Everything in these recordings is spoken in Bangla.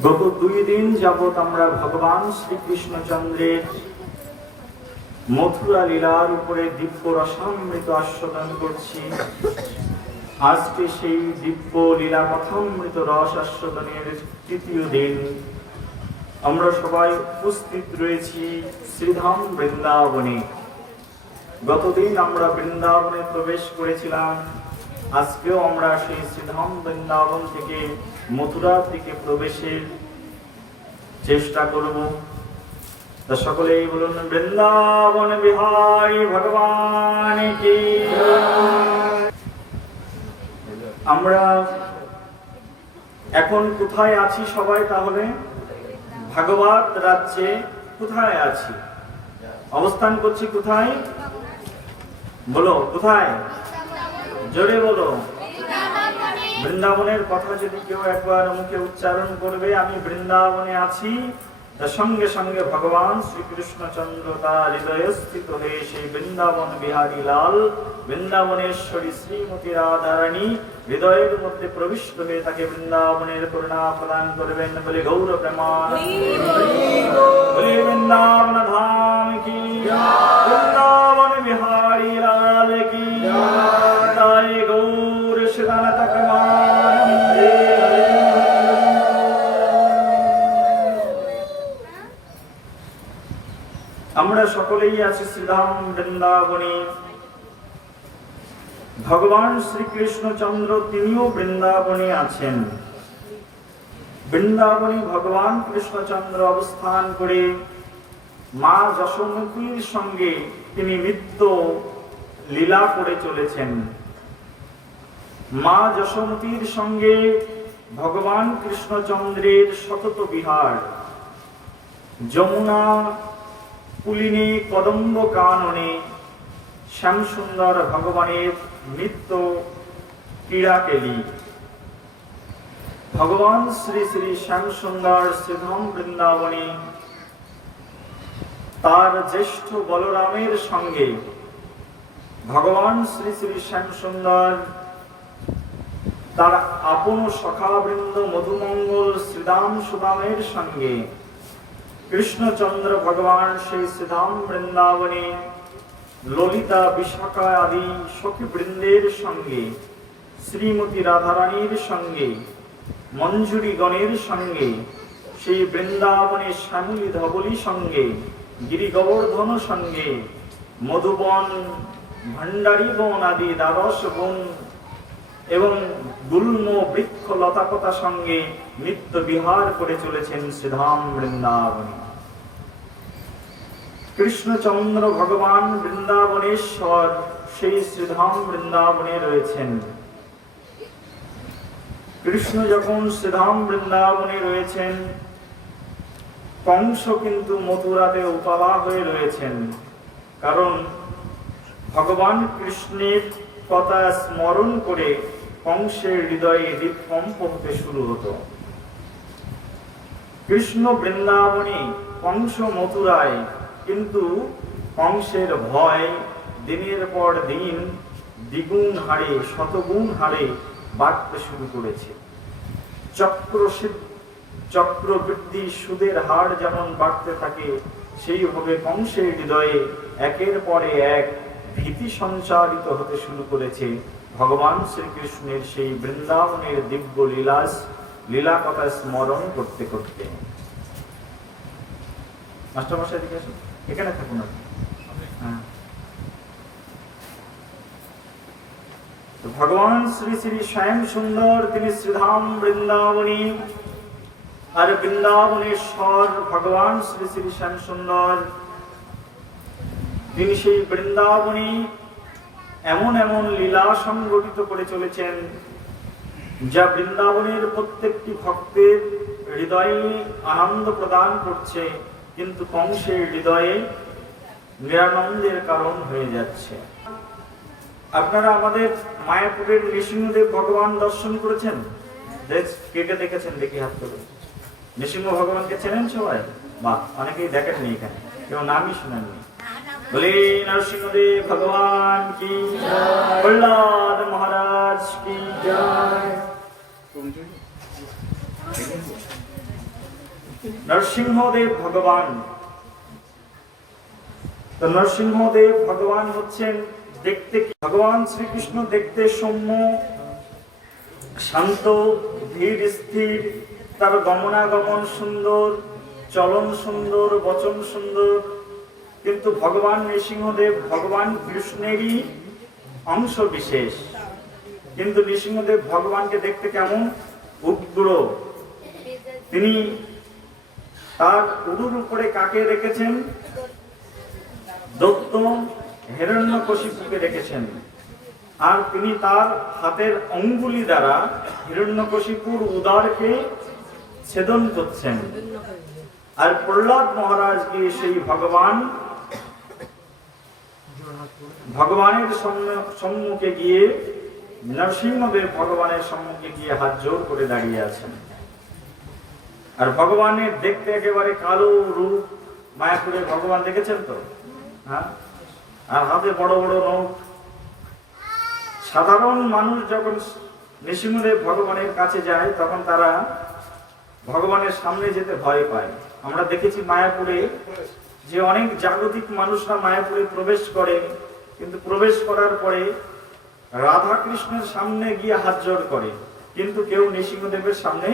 গত 2 দিন যাবৎ আমরা ভগবান শ্রীকৃষ্ণচন্দ্রের মথুরা লীলার উপরে দিব্য রসামৃত আস্বাদন করছি। আজকে সেই দিব্য লীলা কথামৃত রস আস্বাদনের 3য় দিন। আমরা সবাই উপস্থিত রয়েছি শ্রীধাম বৃন্দাবনে। গতদিন আমরা বৃন্দাবনে প্রবেশ করেছিলাম, আজকেও আমরা সেই শ্রীধাম বৃন্দাবন থেকে মথুরা দিকে প্রবেশের চেষ্টা করব। তা সকলেই বলুন বৃন্দাবন বিহারী ভগবান কি। আমরা এখন কোথায় আছি সবাই? তাহলে ভাগবত রাজ্যে কোথায় আছি? অবস্থান করছি কোথায়? বলো কোথায়, জোরে বলো। বৃন্দাবনের কথা যদি কেউ একবার মুখে উচ্চারণ করবে, আমি বৃন্দাবনে আছি, তার সঙ্গে সঙ্গে ভগবান শ্রীকৃষ্ণচন্দ্র তার হৃদয়ে স্থিত হয়ে সেই বৃন্দাবন বিহারী লাল বৃন্দাবনেশ্বরী শ্রীমতী রাধারানী হৃদয়ের মধ্যে প্রবিষ্ট হয়ে তাকে বৃন্দাবনের করুণা প্রদান করবেন বলে গৌর প্রেমানন্দে বলে বৃন্দাবন ধাম কি, বৃন্দাবন বিহারী লাল কি, তাই গৌর শিদানত প্রেমানন্দে। আমরা সকলেই আছি শ্রীধাম বৃন্দাবনে। ভগবান শ্রীকৃষ্ণচন্দ্র তিনিও বৃন্দাবনে আছেন। বৃন্দাবনে ভগবান কৃষ্ণচন্দ্র অবস্থান করে মা যশোমতীর সঙ্গে তিনি নিত্য লীলা করে চলেছেন। মা যশোমতীর সঙ্গে ভগবান কৃষ্ণচন্দ্রের সতত বিহার। যমুনা পুলিনী কদম্ব কাননে শ্যামসুন্দর ভগবানের নিত্য ক্রীড়াকেলি। ভগবান শ্রী শ্রী শ্যামসুন্দর শ্রীধাম বৃন্দাবনে তার জ্যেষ্ঠ বলরামের সঙ্গে ভগবান শ্রী শ্রী শ্যামসুন্দর তার আপন সখাবৃন্দ মধুমঙ্গল শ্রীদাম সুদামের সঙ্গে কৃষ্ণচন্দ্র ভগবান সেই শ্রীধাম বৃন্দাবনে ললিতা বিশাখা আদি সখী বৃন্দের সঙ্গে, শ্রীমতী রাধারানীর সঙ্গে, মঞ্জুরি গণের সঙ্গে, সেই বৃন্দাবনে শ্যামলী ধবলী সঙ্গে, গিরি গোবর্ধন সঙ্গে, মধুবন ভান্ডারী বন আদি দ্বাদশ বন এবং গুল্ম বৃক্ষ লতাপতা সঙ্গে নিত্য বিহার করে চলেছেন শ্রীধাম বৃন্দাবনে। কৃষ্ণচন্দ্র ভগবান বৃন্দাবনেশ্বর সেই শ্রীধাম বৃন্দাবনে রয়েছেন। কৃষ্ণ যখন শ্রীধাম বৃন্দাবনে রয়েছেন, কংস কিন্তু মথুরাতে উতলা হয়ে রয়েছেন। কারণ ভগবান কৃষ্ণের কথা স্মরণ করে কংসের হৃদয়ে হৃদকম্প হতে শুরু হতো। কৃষ্ণ বৃন্দাবনে, কংস মথুরায়, কিন্তু কংসের ভয় দিনের পর দিন দ্বিগুণ হারে শতগুণ হারে বাড়তে শুরু করেছে। চক্রবৃদ্ধি সুদের হার যেমন বাড়তে থাকে, সেইভাবে কংসের হৃদয়ে একের পরে এক ভীতি সঞ্চারিত হতে শুরু করেছে ভগবান শ্রীকৃষ্ণের সেই বৃন্দাবনের দিব্য লীলা কথা স্মরণ করতে করতে। মাস্টারমশাই দিকে আসুন, এখানে থাকুন আপনি। ভগবান শ্রী শ্রী শ্যাম সুন্দর তিনি শ্রীধাম বৃন্দাবনী, আর বৃন্দাবনেশ্বর ভগবান শ্রী শ্রী শ্যাম সুন্দর তিনি সেই বৃন্দাবনী এমন এমন লীলা সংগঠিত করে চলেছেন, যা বৃন্দাবনের প্রত্যেকটি ভক্তের হৃদয়ে আনন্দ প্রদান করছে, কিন্তু কংসের হৃদয়ে নিরানন্দের কারণ হয়ে যাচ্ছে। আপনারা আমাদের মায়াপুরের নৃসিংহদেব ভগবান দর্শন করেছেন? কে কে দেখেছেন? দেখি হাত তুলে। নৃসিংহ ভগবানকে চেনেন সবাই? বা অনেকেই দেখেননি, এখানে কেউ নামই শুনেননি। বলে নরসিংহদেব ভগবান কি, প্রহ্লাদ মহারাজ কি জয়। নরসিংহদেব ভগবান। তো নরসিংহদেব ভগবান হচ্ছেন দেখতে ভগবান শ্রীকৃষ্ণ দেখতে সৌম্য, শান্ত, ধীর স্থির, তার গমনাগমন সুন্দর, চলন সুন্দর, বচন সুন্দর। কিন্তু ভগবান নৃসিংহদেব ভগবান কৃষ্ণেরই অংশ বিশেষ। কিন্তু নৃসিংহদেব ভগবানকে দেখতে কেমন? উগ্র। তিনি তার উরুর উপরে কাকে রেখেছেন? দৈত্য হিরণ্যকশিপুকে রেখেছেন। আর তিনি তার হাতের অঙ্গুলি দ্বারা হিরণ্যকশিপুর উদরকে ছেদন করছেন। আর প্রহ্লাদ মহারাজ গিয়ে সেই ভগবানের সম্মুখে গিয়ে, নরসিংহদেব ভগবানের সম্মুখে গিয়ে হাত জোর করে দাঁড়িয়ে আছেন। আর ভগবানের দেখতে একেবারে কালো রূপ। মায়াপুরে ভগবান দেখেছেন তো? হ্যাঁ। আর হাতে বড় বড় নখ। সাধারণ মানুষ যখন নৃসিংহদেব ভগবানের কাছে যায় তখন তারা ভগবানের সামনে যেতে ভয় পায়। আমরা দেখেছি মায়াপুরে যে অনেক জাগতিক মানুষরা মায়াপুরে প্রবেশ করে, কিন্তু প্রবেশ করার পরে রাধা কৃষ্ণের সামনে গিয়ে হাত জোড় করে, কিন্তু কেউ নৃসিংহদেবের সামনে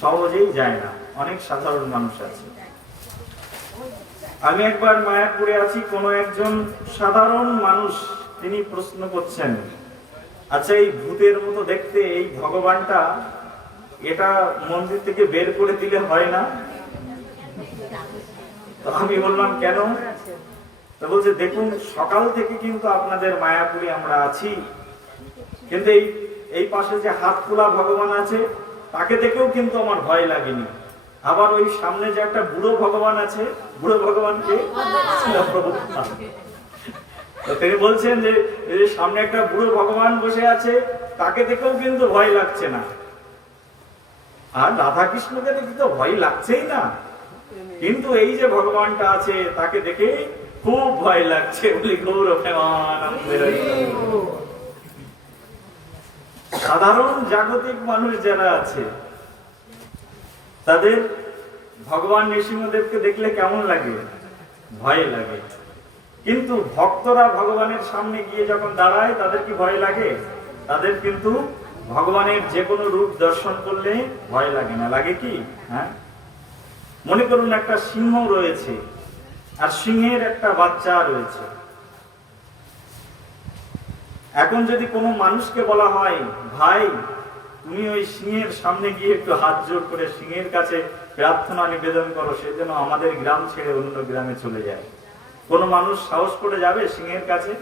সহজেই যায় না। অনেক সাধারণ মানুষ আছে। আমি একবার মায়াপুরে আছি, কোন একজন সাধারণ মানুষ তিনি প্রশ্ন করছেন, আচ্ছা এই ভূতের মতো দেখতে এই ভগবানটা, এটা মন্দির থেকে বের করে দিলে হয় না? তো আমি বললাম কেন? তো বলছে দেখুন, সকাল থেকে কিন্তু আপনাদের মায়াপুরে আমরা আছি, কিন্তু এই পাশে যে হাত খোলা ভগবান আছে তাকে দেখেও কিন্তু আমার ভয় লাগেনি। আবার ওই সামনে যে একটা বুড়ো ভগবান আছে, বুড়ো ভগবানকে তিনি বলছেন যে সামনে একটা বুড়ো ভগবান বসে আছে, তাকে দেখেও কিন্তু ভয় লাগছে না। আর রাধা কৃষ্ণকে দেখে তো ভয় লাগছেই না, কিন্তু এই যে ভগবানটা আছে তাকে দেখে খুব ভয় লাগছে। বলি গৌর সাধারণ জাগতিক মানুষ যারা আছে তাদের ভগবান নৃসিংহদেবকে দেখলে কেমন লাগে? ভয় লাগে। কিন্তু ভক্তরা ভগবানের সামনে গিয়ে যখন দাঁড়ায় তাদের কি ভয় লাগে? তাদের কিন্তু ভগবানের যে কোনো রূপ দর্শন করলে ভয় লাগে না। লাগে কি? হ্যাঁ, মনে করুন একটা সিংহ রয়েছে আর সিংহের একটা বাচ্চা রয়েছে। এখন যদি কোনো মানুষকে বলা হয়, ভাই তুমি ওই সিংহের সামনে গিয়ে একটু হাত জোড় করে সিংহের কাছে প্রার্থনা নিবেদন করো, সে যেন আমাদের গ্রাম ছেড়ে অন্য গ্রামে চলে যায়, কোন মানুষ সাহস করে যাবে সিংহের কাছে?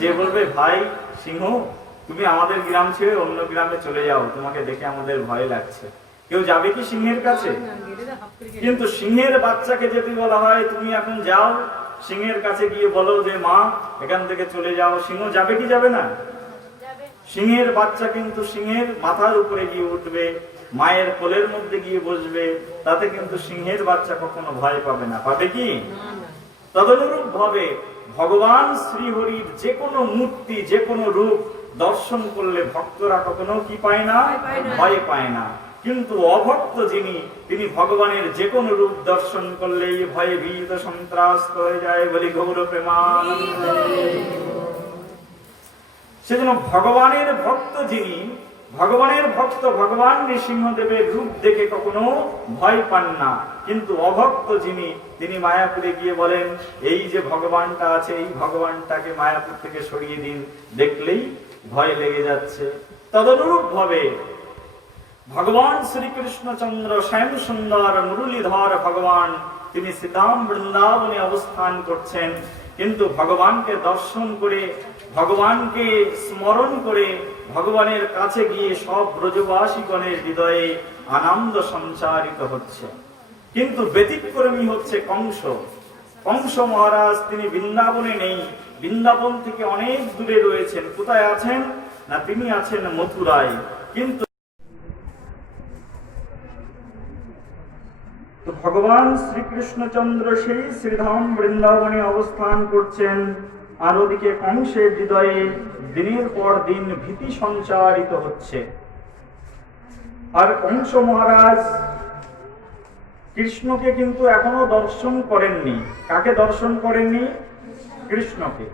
যে বলবে ভাই সিংহ তুমি আমাদের গ্রাম ছেড়ে অন্য গ্রামে চলে যাও, তোমাকে দেখে আমাদের ভয় লাগছে, কেউ যাবে কি সিংহের কাছে? কিন্তু সিংহের বাচ্চাকে যদি বলা হয় তুমি এখন যাও সিংহের কাছে গিয়ে বলো যে মা এখান থেকে চলে যাও, সিংহ যাবে কি যাবে না? সিংহের বাচ্চা কিন্তু সিংহের মাথার উপরে গিয়ে উঠবে, মায়ের কোলের মধ্যে গিয়ে বসবে, তাতে কিন্তু সিংহের বাচ্চা কখনো ভয় পাবে না। পাবে কি? তদনুরূপ ভাবে ভগবান শ্রীহরির যে কোনো মূর্তি, যে কোনো রূপ দর্শন করলে ভক্তরা কখনো কি পায় না? ভয় পায় না। কিন্তু অভক্ত যিনি, তিনি ভগবানের যে কোনো রূপ দর্শন করলেই ভয়ে ভীত সন্ত্রাস্ত হয়ে যায়। বলি গৌর প্রেমানন্দে। সেজন্য ভগবানের ভক্ত যিনি, ভগবানের ভক্ত ভগবান নৃসিংহদেবের রূপ দেখে কখনো ভয় পান না। কিন্তু অভক্ত যিনি, তিনি মায়াপুরে গিয়ে বলেন এই যে ভগবানটা আছে এই ভগবানটাকে মায়াপুর থেকে সরিয়ে দিন, দেখলেই ভয় লেগে যাচ্ছে। তদনুরূপ ভাবে ভগবান শ্রীকৃষ্ণচন্দ্র শ্যাম সুন্দর মুরলীধর ভগবান, তিনি সীতাম বৃন্দাবনে অবস্থান করছেন। কিন্তু ভগবানকে দর্শন করে, ভগবানকে স্মরণ করে, ভগবানের কাছে গিয়ে সব ব্রজবাসীগণের হৃদয়ে আনন্দ সঞ্চারিত হচ্ছে। কিন্তু ব্যতিক্রমী হচ্ছে কংস। কংস মহারাজ তিনি বৃন্দাবনে নেই, বৃন্দাবন থেকে অনেক দূরে রয়েছেন। কোথায় আছেন না, তিনি আছেন মথুরায়। কিন্তু তো ভগবান শ্রীকৃষ্ণচন্দ্র সেই শ্রীধাম বৃন্দাবনে অবস্থান করছেন, আর ওদিকে কংসের হৃদয়ে দিনের পর দিন ভীতি সঞ্চারিত হচ্ছে। আর কংস মহারাজ কৃষ্ণকে কিন্তু এখনো দর্শন করেননি। কাকে দর্শন করেননি? কৃষ্ণকে।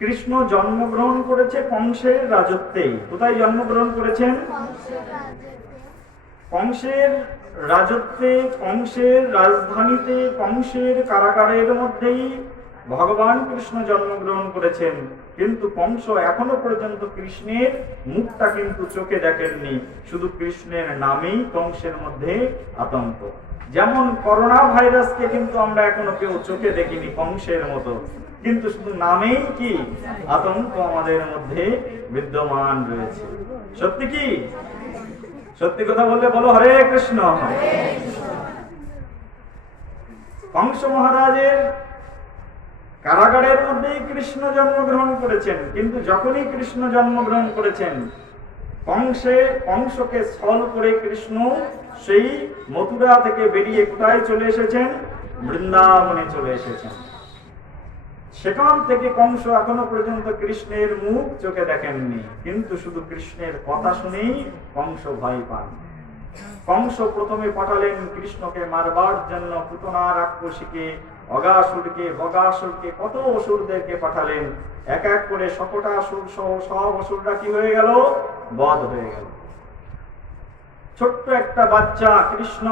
কৃষ্ণ জন্মগ্রহণ করেছে কংসের রাজত্বে। কোথায় জন্মগ্রহণ করেছেন? কংসের রাজত্বে, কংসের রাজধানীতে, কংসের কারাগারের মধ্যেই ভগবান কৃষ্ণ জন্মগ্রহণ করেছেন। কিন্তু কংস এখনো পর্যন্ত কৃষ্ণের মুখটা কিন্তু চোখে দেখেননি। শুধু কৃষ্ণের নামেই কংসের মধ্যে আতঙ্ক। যেমন করোনা ভাইরাসকে কিন্তু আমরা এখনো কেউ চোখে দেখিনি কংসের মতো, কিন্তু শুধু নামেই কি আতঙ্ক আমাদের মধ্যে বিদ্যমান রয়েছে। সত্যি কি? সত্যি কথা বললে বলো হরে কৃষ্ণ। কংস মহারাজের কারাগারের মধ্যেই কৃষ্ণ জন্মগ্রহণ করেছেন। কিন্তু যখনই কৃষ্ণ জন্মগ্রহণ করেছেন, কংসকে ছল করে কৃষ্ণ সেই মথুরা থেকে বেরিয়ে কোথায় চলে এসেছেন? বৃন্দাবনে চলে এসেছেন। সেখান থেকে কংস এখনো পর্যন্ত কৃষ্ণের মুখ চোখে দেখেননি, কিন্তু শুধু কৃষ্ণের কথা শুনেই কংস ভয় পান। কংস প্রথমে পাঠালেন কৃষ্ণকে মারবার জন্য পুতনা, রাক্ষসীকে, অগাসুরকে, বগাসুরকে, কত অসুরদেরকে পাঠালেন। এক এক করে সকটা অসুর সহ সব অসুররা কি হয়ে গেল? বধ হয়ে গেল। ছোট্ট একটা বাচ্চা কৃষ্ণ,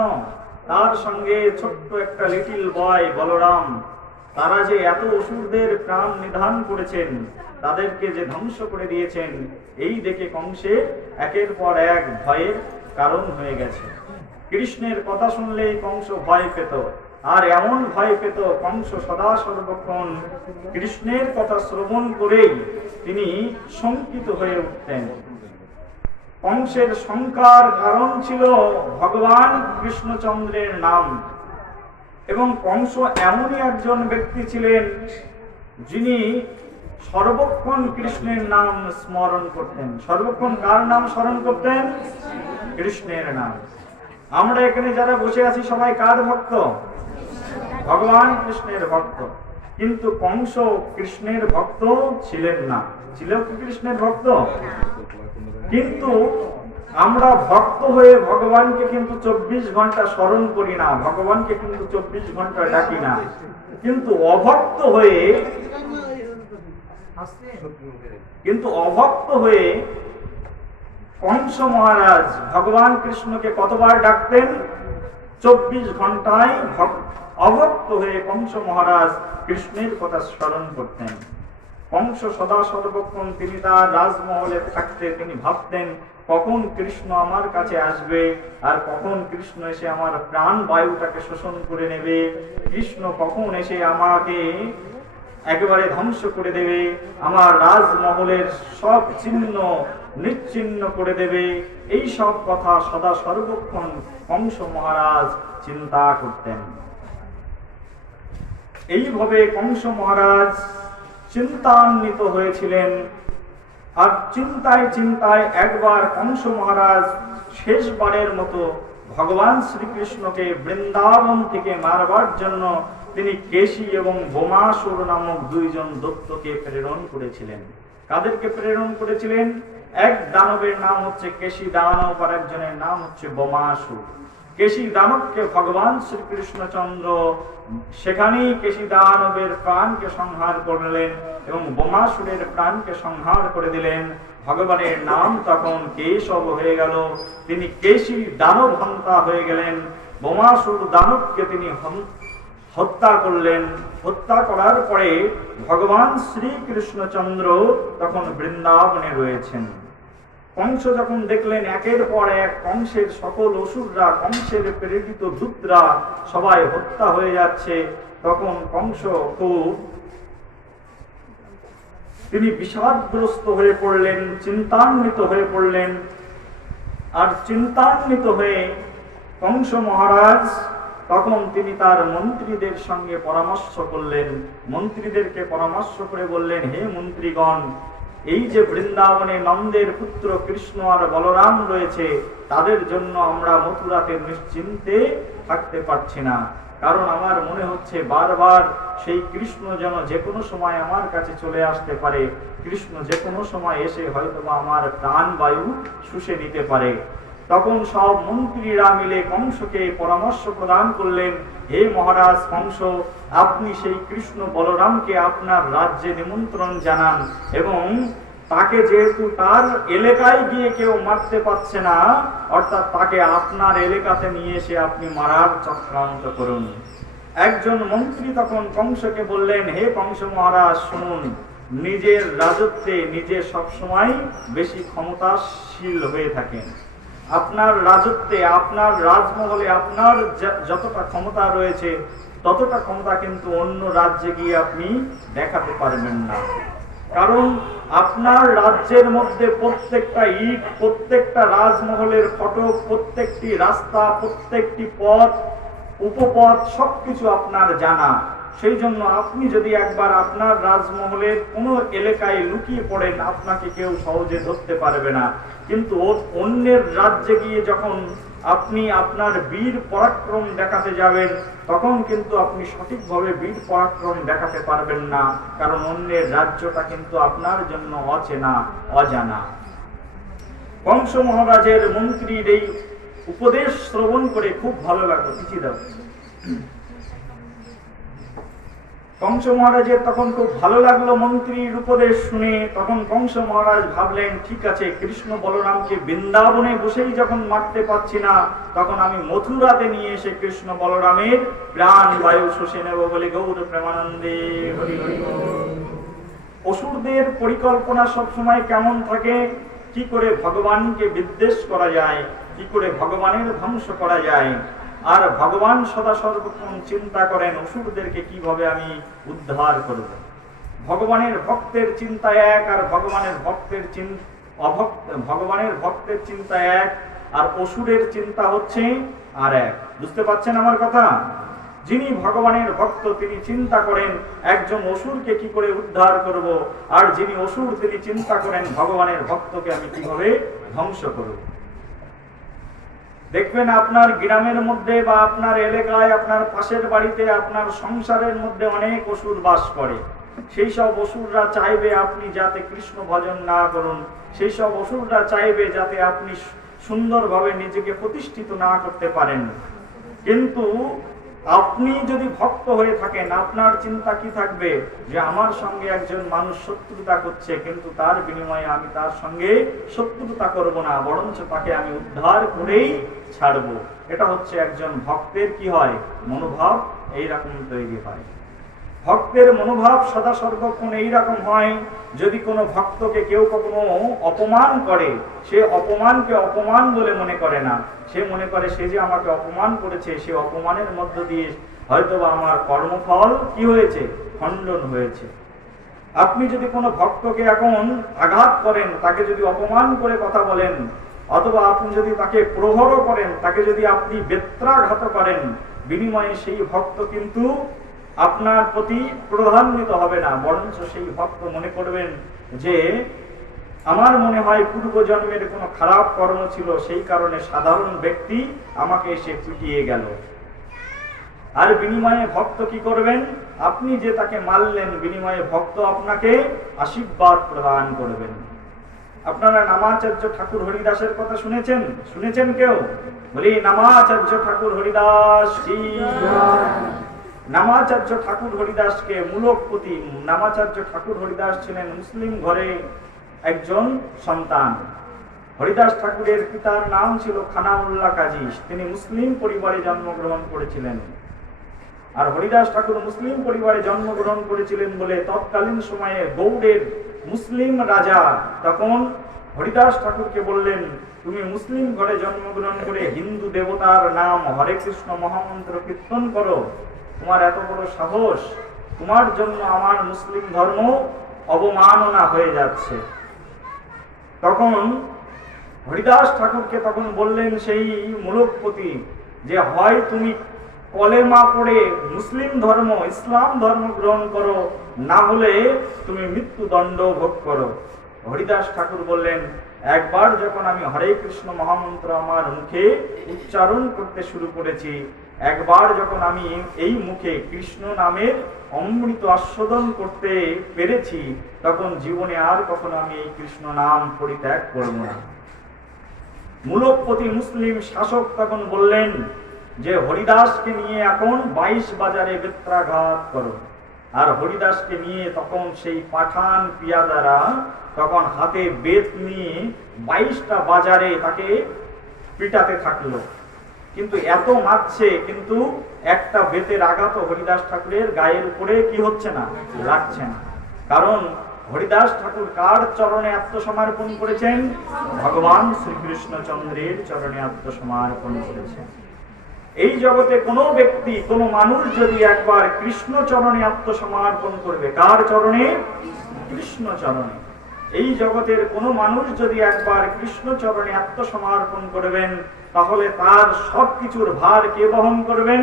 তার সঙ্গে ছোট্ট একটা লিটিল বয় বলরাম, তারা যে এত অসুরদের প্রাণ নিধান করেছেন, তাদেরকে যে ধ্বংস করে দিয়েছেন, এই দেখে কংসে একের পর এক ভয়ের কারণ হয়ে গেছে। কৃষ্ণের কথা শুনলেই কংস ভয় পেত, আর এমন ভয় পেত কংস সদা সর্বক্ষণ কৃষ্ণের কথা শ্রবণ করেই তিনি শঙ্কিত হয়ে উঠতেন। কংসের শঙ্কার কারণ ছিল ভগবান কৃষ্ণচন্দ্রের নাম। এবং কংস এমনই একজন ব্যক্তি ছিলেন যিনি সর্বক্ষণ কৃষ্ণের নাম স্মরণ করতেন। সর্বক্ষণ কার নাম স্মরণ করতেন? কৃষ্ণের নাম। আমরা এখানে যারা বসে আছি সবাই কার ভক্ত? ভগবান কৃষ্ণের ভক্ত। কিন্তু কংস কৃষ্ণের ভক্ত ছিলেন না। ছিল কি কৃষ্ণের ভক্ত? কিন্তু আমরা ভক্ত হয়ে ভগবানকে কিন্তু 24 ঘন্টা স্মরণ করি না, ভগবানকে কিন্তু 24 ঘন্টা ডাকি না। কিন্তু অভক্ত হয়ে কংস মহারাজ ভগবান কৃষ্ণকে কতবার ডাকতেন? 24 ঘন্টায় অভক্ত হয়ে কংস মহারাজ কৃষ্ণের কথা স্মরণ করতেন। কংস সদা সর্বক্ষণ তিনি তার রাজমহলে থাকতে তিনি ভাবতেন কখন কৃষ্ণ আমার কাছে আসবে, আর কখন কৃষ্ণ এসে আমার প্রাণ বায়ুটাকে শোষণ করে নেবে, কৃষ্ণ কখন এসে আমাকে একেবারে ধ্বংস করে দেবে, আমার রাজমহলের সব চিহ্ন নিচ্ছিন্ন করে দেবে। এই সব কথা সদা সর্বক্ষণ কংস মহারাজ চিন্তা করতেন। এইভাবে কংস মহারাজ চিন্তান্বিত হয়েছিলেন। আর চিন্তায় চিন্তায় একবার কংস মহারাজ শেষবারের মতো ভগবান শ্রীকৃষ্ণকে বৃন্দাবন থেকে মারবার জন্য তিনি কেশী এবং বোমাসুর নামক দুইজন দৈত্যকে প্রেরণ করেছিলেন। কাদেরকে প্রেরণ করেছিলেন? এক দানবের নাম হচ্ছে কেশী দানব, আর একজনের নাম হচ্ছে বোমাসুর। কেশী দানবকে ভগবান শ্রীকৃষ্ণচন্দ্র সেখানেই কেশী দানবের প্রাণকে সংহার করলেন এবং বোমাসুরের প্রাণকে সংহার করে দিলেন। ভগবানের নাম তখন কেশব হয়ে গেল। তিনি কেশী দানব হন্তা হয়ে গেলেন। বোমাসুর দানবকে তিনি হত্যা করলেন। হত্যা করার পরে ভগবান শ্রীকৃষ্ণচন্দ্র তখন বৃন্দাবনে রয়েছেন। কংস যখন দেখলেন একের পর এক কংসের সকল অসুররা, কংসের প্রেরিত দূতরা সবাই হত্যা হয়ে যাচ্ছে, তখন কংস তিনি বিষাদগ্রস্ত হয়ে পড়লেন, চিন্তান্বিত হয়ে পড়লেন। আর চিন্তান্বিত হয়ে কংস মহারাজ তখন তিনি তার মন্ত্রীদের সঙ্গে পরামর্শ করলেন। মন্ত্রীদেরকে পরামর্শ করে বললেন, হে মন্ত্রীগণ, এই যে বৃন্দাবনে নন্দের পুত্র কৃষ্ণ আর বলরাম রয়েছে, তাদের জন্য আমরা মথুরাতে নিশ্চিন্তে থাকতে পারছি না। কারণ আমার মনে হচ্ছে বারবার সেই কৃষ্ণ যেন যে কোনো সময় আমার কাছে চলে আসতে পারে। কৃষ্ণ যে কোনো সময় এসে হয়তোবা আমার প্রাণ বায়ু শুষে নিতে পারে। তখন সব মন্ত্রীরা মিলে কংসকে পরামর্শ প্রদান করলেন, হে মহারাজ কংস, আপনি সেই কৃষ্ণ বলরামকে আপনার রাজ্যে নিমন্ত্রণ জানান এবং তাকে যেহেতু তার এলাকায় গিয়ে কেউ মারতে পারছে না, অর্থাৎ তাকে আপনার এলাকাতে নিয়ে এসে আপনি মারার চক্রান্ত করুন। একজন মন্ত্রী তখন কংসকে বললেন, হে কংস মহারাজ শুনুন, নিজের রাজত্বে নিজে সবসময় বেশি ক্ষমতাশীল হয়ে থাকেন। আপনার রাজত্বে, আপনার রাজমহলে আপনার যতটা ক্ষমতা রয়েছে ততটা ক্ষমতা কিন্তু অন্য রাজ্যে গিয়ে আপনি দেখাতে পারবেন না। কারণ আপনার রাজ্যের মধ্যে প্রত্যেকটা ইট, প্রত্যেকটা রাজমহলের ফটক, প্রত্যেকটি রাস্তা, প্রত্যেকটি পথ, উপপথ সবকিছু আপনার জানা। সেই জন্য আপনি যদি একবার আপনার রাজমহলের কোনো এলাকায় লুকিয়ে পড়েন, আপনাকে কেউ সহজে ধরতে পারবে না। কিন্তু অন্যের রাজ্যে গিয়ে যখন আপনি আপনার বীর পরাক্রম দেখাতে যাবেন, তখন কিন্তু আপনি সঠিকভাবে বীর পরাক্রম দেখাতে পারবেন না, কারণ অন্যের রাজ্যটা কিন্তু আপনার জন্য অচেনা, অজানা। কংস মহারাজের মন্ত্রীর এই উপদেশ শ্রবণ করে খুব ভালো লাগলো। কিছু দাও। কংস মহারাজের তখন খুব ভালো লাগলো মন্ত্রীর উপদেশ শুনে। তখন কংস মহারাজ ভাবলেন, ঠিক আছে, কৃষ্ণ বলরামকে বৃন্দাবনে বসেই যখন মারতে পারছি না, তখন আমি মথুরাতে নিয়ে এসে কৃষ্ণ বলরামের প্রাণ বায়ু শুষে নেব বলে গৌর প্রেমানন্দে হরি হরি। অসুরদের পরিকল্পনা সবসময় কেমন থাকে, কি করে ভগবানকে বিদ্বেষ করা যায়, কি করে ভগবানের ধ্বংস করা যায়। আর ভগবান সদা সর্বক্ষণ চিন্তা করেন অসুরদেরকে কিভাবে আমি উদ্ধার করব। ভগবানের ভক্তের চিন্তা এক, আর ভগবানের ভক্তের চিন্তা এক, আর অসুরের চিন্তা হচ্ছে আর এক। বুঝতে পারছেন আমার কথা? যিনি ভগবানের ভক্ত তিনি চিন্তা করেন একজন অসুরকে কি করে উদ্ধার করব, আর যিনি অসুর তিনি চিন্তা করেন ভগবানের ভক্তকে আমি কিভাবে ধ্বংস করব। দেখবেন আপনার গ্রামের মধ্যে বা আপনার এলাকায়, আপনার পাশের বাড়িতে, আপনার সংসারের মধ্যে অনেক অসুর বাস করে। সেই সব অসুররা চাইবে আপনি যাতে কৃষ্ণ ভজন না করুন, সেই সব অসুররা চাইবে যাতে আপনি সুন্দরভাবে নিজেকে প্রতিষ্ঠিত না করতে পারেন। কিন্তু আপনি যদি ভক্ত হয়ে থাকেন, আপনার চিন্তা কি থাকবে, যে আমার সঙ্গে একজন মানুষ শত্রুতা করছে, কিন্তু তার বিনিময়ে আমি তার সঙ্গে শত্রুতা করব না, বরঞ্চ তাকে আমি উদ্ধার করেই ছাড়বো। এটা হচ্ছে একজন ভক্তের কি হয়, মনোভাব এইরকম তৈরি হয়। ভক্তের মনোভাব সদা সর্বক্ষণ এইরকম হয়। যদি কোনো ভক্তকে কেউ কখনো অপমান করে, সে অপমানকে অপমান বলে মনে করে না, সে মনে করে সে যে আমাকে অপমান করেছে, সে অপমানের মধ্য দিয়ে হয়তোবা আমার কর্মফল কি হয়েছে, খণ্ডন হয়েছে। আপনি যদি কোনো ভক্তকে এখন আঘাত করেন, তাকে যদি অপমান করে কথা বলেন, অথবা আপনি যদি তাকে প্রহর করেন, তাকে যদি আপনি বেত্রাঘাত করেন, বিনিময়ে সেই ভক্ত কিন্তু আপনার প্রতি প্রধান্বিত হবে না, বরঞ্চ সেই ভক্ত মনে করবেন যে আমার মনে হয় পূর্ব জন্মের কোনো খারাপ কর্ম ছিল, সেই কারণে সাধারণ ব্যক্তি আমাকে এসে পিটিয়ে গেল। আর বিনিময়ে ভক্ত কি করবেন, আপনি যে তাকে মারলেন, বিনিময়ে ভক্ত আপনাকে আশীর্বাদ প্রদান করবেন। আপনারা নামাচার্য ঠাকুর হরিদাসের কথা শুনেছেন কেউ? বলি নামাচার্য ঠাকুর হরিদাস কি। নামাচার্য ঠাকুর হরিদাসকে মূলকপতি, নামাচার্য ঠাকুর হরিদাস ছিলেন মুসলিম ঘরে একজন সন্তান। হরিদাস ঠাকুরের পিতার নাম ছিল খানাউল্লাহ কাজী, তিনি মুসলিম পরিবারে জন্মগ্রহণ করেছিলেন। আর হরিদাস ঠাকুর মুসলিম পরিবারে জন্মগ্রহণ করেছিলেন বলে তৎকালীন সময়ে গৌড়ের মুসলিম রাজা তখন হরিদাস ঠাকুরকে বললেন, তুমি মুসলিম ঘরে জন্মগ্রহণ করে হিন্দু দেবতার নাম হরে কৃষ্ণ মহামন্ত্র কীর্তন করো, তোমার এত বড় সাহস, তোমার জন্য আমার মুসলিম ধর্ম অবমাননা হয়ে যাচ্ছে। তখন হরিদাস ঠাকুরকে তখন বললেন সেই মূলকপতি যে হয় তুমি কলেমা পড়ে মুসলিম ধর্ম, ইসলাম ধর্ম গ্রহণ করো, না হলে তুমি মৃত্যুদণ্ড ভোগ করো। হরিদাস ঠাকুর বললেন, একবার যখন আমি হরে কৃষ্ণ মহামন্ত্র আমার মুখে উচ্চারণ করতে শুরু করেছি, একবার যখন আমি এই মুখে কৃষ্ণ নামের অমৃত আস্বাদন করতে পেরেছি, তখন জীবনে আর কখনো আমি এই কৃষ্ণ নাম পরিত্যাগ করব না। মূলকপতি মুসলিম শাসক তখন বললেন যে হরিদাসকে নিয়ে এখন 22 বাজারে বেত্রাঘাত করো। আর হরিদাসকে নিয়ে তখন সেই পাঠান পিয়াদারা তখন হাতে বেত নিয়ে 22টা বাজারে তাকে পিটাতে থাকলো। কিন্তু এত মারছে, কিন্তু একটা বেতের আঘাত হরিদাস ঠাকুরের গায়ের উপরে কি হচ্ছে না, লাগছে না। কারণ হরিদাস ঠাকুর কার চরণে আত্মসমর্পণ করেছেন? ভগবান শ্রীকৃষ্ণচন্দ্রের চরণে আত্মসমর্পণ করেছেন। এই জগতে কোনো ব্যক্তি, কোনো মানুষ যদি একবার কৃষ্ণ চরণে আত্মসমর্পণ করবে, কার চরণে? কৃষ্ণ চরণে। এই জগতের কোনো মানুষ যদি একবার কৃষ্ণ চরণে আত্মসমর্পণ করবেন, তাহলে তার সবকিছুর ভার কে বহন করবেন?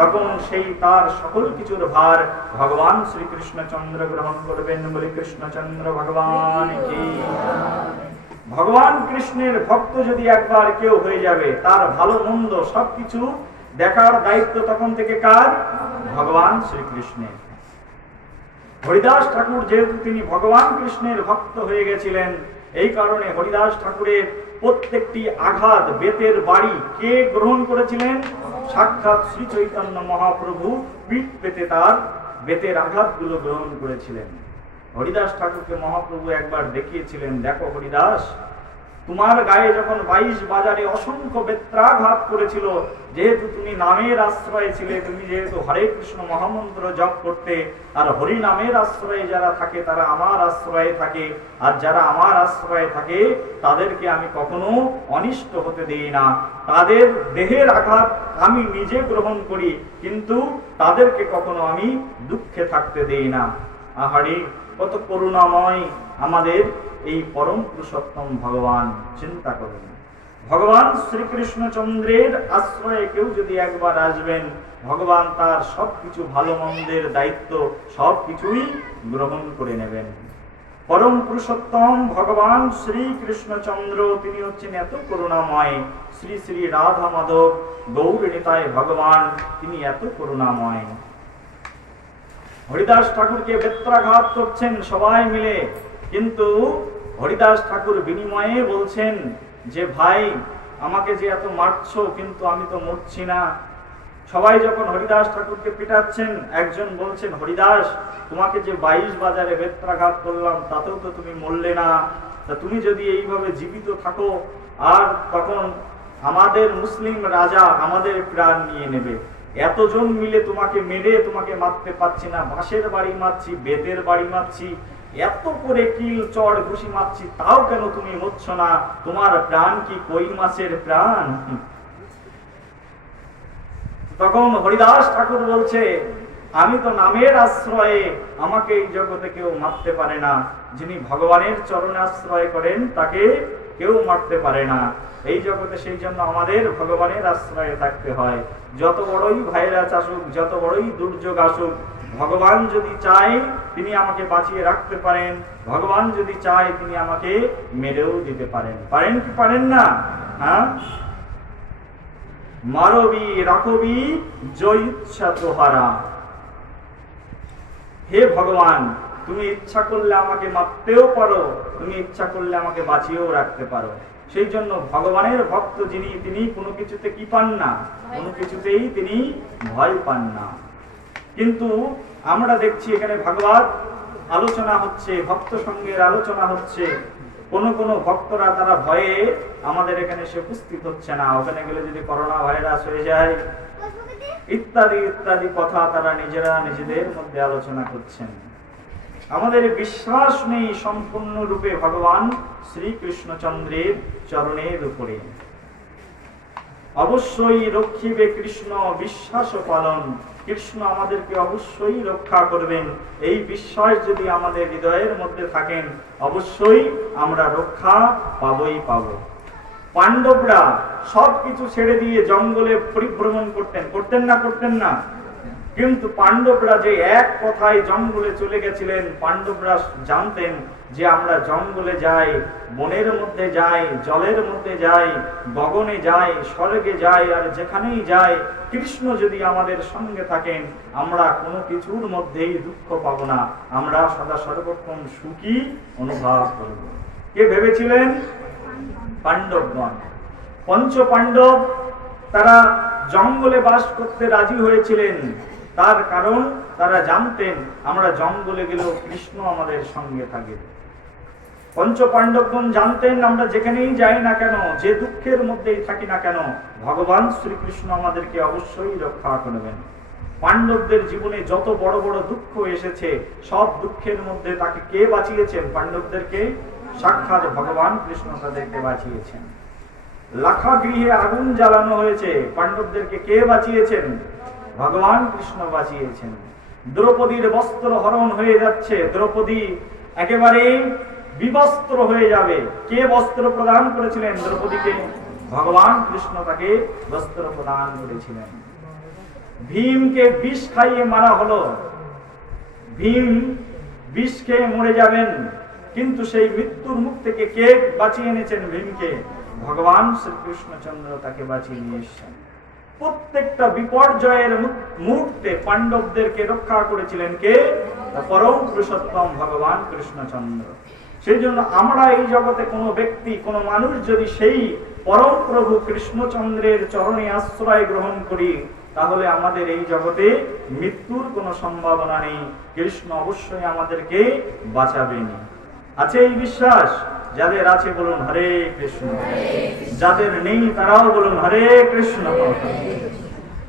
তখন সেই তার সকল কিছুর ভার ভগবান শ্রীকৃষ্ণচন্দ্র গ্রহণ করবেন। বলে কৃষ্ণচন্দ্র ভগবান কি। ভগবান কৃষ্ণের ভক্ত যদি একবার কেউ হয়ে যাবে, তার ভালো মন্দ সবকিছু দেখার দায়িত্ব তখন থেকে কার? ভগবান শ্রীকৃষ্ণের। হরিদাস ঠাকুর যেহেতু তিনি ভগবান কৃষ্ণের ভক্ত হয়ে গেছিলেন, এই কারণে হরিদাস ঠাকুরের প্রত্যেকটি আঘাত, বেতের বাড়ি কে গ্রহণ করেছিলেন? সাক্ষাৎ শ্রী চৈতন্য মহাপ্রভু পিঠ পেতে তার বেতের আঘাতগুলো গ্রহণ করেছিলেন। হরিদাস ঠাকুরকে মহাপ্রভু একবার দেখিয়েছিলেন, দেখো হরিদাস, তোমার গায়ে যখন 22 বাজারে অসংখ্য বেত্রাঘাত করেছিল, যেহেতু তুমি নামের আশ্রয়ে ছিলে, তুমি যেহেতু হরে কৃষ্ণ মহামন্ত্র জপ করতে, আর হরি নামের আশ্রয়ে যারা থাকে তারা আমার আশ্রয়ে থাকে, আর যারা আমার আশ্রয়ে থাকে তাদেরকে আমি কখনো অনিষ্ট হতে দেই না। তাদের দেহের আঘাত আমি নিজে গ্রহণ করি, কিন্তু তাদেরকে কখনো আমি দুঃখে থাকতে দেই না। আহারে কত করুণাময় আমাদের এই পরম পুরুষোত্তম ভগবান। চিন্তা করুন, ভগবান শ্রীকৃষ্ণচন্দ্রের আশ্রয়ে কেউ যদি একবার আসবেন, ভগবান তার সবকিছু ভালো মন্দের দায়িত্ব সবকিছুই গ্রহণ করে নেবেন। পরম পুরুষোত্তম ভগবান শ্রীকৃষ্ণচন্দ্র তিনি হচ্ছেন এত করুণাময়। শ্রী শ্রী রাধা মাধব গৌর নিতাই ভগবান তিনি এত করুণাময়। হরিদাস ঠাকুরকে বেত্রাঘাত করছেন সবাই মিলে, কিন্তু হরিদাস ঠাকুর বিনিময়ে বলছেন যে ভাই, আমাকে যে এত মারছো, কিন্তু আমি তো মরছি না। সবাই যখন হরিদাস ঠাকুরকে পিটাচ্ছেন, একজন বলছেন, হরিদাস, তোমাকে যে 22 বাজারে বেত্রাঘাত করলাম, তাতেও তো তুমি মরলে না। তা তুমি যদি এইভাবে জীবিত থাকো, আর তখন আমাদের মুসলিম রাজা আমাদের প্রাণ নিয়ে নেবে। এতজন মিলে তোমাকে মেরে তোমাকে মারতে পারছি না, বাঁশের বাড়ি মারছি, বেতের বাড়ি মারছি, এত করে কিল চড় ঘুষি মারছি, তাও কেন তুমি মরছো না? তোমার প্রাণ কি কই মাছের প্রাণ? তখন হরিদাস ঠাকুর বলছে, আমি তো নামের আশ্রয়ে, আমাকে এই জগতে কেউ মারতে পারে না। যিনি ভগবানের চরণে আশ্রয় করেন তাকে কেউ মারতে পারে না। এই জগতে সেই জন্য আমাদের ভগবানের আশ্রয়ে থাকতে হয়। যত বড়ই ভাইরাস আসুক, যত বড়ই দুর্যোগ আসুক, ভগবান যদি চায় তিনি আমাকে বাঁচিয়ে রাখতে পারেন, ভগবান যদি চায় তিনি আমাকে মেরেও দিতে পারেন। পারেন কি পারেন না? হ্যাঁ, মারবি রাখবি জয় ইচ্ছা তোহারা। হে ভগবান, তুমি ইচ্ছা করলে আমাকে মারতেও পারো, তুমি ইচ্ছা করলে আমাকে বাঁচিয়েও রাখতে পারো। সেই জন্য ভগবানের ভক্ত যিনি, তিনি কোনো কিছুতে কি পান না, কোনো কিছুতেই তিনি ভয় পান না। কিন্তু আমরা দেখছি এখানে ভাগবত আলোচনা হচ্ছে, ভক্ত সঙ্গের আলোচনা হচ্ছে, কোন কোন ভক্তরা তারা ভয়ে আমাদের এখানে এসে উপস্থিত হচ্ছে না। ওখানে গেলে যদি করোনা ভাইরাস হয়ে যায় ইত্যাদি ইত্যাদি কথা তারা নিজেরা নিজেদের মধ্যে আলোচনা করছেন। আমাদের বিশ্বাস নেই সম্পূর্ণরূপে ভগবান শ্রীকৃষ্ণচন্দ্রের চরণের উপরে। অবশ্যই রক্ষিবে কৃষ্ণ বিশ্বাস পালন, কৃষ্ণ আমাদেরকে অবশ্যই রক্ষা করবেন। এই বিশ্বাস যদি আমাদের হৃদয়ের মধ্যে থাকেন, অবশ্যই আমরা রক্ষা পাবই পাব। পাণ্ডবরা সবকিছু ছেড়ে দিয়ে জঙ্গলে পরিভ্রমণ করতেন না? কিন্তু পাণ্ডবরা যে এক কথায় জঙ্গলে চলে গেছিলেন, পাণ্ডবরা জানতেন যে আমরা জঙ্গলে যাই, বনের মধ্যে যাই, জলের মধ্যে যাই, গগনে যাই, স্বর্গে যাই, আর যেখানেই যাই, কৃষ্ণ যদি আমাদের সঙ্গে থাকেন, আমরা কোনো কিছুর মধ্যেই দুঃখ পাবো না, আমরা সদা সর্বক্ষণ সুখী অনুভব করব। কে ভেবেছিলেন? পাণ্ডবগণ। পঞ্চ পাণ্ডব তারা জঙ্গলে বাস করতে রাজি হয়েছিলেন, তার কারণ তারা জানতেন আমরা জঙ্গলে গেলেও কৃষ্ণ আমাদের সঙ্গে থাকে। পঞ্চ পাণ্ডবগণ জানতেন আমরা যেখানেই যাই না কেন, যে দুঃখের মধ্যেই থাকি না কেন, ভগবান শ্রীকৃষ্ণ আমাদেরকে অবশ্যই রক্ষা করবেন। পাণ্ডবদের জীবনে যত বড় বড় দুঃখ এসেছে, সব দুঃখের মধ্যে তাকে কে বাঁচিয়েছেন? পাণ্ডবদেরকে সাক্ষাৎ ভগবান কৃষ্ণ তাদেরকে বাঁচিয়েছেন। লাখা গৃহে আগুন জ্বালানো হয়েছে, পাণ্ডবদেরকে কে বাঁচিয়েছেন? ভগবান কৃষ্ণ বাঁচিয়েছেন। দ্রৌপদীর বস্ত্র হরণ হয়ে যাচ্ছে, দ্রৌপদী একেবারে বিবস্ত্র হয়ে যাবে, কে বস্ত্র প্রদান করেছিলেন দ্রৌপদীকে? ভগবান কৃষ্ণ তাকে বস্ত্র প্রদান করেছিলেন। ভীমকে বিষ খাইয়ে মারা হলো, ভীম বিষ খেয়ে মরে যাবেন, কিন্তু সেই মৃত্যুর মুখ থেকে কে বাঁচিয়ে এনেছেন ভীমকে? ভগবান শ্রীকৃষ্ণচন্দ্র তাকে বাঁচিয়ে নিয়ে এসেছেন। প্রত্যেকটা বিপর্যয়ের মুহূর্তে পাণ্ডবদেরকে রক্ষা করেছিলেন কে? পরম পুরুষোত্তম ভগবান কৃষ্ণচন্দ্র। সেই জন্য আমরা এই জগতে কোনো ব্যক্তি, কোনো মানুষ যদি সেই পরম প্রভু কৃষ্ণচন্দ্রের চরণে আশ্রয় গ্রহণ করি, তাহলে আমাদের এই জগতে মৃত্যুর কোনো সম্ভাবনা নেই। কৃষ্ণ অবশ্যই আমাদেরকে বাঁচাবেন। আছে এই বিশ্বাস? যাদের আছে বলুন হরে কৃষ্ণ, যাদের নেই তারাও বলুন হরে কৃষ্ণ।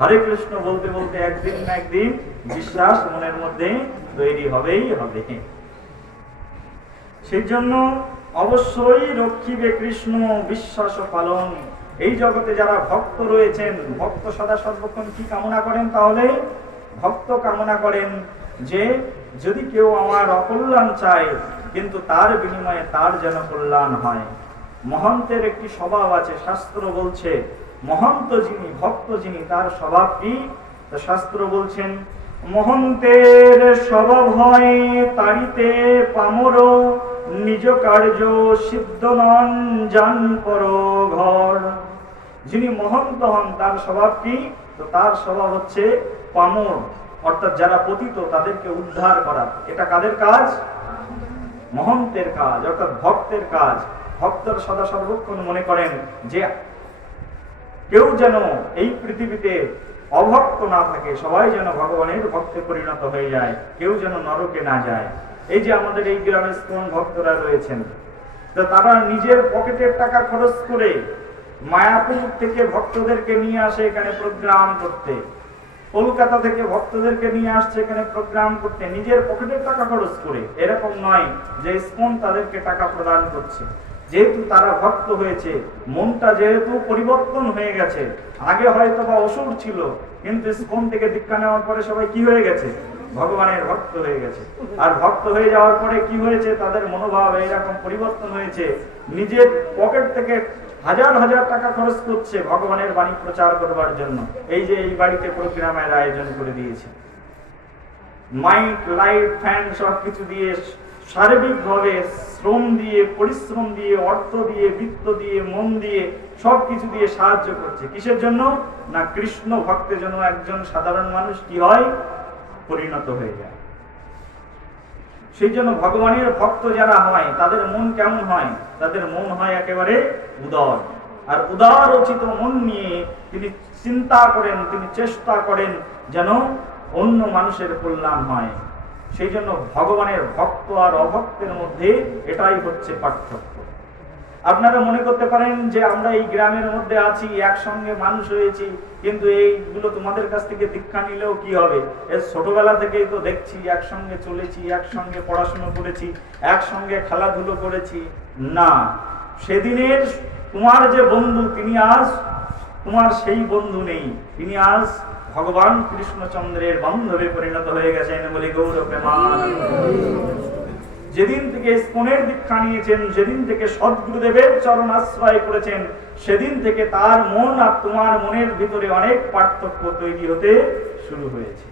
হরে কৃষ্ণ বলতে বলতে একদিন না একদিন বিশ্বাস মনের মধ্যে তৈরি হবেই হবে। সেই জন্য অবশ্যই রক্ষিবে কৃষ্ণ বিশ্বাস পালন। এই জগতে যারা ভক্ত রয়েছেন, ভক্ত সদা সর্বক্ষণ কি কামনা করেন? তাহলে ভক্ত কামনা করেন যে যদি কেউ আমার অকল্যাণ চায়, কিন্তু তার বিনিময়ে তার যেন কল্যাণ হয়। মহন্তের একটি স্বভাব আছে, শাস্ত্র বলছে মহন্ত যিনি, ভক্ত যিনি, তার স্বভাব কি? শাস্ত্র বলছেন মহন্তের স্বভাব হয় তারিতে পামর, নিজ কার্য সিদ্ধ নন জান পর ঘর। যিনি মহন্ত হন তার স্বভাব কি? তো তার স্বভাব হচ্ছে পামর, অর্থাৎ যারা পতিত তাদেরকে উদ্ধার করা। এটা কাদের কাজ? মহন্তের কাজ, অর্থাৎ ভক্তের কাজ। ভক্তর সদা সর্বক্ষণ মনে করেন যে কেউ যেন এই পৃথিবীতে অভক্ত না থাকে, সবাই যেন ভগবানের ভক্তে পরিণত হয়ে যায়, কেউ যেন নরকে না যায়। এই যে আমাদের এই গ্রামে কোন ভক্তরা রয়েছেন, তো তারা নিজের পকেটের টাকা খরচ করে মায়াপুর থেকে ভক্তদেরকে নিয়ে আসে এখানে প্রোগ্রাম করতে, কলকাতা থেকে ভক্তদেরকে নিয়ে আসছে এখানে প্রোগ্রাম করতে, নিজের পকেটের টাকা খরচ করে। এরকম নয় যে ইসকন তাদেরকে টাকা প্রদান করছে। যেহেতু তারা ভক্ত হয়েছে, মনটা যেহেতু পরিবর্তন হয়ে গেছে, আগে হয়তো বা অসুর ছিল, কিন্তু ইসকন থেকে দীক্ষা নেওয়ার পরে সবাই কি হয়ে গেছে? ভগবানের ভক্ত হয়ে গেছে। আর ভক্ত হয়ে যাওয়ার পরে কি হয়েছে? তাদের মনোভাব এইরকম পরিবর্তন হয়েছে, নিজের পকেট থেকে হাজার হাজার টাকা খরচ করছে ভগবানের বাণী প্রচার করবার জন্য। এই যে এই বাড়িতে প্রোগ্রামের আয়োজন করে দিয়েছে, মাইক, লাইট, ফ্যান সবকিছু দিয়ে, সার্বিকভাবে শ্রম দিয়ে, পরিশ্রম দিয়ে, অর্থ দিয়ে, বৃত্ত দিয়ে, মন দিয়ে, সবকিছু দিয়ে সাহায্য করছে। কিসের জন্য? না কৃষ্ণ ভক্তের জন্য একজন সাধারণ মানুষ কি হয়? পরিণত হয়ে যায়। সেই জন্য ভগবানের ভক্ত যারা হয় তাদের মন কেমন হয়? তাদের মন হয় একেবারে উদার। আর উদারোচিত মন নিয়ে তিনি চিন্তা করেন, তিনি চেষ্টা করেন যেন অন্য মানুষের কল্যাণ হয়। সেই জন্য ভগবানের ভক্ত আর অভক্তের মধ্যে এটাই হচ্ছে পার্থক্য। আপনারা মনে করতে পারেন যে আমরা এই গ্রামের মধ্যে আছি, একসঙ্গে মানুষ হয়েছি, কিন্তু এইগুলো তোমাদের কাছ থেকে দীক্ষা নিলেও কি হবে? এর ছোটবেলা থেকেই তো দেখছি, একসঙ্গে চলেছি, একসঙ্গে পড়াশোনা করেছি, একসঙ্গে খেলাধুলো করেছি। না, সেদিনের তোমার যে বন্ধু, তিনি আজ তোমার সেই বন্ধু নেই, তিনি আজ ভগবান কৃষ্ণচন্দ্রের বান্ধবে পরিণত হয়ে গেছেন বলে গৌর প্রেমানন্দ। যেদিন থেকে ইসকনের দীক্ষা নিয়েছেন, যেদিন থেকে সদ্গুরুদেবের চরণ আশ্রয় করেছেন, সেদিন থেকে তার মন আর তোমার মনের ভিতরে অনেক পার্থক্য তৈরি হতে শুরু হয়েছে।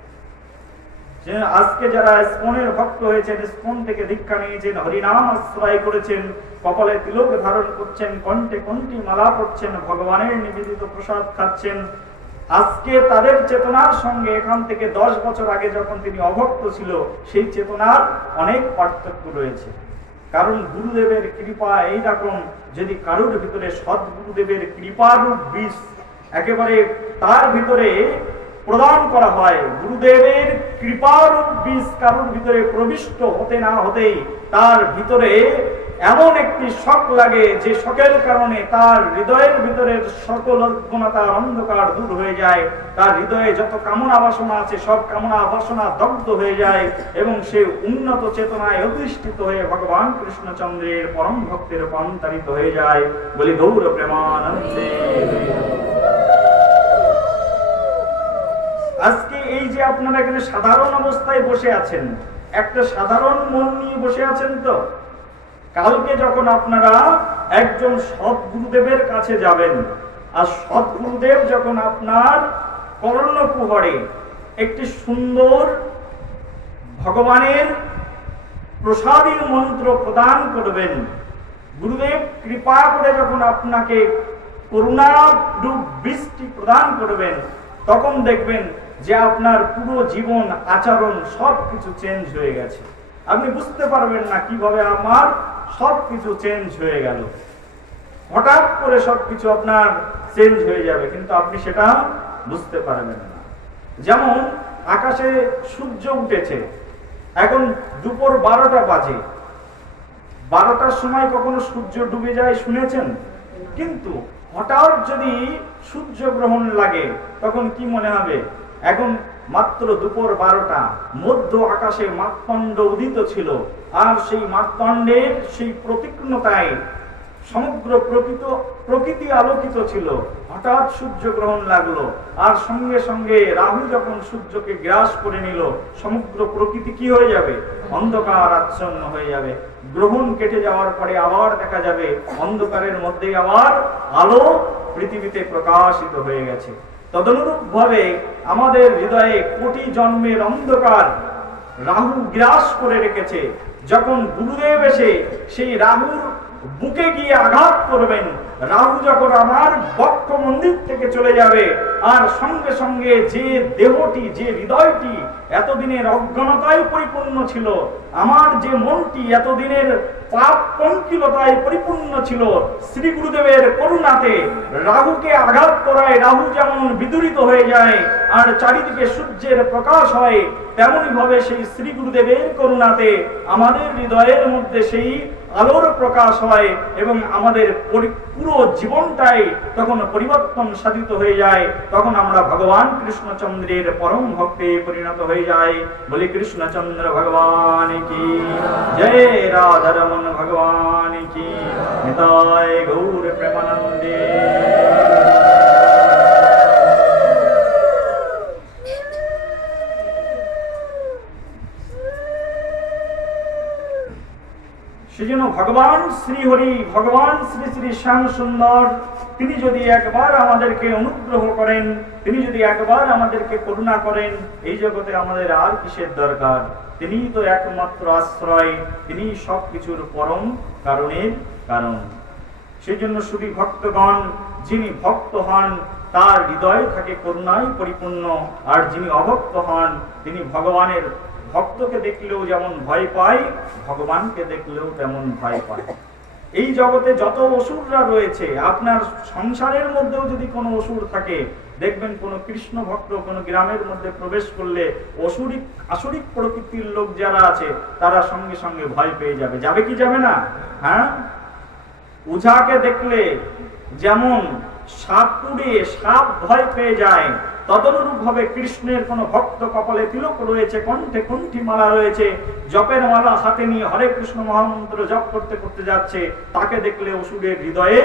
আজকে যারা ইসকনের ভক্ত হয়েছেন, ইসকন থেকে দীক্ষা নিয়েছেন, হরিনাম আশ্রয় করেছেন, কপালে তিলক ধারণ করছেন, কণ্ঠে কণ্ঠি মালা পড়ছেন, ভগবানের নিবেদিত প্রসাদ খাচ্ছেন, আজকে তাদের চেতনার সঙ্গে এখান থেকে 10 বছর আগে যখন তিনি অভক্ত ছিল, সেই চেতনার অনেক পার্থক্য রয়েছে। কারণ গুরুদেবের কৃপা এইরকম, যদি কারোর ভিতরে সদ্গুরুদেবের কৃপারূপ বীজ একেবারে তার ভিতরে প্রদান করা হয়, গুরুদেবের কৃপারূপ বীজ কারোর ভিতরে প্রবিষ্ট হতে না হতেই তার ভিতরে এমন একটি শক লাগে, যে শকের কারণে তার হৃদয়ের ভিতরের সকল অজ্ঞানতার অন্ধকার দূর হয়ে যায়, তার হৃদয়ে যত কামনা বাসনা আছে সব কামনা বাসনা দগ্ধ হয়ে যায়, এবং সে উন্নত চেতনায় অধিষ্ঠিত হয়ে ভগবান কৃষ্ণচন্দ্রের পরম ভক্তের রূপান্তরিত হয়ে যায়। বলি গৌর প্রেমানন্দে। আজকে এই যে আপনারা এখানে সাধারণ অবস্থায় বসে আছেন, একটা সাধারণ মন নিয়ে বসে আছেন, তো কালকে যখন আপনারা একজন সৎগুরুদেবের কাছে যাবেন, আর সৎগুরুদেব যখন আপনার কর্ণকুহরে একটি সুন্দর ভগবানের প্রসাদী মন্ত্র প্রদান করবেন, গুরুদেব কৃপা করে যখন আপনাকে করুণারূপ বৃষ্টি প্রদান করবেন, তখন দেখবেন যে আপনার পুরো জীবন আচরণ সবকিছু চেঞ্জ হয়ে গেছে। আপনি বুঝতে পারবেন না কিভাবে আমার সবকিছু চেঞ্জ হয়ে গেল। হঠাৎ করে সবকিছু আপনার চেঞ্জ হয়ে যাবে, কিন্তু আপনি সেটা বুঝতে পারবেন না। যেমন আকাশে সূর্য উঠেছে, এখন দুপুর 12টা বাজে, 12টার সময় কখনো সূর্য ডুবে যায় শুনেছেন? কিন্তু হঠাৎ যদি সূর্য গ্রহণ লাগে তখন কি মনে হবে? এখন মাত্র দুপুর 12টা, মধ্য আকাশে মার্তণ্ড উদিত ছিল, আর সেই মার্তণ্ডের সেই প্রতীক্ষ্ণতায় সমগ্র প্রকৃতি আলোকিত ছিল। হঠাৎ সূর্য গ্রহণ লাগলো, আর সঙ্গে সঙ্গে রাহু যখন সূর্যকে গ্রাস করে নিল, সমগ্র প্রকৃতি কি হয়ে যাবে? অন্ধকার আচ্ছন্ন হয়ে যাবে। গ্রহণ কেটে যাওয়ার পরে আবার দেখা যাবে অন্ধকারের মধ্যেই আবার আলো পৃথিবীতে প্রকাশিত হয়ে গেছে। তদনুরূপ ভাবে আমাদের হৃদয়ে কোটি জন্মের অন্ধকার রাহু গ্রাস করে রেখেছে। যখন গুরুদেব এসে সেই রাহুর বুকে গিয়ে আঘাত করবেন, রাহু যখন আমার বক্ষ মন্দির থেকে চলে যাবে, আর সঙ্গে সঙ্গে যে দেহটি, যে হৃদয়টি এতদিনের অজ্ঞানতায় পরিপূর্ণ ছিল, আমার যে মনটি এতদিনের পাপ পঙ্কিলতায় পরিপূর্ণ ছিল, শ্রী গুরুদেবের করুণাতে রাহুকে আঘাত করায় রাহু যেমন বিদূরিত হয়ে যায় আর চারিদিকে সূর্যের প্রকাশ হয়, তেমনি ভাবে সেই শ্রী গুরুদেবের করুণাতে আমাদের হৃদয়ের মধ্যে সেই আলোর প্রকাশ হয়, এবং আমাদের পুরো জীবনটাই তখন পরিবর্তন সাধিত হয়ে যায়। তখন আমরা ভগবান কৃষ্ণচন্দ্রের পরম ভক্তে পরিণত হয়ে যাই। বলি কৃষ্ণচন্দ্র ভগবান কি জয়, রাধারমণ ভগবান কি নিতাই গৌর প্রেমানন্দে। সেজন্য ভগবান শ্রীহরি, ভগবান শ্রী শ্রী শ্যাম সুন্দর, তিনি যদি একবার আমাদেরকে অনুগ্রহ করেন, তিনি যদি একবার আমাদেরকে করুণা করেন, এই জগতে আমাদের আর কিসের দরকার? তিনিই তো একমাত্র আশ্রয়, তিনি সবকিছুর পরম কারণের কারণ। সেজন্য শুধু ভক্তগণ, যিনি ভক্ত হন তার হৃদয় থাকে করুণায় পরিপূর্ণ, আর যিনি অভক্ত হন তিনি ভগবানের ভক্তকে দেখলেও যেমন ভয় পায়, ভগবানকে দেখলেও তেমন ভয় পায়। এই জগতে যত অসুররা রয়েছে, আপনার সংসারের মধ্যেও যদি কোনো অসুর থাকে, দেখবেন কোন কৃষ্ণ ভক্ত কোন গ্রামের মধ্যে প্রবেশ করলে আসরিক প্রকৃতির লোক যারা আছে তারা সঙ্গে সঙ্গে ভয় পেয়ে যাবে। যাবে কি যাবে না? হ্যাঁ, ওঝাকে দেখলে যেমন সাপ ভয় পেয়ে যায়, তদনুরূপ ভাবে কৃষ্ণের কোন ভক্ত কপালে তিলক রয়েছে, কণ্ঠে কণ্ঠী মালা রয়েছে, জপের মালা হাতে নিয়ে হরে কৃষ্ণ মহামন্ত্র জপ করতে করতে যাচ্ছে, তাকে দেখলে অসুরের হৃদয়ে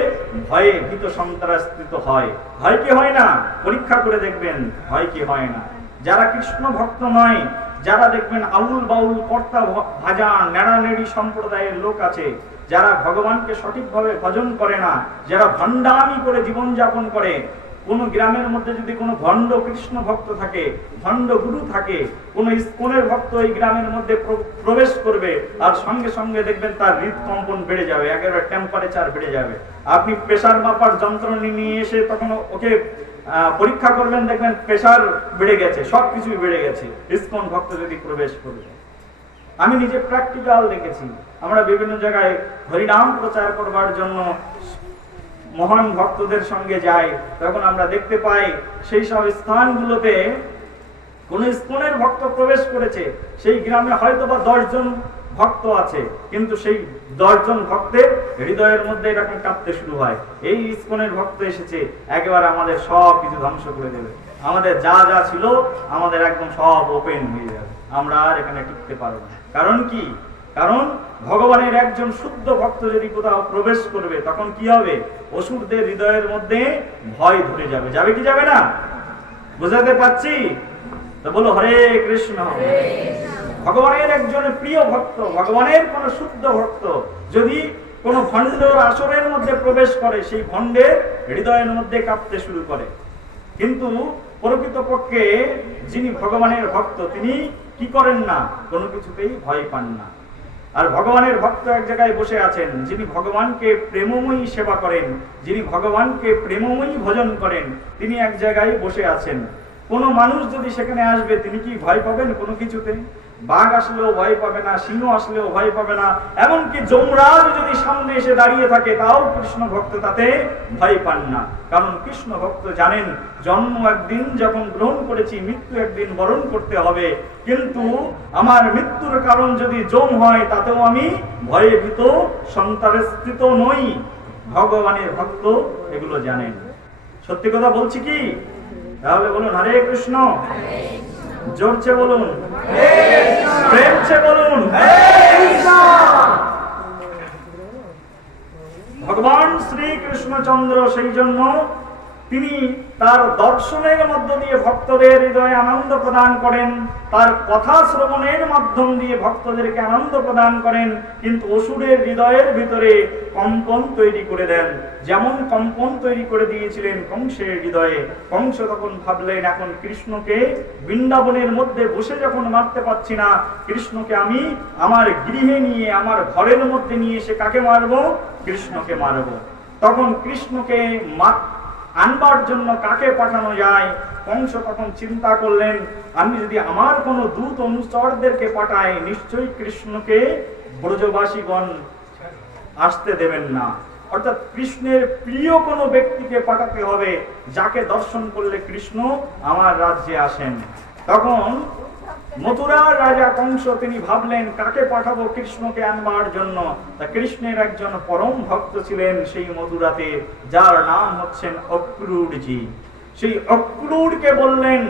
ভয়ে ভীত সন্ত্রাস্তিত হয়। হয় কি হয় না? পরীক্ষা করে দেখবেন, হয় কি হয় না। যারা কৃষ্ণ ভক্ত নয়, যারা দেখবেন আউল বাউল কর্তা ভাজা নেড়ানেড়ি সম্প্রদায়ের লোক আছে, যারা ভগবানকে সঠিকভাবে ভজন করে না, যারা ভণ্ডামি করে জীবন যাপন করে, কোন গ্রামের মধ্যে যদি কোনো ভণ্ড কৃষ্ণ ভক্ত থাকে, ভণ্ড গুরু থাকে, কোন ইস্কনের ভক্ত এই গ্রামের মধ্যে প্রবেশ করবে, আর সঙ্গে সঙ্গে দেখবেন তার হৃদকম্পন বেড়ে যাবে, একেবারে টেম্পারেচার বেড়ে যাবে। আপনি প্রেসার মাপার যন্ত্র নিয়ে এসে তখন ওকে পরীক্ষা করবেন, দেখবেন প্রেসার বেড়ে গেছে, সবকিছুই বেড়ে গেছে। ইস্কন ভক্ত যদি প্রবেশ করবে, আমি নিজে প্র্যাকটিক্যাল দেখেছি। আমরা বিভিন্ন জায়গায় হরিনাম প্রচার করবার জন্য মহান ভক্তদের সঙ্গে যাই, তখন আমরা দেখতে পাই সেই সব স্থানগুলোতে কোন ইস্কনের ভক্ত প্রবেশ করেছে, সেই গ্রামে হয়তো বা 10 জন ভক্ত আছে, কিন্তু সেই 10 জন ভক্তের হৃদয়ের মধ্যে এরকম কাঁপতে শুরু হয়, এই ইস্কনের ভক্ত এসেছে, একেবারে আমাদের সব কিছু ধ্বংস করে দেবে, আমাদের যা যা ছিল আমাদের একদম সব ওপেন হয়ে যাবে, আমরা আর এখানে টিকতে পারবো না। কারণ কি? কারণ ভগবানের একজন শুদ্ধ ভক্ত যদি কোথাও প্রবেশ করবে, তখন কি হবে? অসুরদের হৃদয়ের মধ্যে ভয় ধরে যাবে। যাবে কি যাবে না? বুঝাতে পারছি তো? বলো হরে কৃষ্ণ। ভগবানের একজন প্রিয় ভক্ত, ভগবানের কোন শুদ্ধ ভক্ত যদি কোন ভণ্ডর আসরের মধ্যে প্রবেশ করে, সেই ভণ্ডের হৃদয়ের মধ্যে কাঁপতে শুরু করে। কিন্তু প্রকৃতপক্ষে যিনি ভগবানের ভক্ত, তিনি কি করেন না? কোনো কিছুতেই ভয় পান না। আর ভগবানের ভক্ত এক জায়গায় বসে আছেন, যিনি ভগবানকে প্রেমময়ী সেবা করেন, যিনি ভগবানকে প্রেমময়ী ভজন করেন, তিনি এক জায়গায় বসে আছেন। কোনো মানুষ যদি সেখানে আসবে, তিনি কি ভয় পাবেন? কোনো কিছুতে। বাঘ আসলেও ভয় পাবে না, সিংহ আসলেও ভয় পাবে না, এমনকি যমরাজ যদি সামনে এসে দাঁড়িয়ে থাকে, তাও কৃষ্ণ ভক্ত তাতে ভয় পান না। কারণ কৃষ্ণ ভক্ত জানেন, জন্ম একদিন যখন গ্রহণ করেছি, মৃত্যু একদিন বরণ করতে হবে, কিন্তু আমার মৃত্যুর কারণ যদি যম হয়, তাতেও আমি ভয়ে ভীত সন্তারস্থিত নই। ভগবানের ভক্ত এগুলো জানেন। সত্যি কথা বলছি কি? তাহলে বলুন হরে কৃষ্ণ। জোরছে বলুন, প্রেমছে বলুন। ভগবান শ্রীকৃষ্ণচন্দ্র সেই জন্য তিনি তার দর্শনের মধ্য দিয়ে ভক্তদের হৃদয়ে আনন্দ প্রদান করেন, তার কথা শ্রবণের মাধ্যম দিয়ে ভক্তদেরকে আনন্দ প্রদান করেন, কিন্তু অসুরের হৃদয়ের ভিতরে কম্পন তৈরি করে দেন। যেমন কম্পন তৈরি করে দিয়েছিলেন কংসের হৃদয়ে। কংস তখন ভাবলেন, এখন কৃষ্ণকে বৃন্দাবনের মধ্যে বসে যখন মারতে পারছি না, কৃষ্ণকে আমি আমার গৃহে নিয়ে, আমার ঘরের মধ্যে নিয়ে এসে কাকে মারবো? কৃষ্ণকে মারবো। তখন কৃষ্ণকে আনবার জন্য কাকে পাঠানো যায়? কংস তখন চিন্তা করলেন, আমি যদি আমার কোনো দূত অনুচরদেরকে পাঠাই, নিশ্চয়ই কৃষ্ণকে ব্রজবাসীগণ আসতে দেবেন না। অর্থাৎ কৃষ্ণের প্রিয় কোনো ব্যক্তিকে পাঠাতে হবে, যাকে দর্শন করলে কৃষ্ণ আমার রাজ্যে আসেন। তখন মথুরার রাজা কংস তিনি ভাবলেন, কাকে পাঠাবো কৃষ্ণকে আনবার জন্য? তা কৃষ্ণের একজন পরম ভক্ত ছিলেন সেই মথুরাতে, যার নাম হচ্ছেন অক্রূরজি। সেই অক্রূরকে বললেন,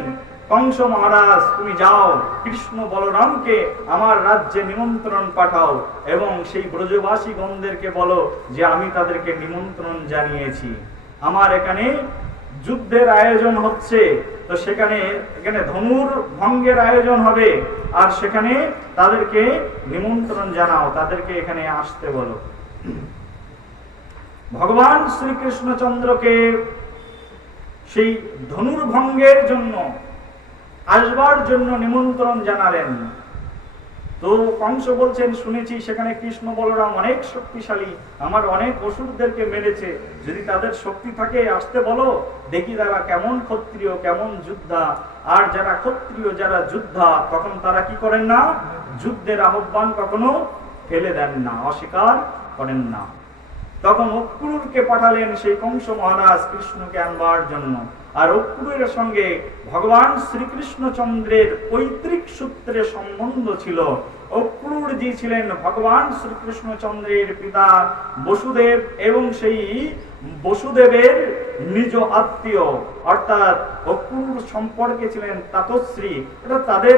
কংস মহারাজ তুমি যাও, কৃষ্ণ বলরামকে আমার রাজ্যে নিমন্ত্রণ পাঠাও, এবং সেই ব্রজবাসী গণদেরকে বলো যে আমি তাদেরকে নিমন্ত্রণ জানিয়েছি, আমার এখানে যুদ্ধের আয়োজন হচ্ছে, তো সেখানে ধনুর ভঙ্গের আয়োজন হবে, আর সেখানে তাদেরকে নিমন্ত্রণ জানাও, তাদেরকে এখানে আসতে বলো। ভগবান শ্রীকৃষ্ণচন্দ্রকে সেই ধনুর ভঙ্গের জন্য আসবার জন্য নিমন্ত্রণ জানালেন। তো কংস বলছেন, শুনেছি সেখানে কৃষ্ণ বলরাম অনেক শক্তিশালী, আমার অনেক অসুরদেরকে মেরেছে, যদি তাদের শক্তি থাকে আসতে বলো, দেখি তারা কেমন ক্ষত্রিয়, কেমন যোদ্ধা। আর যারা ক্ষত্রিয়, যারা যোদ্ধা, তখন তারা কি করেন না? যুদ্ধের আহ্বান কখনো ফেলে দেন না, অস্বীকার করেন না। তখন অক্রূরকে পাঠালেন সেই কংস মহারাজ কৃষ্ণকে আনবার জন্য। আর অক্রূরের সঙ্গে ভগবান শ্রীকৃষ্ণচন্দ্রের পৈতৃক সূত্রে সম্বন্ধ ছিল। অক্রূরজি ছিলেন ভগবান শ্রীকৃষ্ণচন্দ্রের পিতা বসুদেব, এবং সেই বসুদেবের নিজ আত্মীয়, অর্থাৎ অক্রূর সম্পর্কে ছিলেন তাতশ্রী, এটা তাদের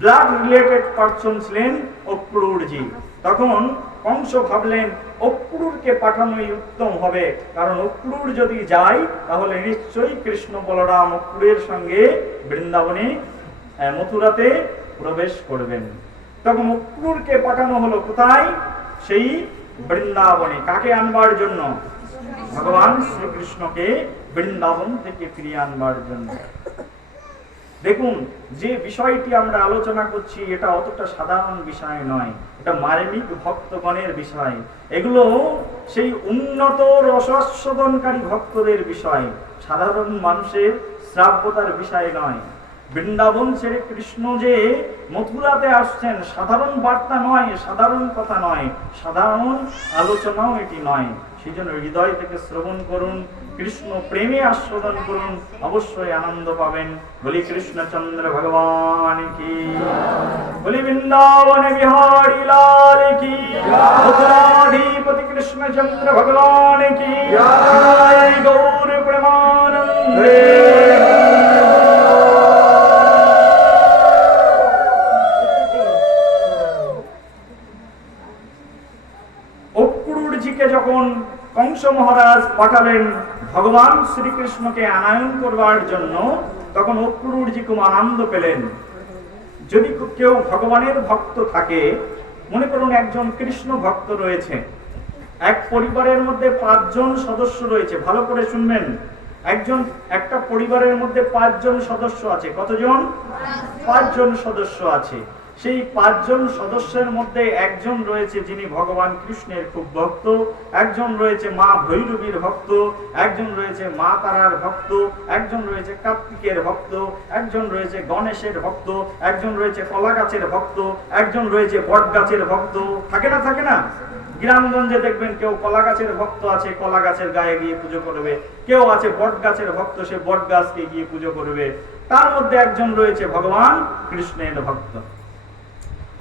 ব্লাড রিলেটেড পার্সন ছিলেন অক্রূরজি। তখন কংস ভাবলেন, অক্রূরকে পাঠানোই উত্তম হবে, কারণ অক্রূর যদি যায় তাহলে নিশ্চয়ই কৃষ্ণ বলরাম অক্রূরের সঙ্গে বৃন্দাবনে মথুরাতে প্রবেশ করবেন। তখন অক্রূরকে পাঠানো হলো কোথায়? সেই বৃন্দাবনে। কাকে আনবার জন্য? ভগবান শ্রীকৃষ্ণকে বৃন্দাবন থেকে ফিরিয়ে আনবার জন্য। দেখুন, যে বিষয়টি আমরা আলোচনা করছি এটা অতটা সাধারণ বিষয় নয়, এটা মার্মিক ভক্তগণের বিষয়। এগুলো সেই উন্নত রসাস্বাদনকারী ভক্তদের বিষয়, সাধারণ মানুষের শ্রাব্যতার বিষয় নয়। বৃন্দাবন ছেড়ে কৃষ্ণ যে মথুরাতে আসছেন সাধারণ বার্তা নয়, সাধারণ কথা নয়, সাধারণ আলোচনাও এটি নয়। সেই জন্য হৃদয় থেকে শ্রবণ করুন, কৃষ্ণ প্রেমে আস্বাদন করুন, অবশ্যই আনন্দ পাবেন। বলি কৃষ্ণচন্দ্র ভগবান কি, বলি বৃন্দাবন বিহারী লাল কি, মথুরাধিপতি কৃষ্ণচন্দ্র ভগবান কি, গৌর প্রেমানন্দে। অক্রূরজিকে যখন কংস মহারাজ পাঠালেন ভগবান শ্রীকৃষ্ণকে আনয়ন করবার জন্য, তখন অক্রূরজি খুব আনন্দ পেলেন। যদি কেউ ভগবানের ভক্ত থাকে, মনে করুন একজন কৃষ্ণ ভক্ত রয়েছে, এক পরিবারের মধ্যে 5 জন সদস্য রয়েছে, ভালো করে শুনবেন। একটা পরিবারের মধ্যে 5 জন সদস্য আছে। কতজন? 5 জন সদস্য আছে। সেই 5 জন সদস্যের মধ্যে একজন রয়েছে যিনি ভগবান কৃষ্ণের খুব ভক্ত, একজন রয়েছে মা ভৈরবীর ভক্ত, একজন রয়েছে মা তারার ভক্ত, একজন রয়েছে কার্তিকের ভক্ত, একজন রয়েছে গণেশের ভক্ত, একজন রয়েছে কলা গাছের ভক্ত, একজন রয়েছে বট গাছের ভক্ত। থাকে না, থাকে না? গ্রামগঞ্জে দেখবেন কেউ কলা গাছের ভক্ত আছে, কলা গাছের গায়ে গিয়ে পুজো করবে, কেউ আছে বট গাছের ভক্ত, সে বট গাছকে গিয়ে পুজো করবে। তার মধ্যে একজন রয়েছে ভগবান কৃষ্ণের ভক্ত।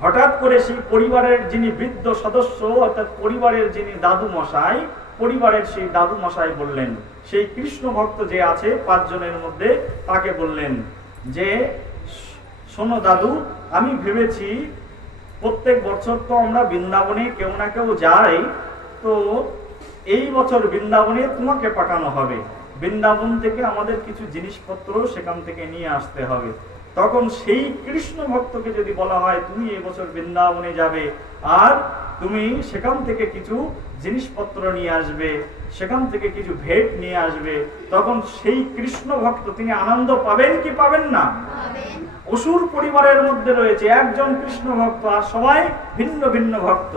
হঠাৎ করে সেই পরিবারের যিনি বৃদ্ধ সদস্য, অর্থাৎ পরিবারের যিনি দাদু মশাই, পরিবারের সেই দাদু মশাই বললেন, সেই কৃষ্ণ ভক্ত যে আছে 5 জনের মধ্যে, তাকে বললেন যে শোনো দাদু, আমি ভেবেছি প্রত্যেক বছর তো আমরা বৃন্দাবনে কেউ না কেউ যাই, তো এই বছর বৃন্দাবনে তোমাকে পাঠানো হবে। বৃন্দাবন থেকে আমাদের কিছু জিনিসপত্র সেখান থেকে নিয়ে আসতে হবে। তখন সেই কৃষ্ণ ভক্তকে যদি বলা হয় তুমি এবছর বৃন্দাবনে যাবে আর তুমি সেখান থেকে কিছু জিনিসপত্র নিয়ে আসবে, সেখান থেকে কিছু ভেট নিয়ে আসবে, তখন সেই কৃষ্ণ ভক্ত তিনি আনন্দ পাবেন কি পাবেন না? অসুর পরিবারের মধ্যে রয়েছে একজন কৃষ্ণ ভক্ত আর সবাই ভিন্ন ভিন্ন ভক্ত।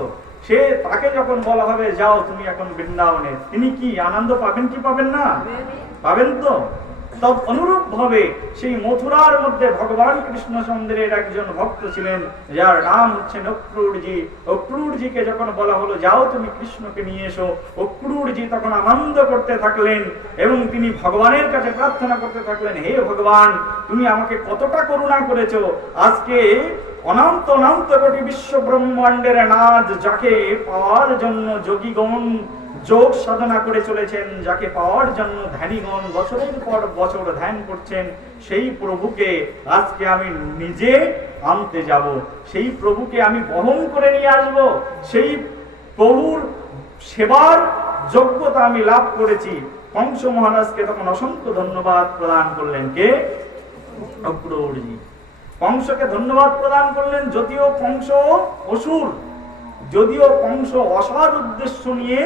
সে তাকে যখন বলা হবে যাও তুমি এখন বৃন্দাবনে, তিনি কি আনন্দ পাবেন কি পাবেন না? পাবেন তো। তব অনুরূপ ভাবে সেই মথুরার মধ্যে ভগবান কৃষ্ণচন্দ্রের একজন ভক্ত ছিলেন যার নাম হচ্ছেন অক্রূরজি। অক্রূরজিকে যখন বলা হলো যাও তুমি কৃষ্ণকে নিয়ে এসো, অক্রূরজি তখন আনন্দ করতে থাকলেন এবং তিনি ভগবানের কাছে প্রার্থনা করতে থাকলেন, হে ভগবান, তুমি আমাকে কতটা করুণা করেছো। আজকে অনন্ত অনন্ত কোটি বিশ্ব ব্রহ্মাণ্ডের নাথ, যাকে পাওয়ার জন্য যোগীগণ যোগ সাধনা করে চলেছেন, যাকে পাওয়ার জন্য ধ্যানীগণ বছরের পর বছর ধ্যান করছেন, সেই প্রভুকে আজকে আমি নিজে আনতে যাব, সেই প্রভুকে আমি বহন করে নিয়ে আসব, সেই প্রভুর সেবার যোগ্যতা আমি লাভ করেছি। কংস মহারাজকে তখন অসংখ্য ধন্যবাদ প্রদান করলেন কে? অক্রূরজি। কংসকে ধন্যবাদ প্রদান করলেন। যদিও কংস অসুর, যদিও কংস অসৎ উদ্দেশ্য নিয়ে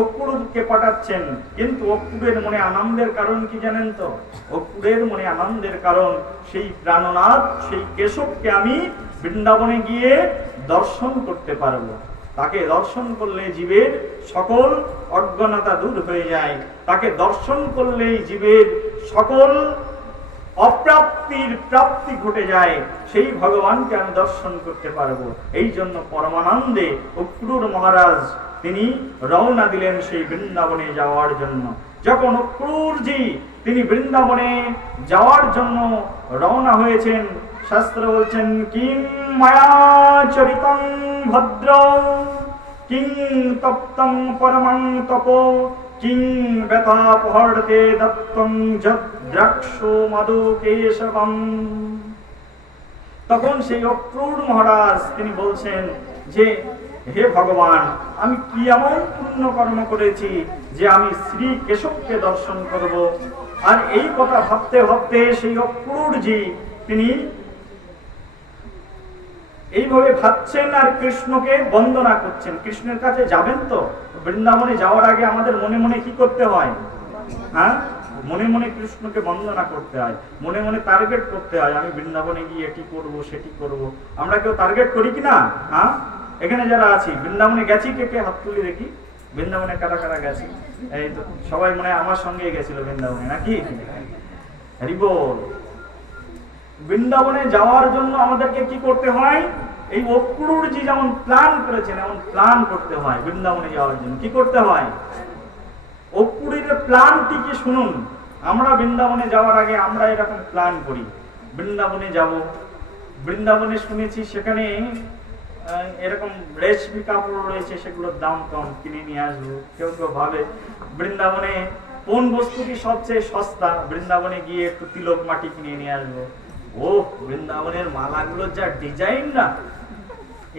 অক্রূরকে পাঠাচ্ছেন, কিন্তু অক্রূরের মনে আনন্দের কারণ কি জানেন তো? অক্রূরের মনে আনন্দের কারণ সেই প্রাণনাথ, সেই কেশবকে আমি বৃন্দাবনে গিয়ে দর্শন করতে পারবো। তাকে দর্শন করলে জীবের সকল অজ্ঞানতা দূর হয়ে যায়, তাকে দর্শন করলেই জীবের সকল অপ্রাপ্তির প্রাপ্তি ঘটে যায়, সেই ভগবানকে আমি দর্শন করতে পারবো। এই জন্য পরমানন্দে অক্রূর মহারাজ তিনি রওনা দিলেন সেই বৃন্দাবনে যাওয়ার জন্য। যখন অক্রূরজি তিনি বৃন্দাবনে যাওয়ার জন্য রওনা হয়েছেন, শাস্ত্র বলছেন কিং মায়া চরিতং ভদ্র, কিং তপ্তং পরমং তপ, কিং ব্যথাপহর্তে দত্তং যদ্রাক্ষো মধু কেশবম। তখন সেই অক্রূর মহারাজ তিনি বলছেন যে হে ভগবান, আমি কি এমন পুণ্য কর্ম করেছি যে আমি শ্রী কেশবকে দর্শন করব। আর এই কথা ভাবতে ভাবতে সেই অক্রূরজি তিনি এইভাবে ভাবছেন আর কৃষ্ণকে বন্দনা করছেন। কৃষ্ণের কাছে যাবেন তো, বৃন্দাবনে যাওয়ার আগে আমাদের মনে মনে কি করতে হয়? হ্যাঁ, মনে মনে কৃষ্ণকে বন্দনা করতে হয়, মনে মনে টার্গেট করতে হয়, আমি বৃন্দাবনে গিয়ে এটি করব সেটি করব। আমরা কেউ টার্গেট করি কিনা? হ্যাঁ, এখানে যারা আছি বৃন্দাবনে গেছি, কে কে হাত তুলে দেখি। বৃন্দাবনে কারা কারা গেছি? এই তো সবাই মনে হয় আমার সঙ্গে গেছিল বৃন্দাবনে, নাকি? হরি বল। বৃন্দাবনে যাওয়ার জন্য আমাদেরকে কি করতে হয়? এই অক্রূরজি যেমন প্ল্যান করেছেন এমন প্ল্যান করতে হয়। বৃন্দাবনে যাওয়ার জন্য কি করতে হয়? অক্রূরের প্ল্যানটি কি শুনুন। আমরা বৃন্দাবনে যাওয়ার আগে আমরা এরকম প্ল্যান করি, বৃন্দাবনে যাব। বৃন্দাবনে শুনেছি সেখানে এরকম রেশমি কাপড় রয়েছে, সেগুলোর দাম কম, কিনে নিয়ে আসবো। কেউ কেউ ভাবে বৃন্দাবনে কোন বস্তুটি সবচেয়ে সস্তা, বৃন্দাবনে গিয়ে একটু তিলক মাটি কিনে নিয়ে আসবো। ও বৃন্দাবনের মালাগুলোর যা ডিজাইন না,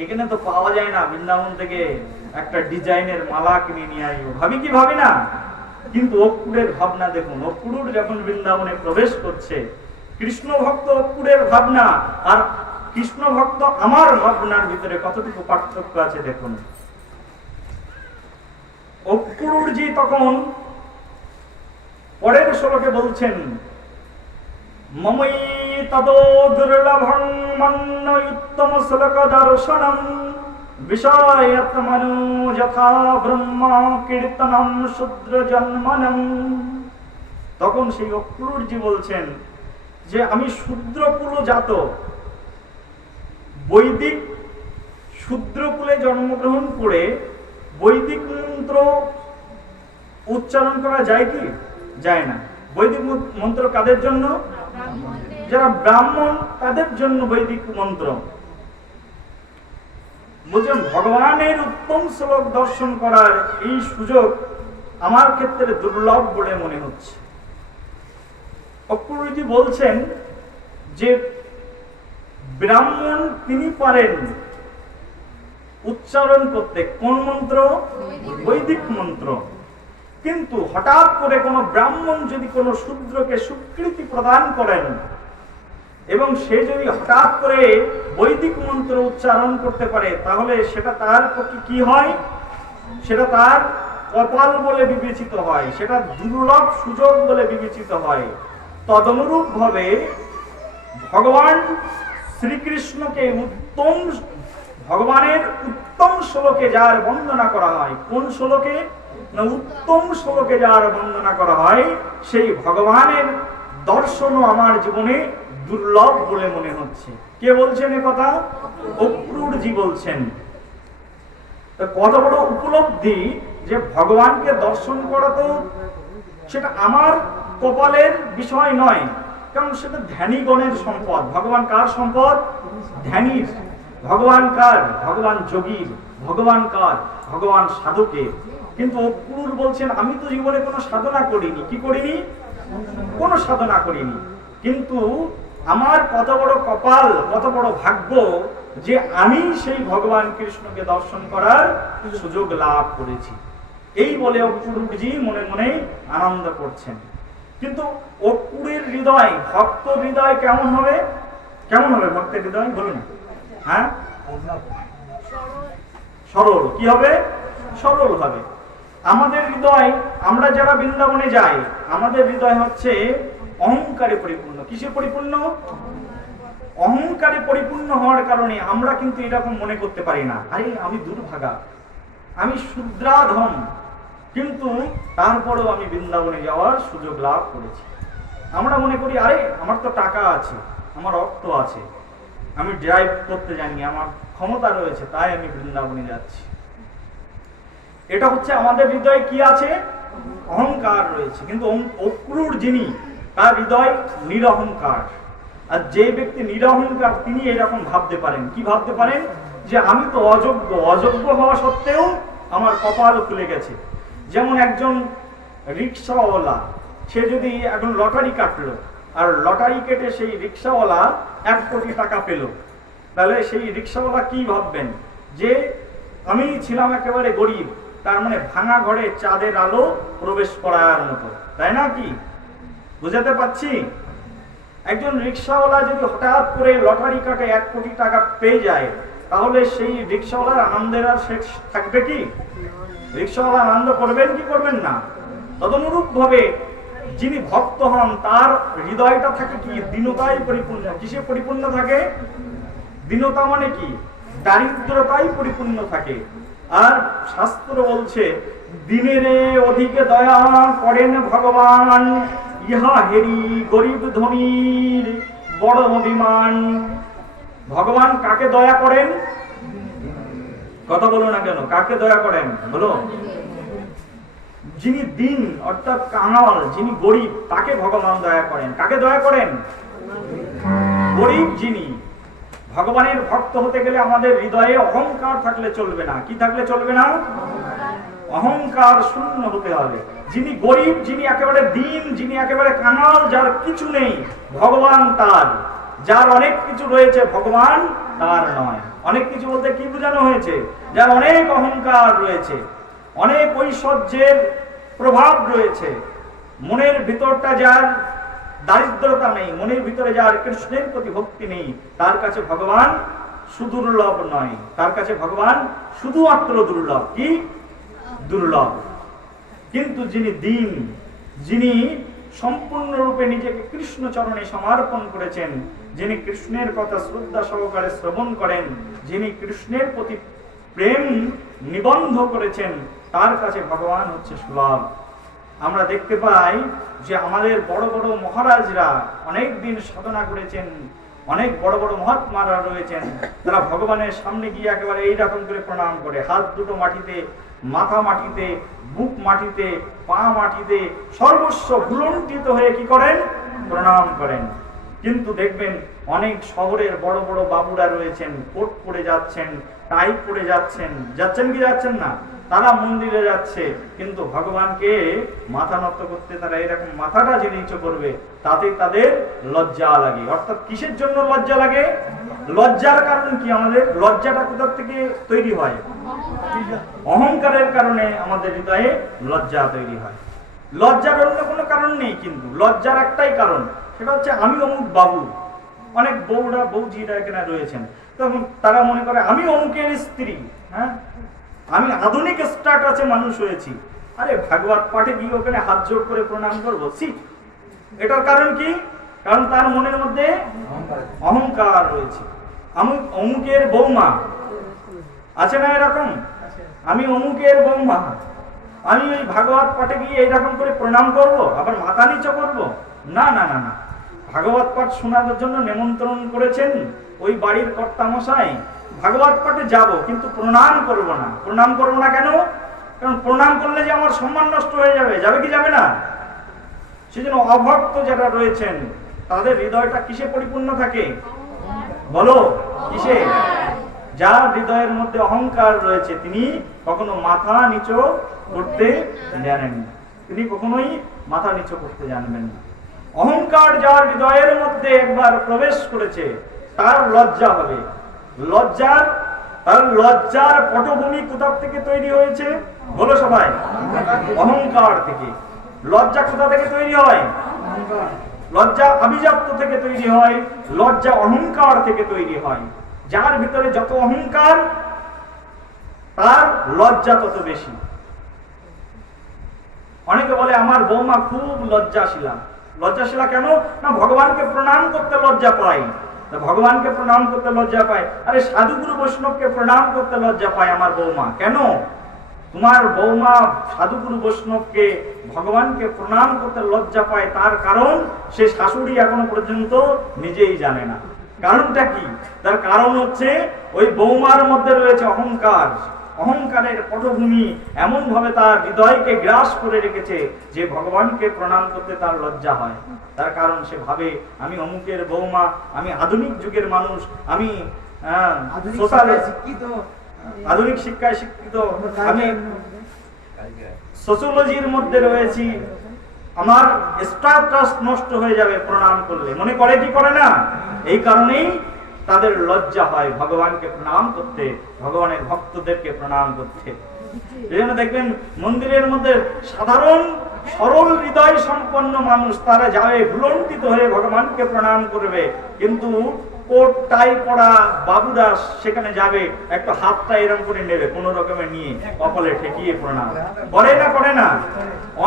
এখানে তো পাওয়া যায় না। বৃন্দাবন থেকে একটা ডিজাইনের মালা কিনে নিয়ে আসবো, ভাবি কি ভাবি না? কিন্তু অক্রূরের ভাবনা দেখুন। অক্রূর যখন বৃন্দাবনে প্রবেশ করছে, কৃষ্ণ ভক্ত অক্রূরের ভাবনা আর কৃষ্ণ ভক্ত আমার ভাবনার ভিতরে কতটুকু পার্থক্য আছে দেখুন। অক্রূরজি তখন পরের শ্লোকে বলছেন, মমৈ তদো দুর্লভং মন্ন উত্তম শ্লোক দর্শনম বিষয়াত্মনো যথা ব্রহ্ম কীর্তনম শূদ্র জন্মনম। তখন সেই অক্রূরজি বলছেন যে আমি শূদ্রকুল জাত, বৈদিক শূদ্রকুলে জন্মগ্রহণ করে বৈদিক মন্ত্র উচ্চারণ করা যায় কি? যায় না। বৈদিক মন্ত্র কাদের জন্য? যারা ব্রাহ্মণ তাদের জন্য বৈদিক মন্ত্র। বলছেন ভগবানের উত্তম শ্লোক দর্শন করার এই সুযোগ আমার ক্ষেত্রে দুর্লভ বলে মনে হচ্ছে। অক্রূরজি বলছেন যে ব্রাহ্মণ তিনি পারেন উচ্চারণ করতে কোন মন্ত্র? বৈদিক মন্ত্র। কিন্তু হঠাৎ করে কোন ব্রাহ্মণ যদি কোন শূদ্রকে স্বীকৃতি প্রদান করেন এবং সে যদি হঠাৎ করে বৈদিক মন্ত্র উচ্চারণ করতে পারে, তাহলে সেটা তার পক্ষে কি হয়? সেটা তার কপাল বলে বিবেচিত হয়, সেটা দুর্লভ সুযোগ বলে বিবেচিত হয়। তদনুরূপ ভাবে ভগবান শ্রীকৃষ্ণকে ভগবানের উত্তম শ্লোকে যার বন্দনা করা হয়, কোন শ্লোকে? না, উত্তম শ্লোকে যার বন্দনা করা হয়, সেই ভগবানের দর্শনও আমার জীবনে দুর্লভ বলে মনে হচ্ছে। কে বলছেন এ কথা? অক্রূরজি বলছেন। কত বড় উপলব্ধি যে ভগবানকে দর্শন করা তো সেটা আমার কপালের বিষয় নয়, কারণ সেটা ধ্যানীগণের সম্পদ। ভগবান কার সম্পদ? ধ্যানীর। ভগবান কার? ভগবান যোগীর। ভগবান কার? ভগবান সাধকের। কিন্তু অক্রূর বলছেন আমি তো জীবনে কোনো সাধনা করিনি। কি করিনি? কোনো সাধনা করিনি, কিন্তু আমার কত বড় কপাল, কত বড় ভাগ্য যে আমি সেই ভগবান কৃষ্ণকে দর্শন করার সুযোগ লাভ করেছি। এই বলে অক্রূরজি মনে মনে আনন্দ করছেন। কিন্তু অক্রূরের হৃদয়, ভক্ত হৃদয় কেমন হবে? কেমন হবে ভক্তের হৃদয় বলুন? হ্যাঁ, সরল। কি হবে? সরল হবে। আমাদের হৃদয়, আমরা যারা বৃন্দাবনে যাই, আমাদের হৃদয় হচ্ছে অহংকারে পরিপূর্ণ। কিসে পরিপূর্ণ? অহংকারে পরিপূর্ণ হওয়ার কারণে আমরা কিন্তু এরকম মনে করতে পারি না, আরে আমি দুর্ভাগা, আমি শূদ্রাধম, কিন্তু তারপরেও আমি বৃন্দাবনে যাওয়ার সুযোগ লাভ করেছি। আমরা মনে করি আরে আমার তো টাকা আছে, আমার অর্থ আছে, আমি ড্রাইভ করতে জানি, আমার ক্ষমতা রয়েছে, তাই আমি বৃন্দাবনে যাচ্ছি। এটা হচ্ছে আমাদের হৃদয়ে কি আছে? অহংকার রয়েছে। কিন্তু অক্রূর যিনি, তার হৃদয় নিরহংকার। আর যে ব্যক্তি নিরহংকার তিনি এরকম ভাবতে পারেন। কি ভাবতে পারেন? যে আমি তো অযোগ্য, অযোগ্য হওয়া সত্ত্বেও আমার কপাল খুলে গেছে। যেমন একজন রিক্সাওয়ালা, সে যদি এখন লটারি কাটলো, আর লটারি কেটে সেই রিক্সাওয়ালা 1 কোটি টাকা পেল, তাহলে সেই রিক্সাওয়ালা কি ভাববেন? যে আমি ছিলাম একেবারে গরিব, তার মানে ভাঙা ঘরে চাঁদের আলো প্রবেশ করার মতো, তাই না? কি বুঝাতে পারছি? একজন রিক্সাওয়ালা যদি হঠাৎ করে লটারি কাটে 1 কোটি টাকা পেয়ে যায়, তাহলে সেই রিক্সাওয়ালার আনন্দের আর শেষ থাকবে কি? রিক্সাওয়ালা আনন্দ করবেন কি করবেন না? তদনুরূপ ভাবে যিনি ভক্ত হন, তার হৃদয়টা থাকে কি? দীনতায় পরিপূর্ণ। কিসে পরিপূর্ণ থাকে? দীনতা মানে কি? দারিদ্রতাই পরিপূর্ণ থাকে। আর শাস্ত্র বলছে দিনেরে অধিকে দয়া করেন ভগবান, ইহা হেরি গরিব ধনীর বড় অভিমান। ভগবান কাকে দয়া করেন? কথা বলো না কেন, কাকে দয়া করেন বলো? যিনি দীন অর্থাৎ কাঙাল, যিনি গরিব, তাকে ভগবান দয়া করেন। কাকে দয়া করেন? গরিব যিনি। ভগবানের ভক্ত হতে গেলে আমাদের হৃদয়ে অহংকার থাকলে চলবে না। কি থাকলে চলবে না? অহংকার শূন্য হতে হবে। যিনি গরিব, যিনি একেবারে দীন, যিনি একেবারে কাঙাল, যার কিছু নেই, ভগবান তার। যার অনেক কিছু রয়েছে, ভগবান তার নয়। অনেক কিছু বলতে কি বোঝানো হয়েছে? যার অনেক অহংকার রয়েছে, অনেক ঐশ্বর্যের প্রভাব রয়েছে, মনের ভিতরটা যার দারিদ্রতা নেই, মনের ভিতরে যার কৃষ্ণের প্রতি ভক্তি নেই, তার কাছে ভগবান সুদুর্লভ নয়। তার কাছে ভগবান শুধুমাত্র দুর্লভ। কি দুর্লভ? কিন্তু যিনি দীন, যিনি সম্পূর্ণরূপে নিজেকে কৃষ্ণ চরণে সমর্পণ করেছেন, যিনি কৃষ্ণের কথা শ্রদ্ধা সহকারে শ্রবণ করেন, যিনি কৃষ্ণের প্রতি প্রেম নিবন্ধ করেছেন, তার কাছে ভগবান হচ্ছে সুলভ। আমরা দেখতে পাই যে আমাদের বড় বড় মহারাজরা অনেক দিন সাধনা করেছেন, অনেক বড় বড় মহাত্মারা রয়েছেন, তারা ভগবানের সামনে গিয়ে একেবারে এইরকম করে প্রণাম করে, হাত দুটো মাটিতে, মাথা মাটিতে, বুক মাটিতে, পা মাটিতে, সর্বস্ব ভুলুণ্ঠিত হয়ে কি করেন? প্রণাম করেন। কিন্তু দেখবেন অনেক শহরের বড় বড় বাবুরা রয়েছেন, কোট পরে যাচ্ছেন, টাই পরে যাচ্ছেন, যাচ্ছেন কি যাচ্ছেন না? তারা মন্দিরে যাচ্ছে, কিন্তু ভগবানকে মাথা নত করতে তারা এরকম মাথাটা যে নিচু করবে, তাতে তাদের লজ্জা লাগে। অর্থাৎ কিসের জন্য লজ্জা লাগে? লজ্জার কারণ কি? আমাদের লজ্জাটা কোথা থেকে তৈরি হয়? অহংকারের কারণে আমাদের হৃদয়ে লজ্জা তৈরি হয়। লজ্জার অন্য কোনো কারণ নেই, কিন্তু লজ্জার একটাই কারণ, সেটা হচ্ছে আমি অমুক বাবু। অনেক বউরা, বউজিরা এখানে রয়েছেন, তখন তারা মনে করে আমি অমুকের স্ত্রী, হ্যাঁ, আমি আধুনিক স্ট্যাটাসে মানুষ হয়েছি, আরে ভাগবত পাঠে গিয়ে ওখানে হাত জোড় করে প্রণাম করবো। এটার কারণ কি? কারণ তার মনের মধ্যে অহংকার রয়েছে। আমি অমুকের বৌমা, আছে না এরকম? আমি অমুকের বৌমা, আমি ওই ভাগবত পাঠে গিয়ে এইরকম করে প্রণাম করব, আবার মাথা নিচু করব? না না না না। ভাগবত পাঠ শোনার জন্য নিমন্ত্রণ করেছেন ওই বাড়ির কর্তামশাই, ভাগবত পাঠে যাব, কিন্তু প্রণাম করব না। প্রণাম করব না কেন? কারণ প্রণাম করলে যে আমার সম্মান নষ্ট হয়ে যাবে। যাবে কি যাবে না? সেজন্য অভক্ত যারা রয়েছেন, তাদের হৃদয়টা কিসে পরিপূর্ণ থাকে বলো? কিসে? যার হৃদয়ের মধ্যে অহংকার রয়েছে, তিনি কখনো মাথা নিচু করতে জানেন না। তিনি কখনোই মাথা নিচু করতে জানবেন না। অহংকার যার হৃদয়ের মধ্যে একবার প্রবেশ করেছে, তার লজ্জা হবে। তার লজ্জার পটভূমি কোথা থেকে তৈরি হয়েছে বলো সবাই? অহংকার থেকে। লজ্জা কোথা থেকে তৈরি হয়? লজ্জা আভিজাত্য থেকে তৈরি হয়, লজ্জা অহংকার থেকে তৈরি হয়। যার ভিতরে যত অহংকার, তার লজ্জা তত বেশি। অনেকে বলে আমার বৌমা খুব লজ্জাশীলা। লজ্জাশীলা কেন? না, ভগবানকে প্রণাম করতে লজ্জা পায়। ভগবানকে প্রণাম করতে লজ্জা পায়। আরে সাধুগুরু বৈষ্ণবকে প্রণাম করতে লজ্জা পায় আমার বৌমা। কেন? তোমার বৌমা সাধুগুরু বৈষ্ণবকে, ভগবানকে প্রণাম করতে লজ্জা পায়, তার কারণ সে শাশুড়ি এখনো পর্যন্ত নিজেই জানে না। কারণটা কি? তার কারণ হচ্ছে ওই বৌমার মধ্যে রয়েছে অহংকার। অহংকারের পটভূমি এমন ভাবে তার হৃদয়কে গ্রাস করে রেখেছে যে ভগবানকে প্রণাম করতে তার লজ্জা হয়। তার কারণ সে ভাবে আমি অমুকের বৌমা, আমি আধুনিক যুগের মানুষ, আমি আধুনিক শিক্ষায় শিক্ষিত, আমি সোশিওলজির মধ্যে রয়েছি, আমার স্ট্যাটাস নষ্ট হয়ে যাবে প্রণাম করলে। মনে করে কি করে না? এই কারণেই তাদের লজ্জা হয় ভগবানকে প্রণাম করতে, ভগবানের ভক্তদেরকে প্রণাম করতে। এই জন্য দেখবেন মন্দিরের মধ্যে সাধারণ সরল হৃদয় সম্পন্ন মানুষ, তারা যাবে ভুলণ্ঠিত হয়ে ভগবানকে প্রণাম করবে, কিন্তু কোট টাই পরা বাবুরা সেখানে যাবে, একটা হাতটা এরকম করে নেবে, কোন রকমের নিয়ে কপালে ঠেকিয়ে প্রণাম করে না? করে না?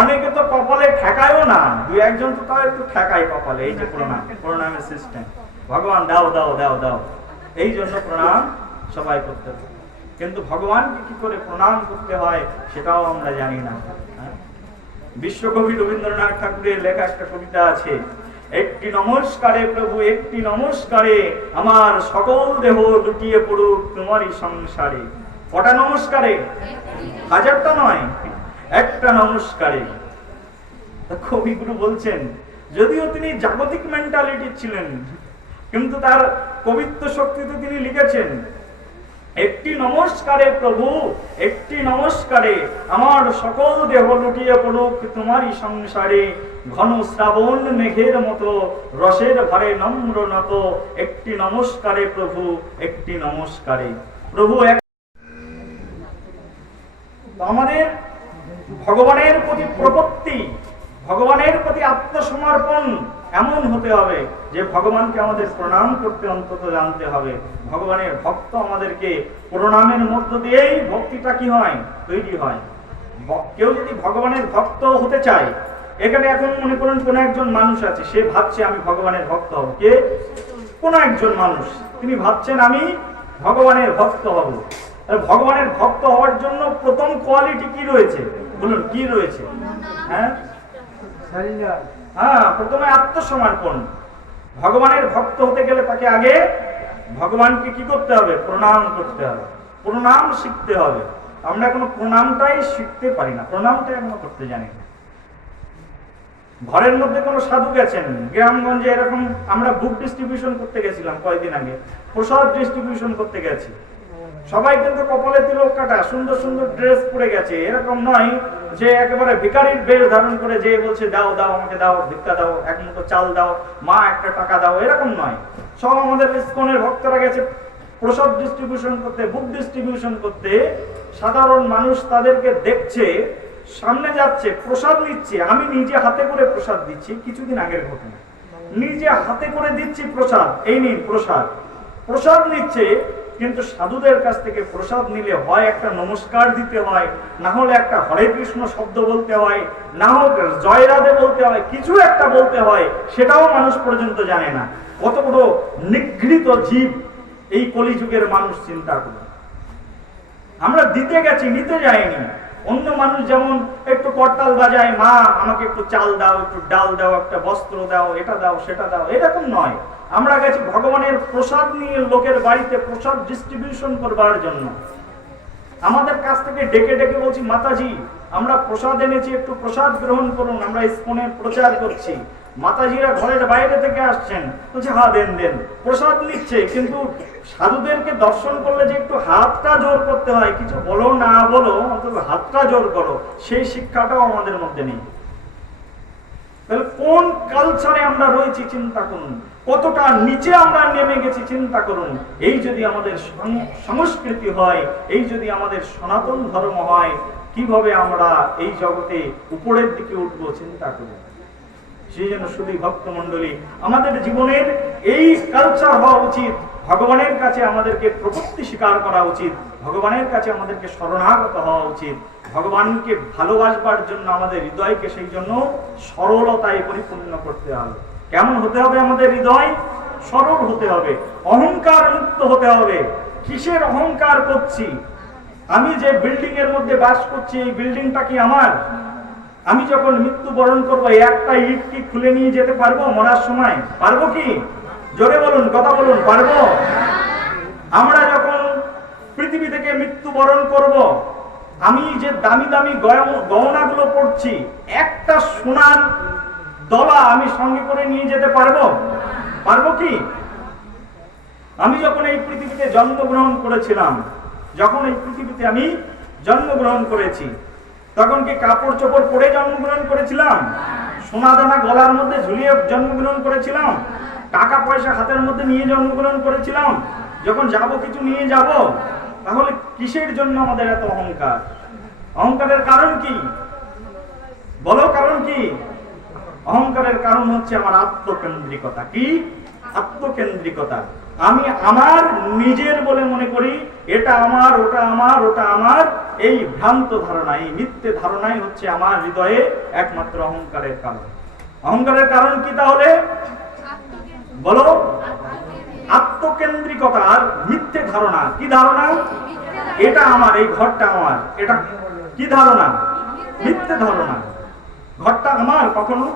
অনেকে তো কপালে ঠেকায়ও না, দুই একজন তো তাও একটু ঠেকায় কপালে। এই যে প্রণামের সিস্টেম, ভগবান দাও দাও দাও দাও, এই জন্য প্রণাম সবাই করতে হবে। কিন্তু ভগবানকে কি করে প্রণাম করতে হয় সেটাও আমরা জানি না। বিশ্বকবি রবীন্দ্রনাথ ঠাকুরের লেখা একটা কবিতা আছে, একটি নমস্কারে প্রভু, একটি নমস্কারে আমার সকল দেহ লুটিয়ে পড়ুক তোমারই সংসারে। কটা নমস্কারে? হাজারটা নয়, একটা নমস্কারে। কবিগুরু বলছেন, যদিও তিনি জাগতিক মেন্টালিটি ছিলেন, কিন্তু তার কবিত্ব শক্তিতে তিনি লিখেছেন, একটি নমস্কারে প্রভু, একটি নমস্কারে আমার সকল দেহ লুটিয়ে পড়ুক তোমারই সংসারে। ঘন শ্রাবণ মেঘের মতো রসের ভারে নম্র নত, একটি নমস্কারে প্রভু, একটি নমস্কারে। প্রভু আমাদের ভগবানের প্রতি প্রপত্তি, ভগবানের প্রতি আত্মসমর্পণ এমন হতে হবে যে ভগবানকে আমাদের প্রণাম করতে অন্তত জানতে হবে। ভগবানের ভক্ত আমাদেরকে প্রণামের মধ্য দিয়েই ভক্তিটা কি হয়, তৈরি হয়। কেউ যদি ভগবানের ভক্ত হতে চায়, এখানে এখন মনে করুন কোন একজন মানুষ আছে, সে ভাবছে আমি ভগবানের ভক্ত হব। কে? কোন একজন মানুষ, তিনি ভাবছেন আমি ভগবানের ভক্ত হব। ভগবানের ভক্ত হওয়ার জন্য প্রথম কোয়ালিটি কি রয়েছে বলুন, কি রয়েছে? হ্যাঁ, প্রথমে আত্মসমর্পণ। ভগবানের ভক্ত হতে গেলে তাকে আগে ভগবানকে কি করতে হবে? প্রণাম করতে হবে, প্রণাম শিখতে হবে। আমরা এখনো প্রণামটাই শিখতে পারি না, প্রণামটাই এখনো করতে জানি না। ঘরের মধ্যে কোনো সাধু গেছেন গ্রামগঞ্জে, এরকম আমরা বুক ডিস্ট্রিবিউশন করতে গেছিলাম কয়েকদিন আগে, প্রসাদ ডিস্ট্রিবিউশন করতে গেছি। সবাই কিন্তু কপালে তিলক কাটা, সুন্দর সুন্দর ড্রেস পরে গেছে। এরকম নয় যে একেবারে ভিখারির বেশ ধারণ করে যে বলছে দাও দাও আমাকে দাও, ভিক্ষা দাও, এক মুঠো চাল দাও, মা একটা টাকা দাও, এরকম নয়। সব আমাদের ইসকনের ভক্তরা গেছে প্রসাদ ডিস্ট্রিবিউশন করতে, বুক ডিস্ট্রিবিউশন করতে। সাধারণ মানুষ তাদেরকে দেখছে, সামনে যাচ্ছে, প্রসাদ নিচ্ছে। আমি নিজে হাতে করে প্রসাদ দিচ্ছি, কিছুদিন আগের ঘটনা, নিজে হাতে করে দিচ্ছি প্রসাদ, এই নিন প্রসাদ। প্রসাদ নিচ্ছে, কিন্তু সাধুদের কাছ থেকে প্রসাদ নিলে হয় একটা নমস্কার দিতে হয়, না হলে একটা হরে কৃষ্ণ শব্দ বলতে হয়, না হোক জয় রাধে বলতে হয়, কিছু একটা বলতে হয়, সেটাও মানুষ পর্যন্ত জানে না। কত বড় নিগৃহীত জীব এই কলিযুগের মানুষ, চিন্তা করে। আমরা দিতে গেছি, নিতে যাইনি। অন্য মানুষ যেমন একটু করতাল বাজায়, মা আমাকে একটু চাল দাও, একটু ডাল দাও, একটা বস্ত্র দাও, এটা দাও সেটা দাও, এরকম নয়। আমরা গেছি ভগবানের প্রসাদ নিয়ে লোকের বাড়িতে প্রসাদ ডিস্ট্রিবিউশন করবার জন্য। আমাদের কাছ থেকে ডেকে ডেকে বলছি, মাতাজি আমরা প্রসাদ এনেছি, একটু প্রসাদ গ্রহণ করুন, আমরা ইসকনের প্রচার করছি। মাতাজিরা ঘরের বাইরে থেকে আসছেন, বলছে হ্যাঁ দেন দেন, প্রসাদ নিচ্ছে। কিন্তু সাধুদেরকে দর্শন করলে যে একটু হাতটা জোর করতে হয়, কিছু বলো না বলো অন্তত হাতটা জোর করো, সেই শিক্ষাটাও আমাদের মধ্যে নেই। তাহলে কোন কালচারে আমরা রয়েছি চিন্তা করুন, কতটা নিচে আমরা নেমে গেছি চিন্তা করুন। এই যদি আমাদের সংস্কৃতি হয়, এই যদি আমাদের সনাতন ধর্ম হয়, কিভাবে আমরা এই জগতে উপরের দিকে উঠবো চিন্তা করুন। সেই জন্য শুধু ভক্ত মন্ডলী, আমাদের জীবনের এই কালচার হওয়া উচিত। ভগবানের কাছে আমাদেরকে প্রপত্তি স্বীকার করা উচিত, ভগবানের কাছে আমাদেরকে শরণাগত হওয়া উচিত। ভগবানকে ভালোবাসবার জন্য আমাদের হৃদয়কে সেই জন্য সরলতায় পরিপূর্ণ করতে হবে। কেমন হতে হবে আমাদের হৃদয়? সরল হতে হবে, অহংকার মুক্ত হতে হবে। কিসের অহংকার করছি? আমি যে বিল্ডিং এর মধ্যে বাস করছি, এই বিল্ডিংটা কি আমার? আমি যখন মৃত্যুবরণ করবো, একটা ইট কি খুলে নিয়ে যেতে পারবো মরার সময়? পারবো কি? জোরে বলুন, কথা বলুন, পারবো? আমরা যখন পৃথিবী থেকে মৃত্যুবরণ করব, আমি যে দামি দামি গহনাগুলো পড়ছি, একটা সোনার দলা আমি সঙ্গে করে নিয়ে যেতে পারবো? পারবো কি? আমি যখন এই পৃথিবীতে জন্মগ্রহণ করেছিলাম, যখন এই পৃথিবীতে আমি জন্মগ্রহণ করেছি, তখন কি কাপড় চোপড় পরে জন্মগ্রহণ করেছিলাম? সোনা দানা গলার মধ্যে ঝুলিয়ে জন্মগ্রহণ করেছিলাম? টাকা পয়সা হাতের মধ্যে নিয়ে জন্মগ্রহণ করেছিলাম? যখন যাব কিছু নিয়ে যাব, তাহলে কিসের জন্য আমাদের এত অহংকার? অহংকারের কারণ কি বলো? কারণ কি? অহংকারের কারণ হচ্ছে আমার আত্মকেন্দ্রিকতা। কি? আত্মকেন্দ্রিকতা। আমি আমার নিজের বলে মনে করি, এটা আমার, ওটা আমার, ওটা আমার। এই ভ্রান্ত ধারণা, এই মিথ্যে ধারণাই হচ্ছে আমার হৃদয়ে একমাত্র অহংকারের কারণ। অহংকারের কারণ কি তাহলে বলো? আত্মকেন্দ্রিকতা আর মিথ্যে ধারণা। কি ধারণা? এটা আমার, এই ঘরটা আমার। এটা কি ধারণা? মিথ্যে ধারণা। ঘরটা আমার কখনো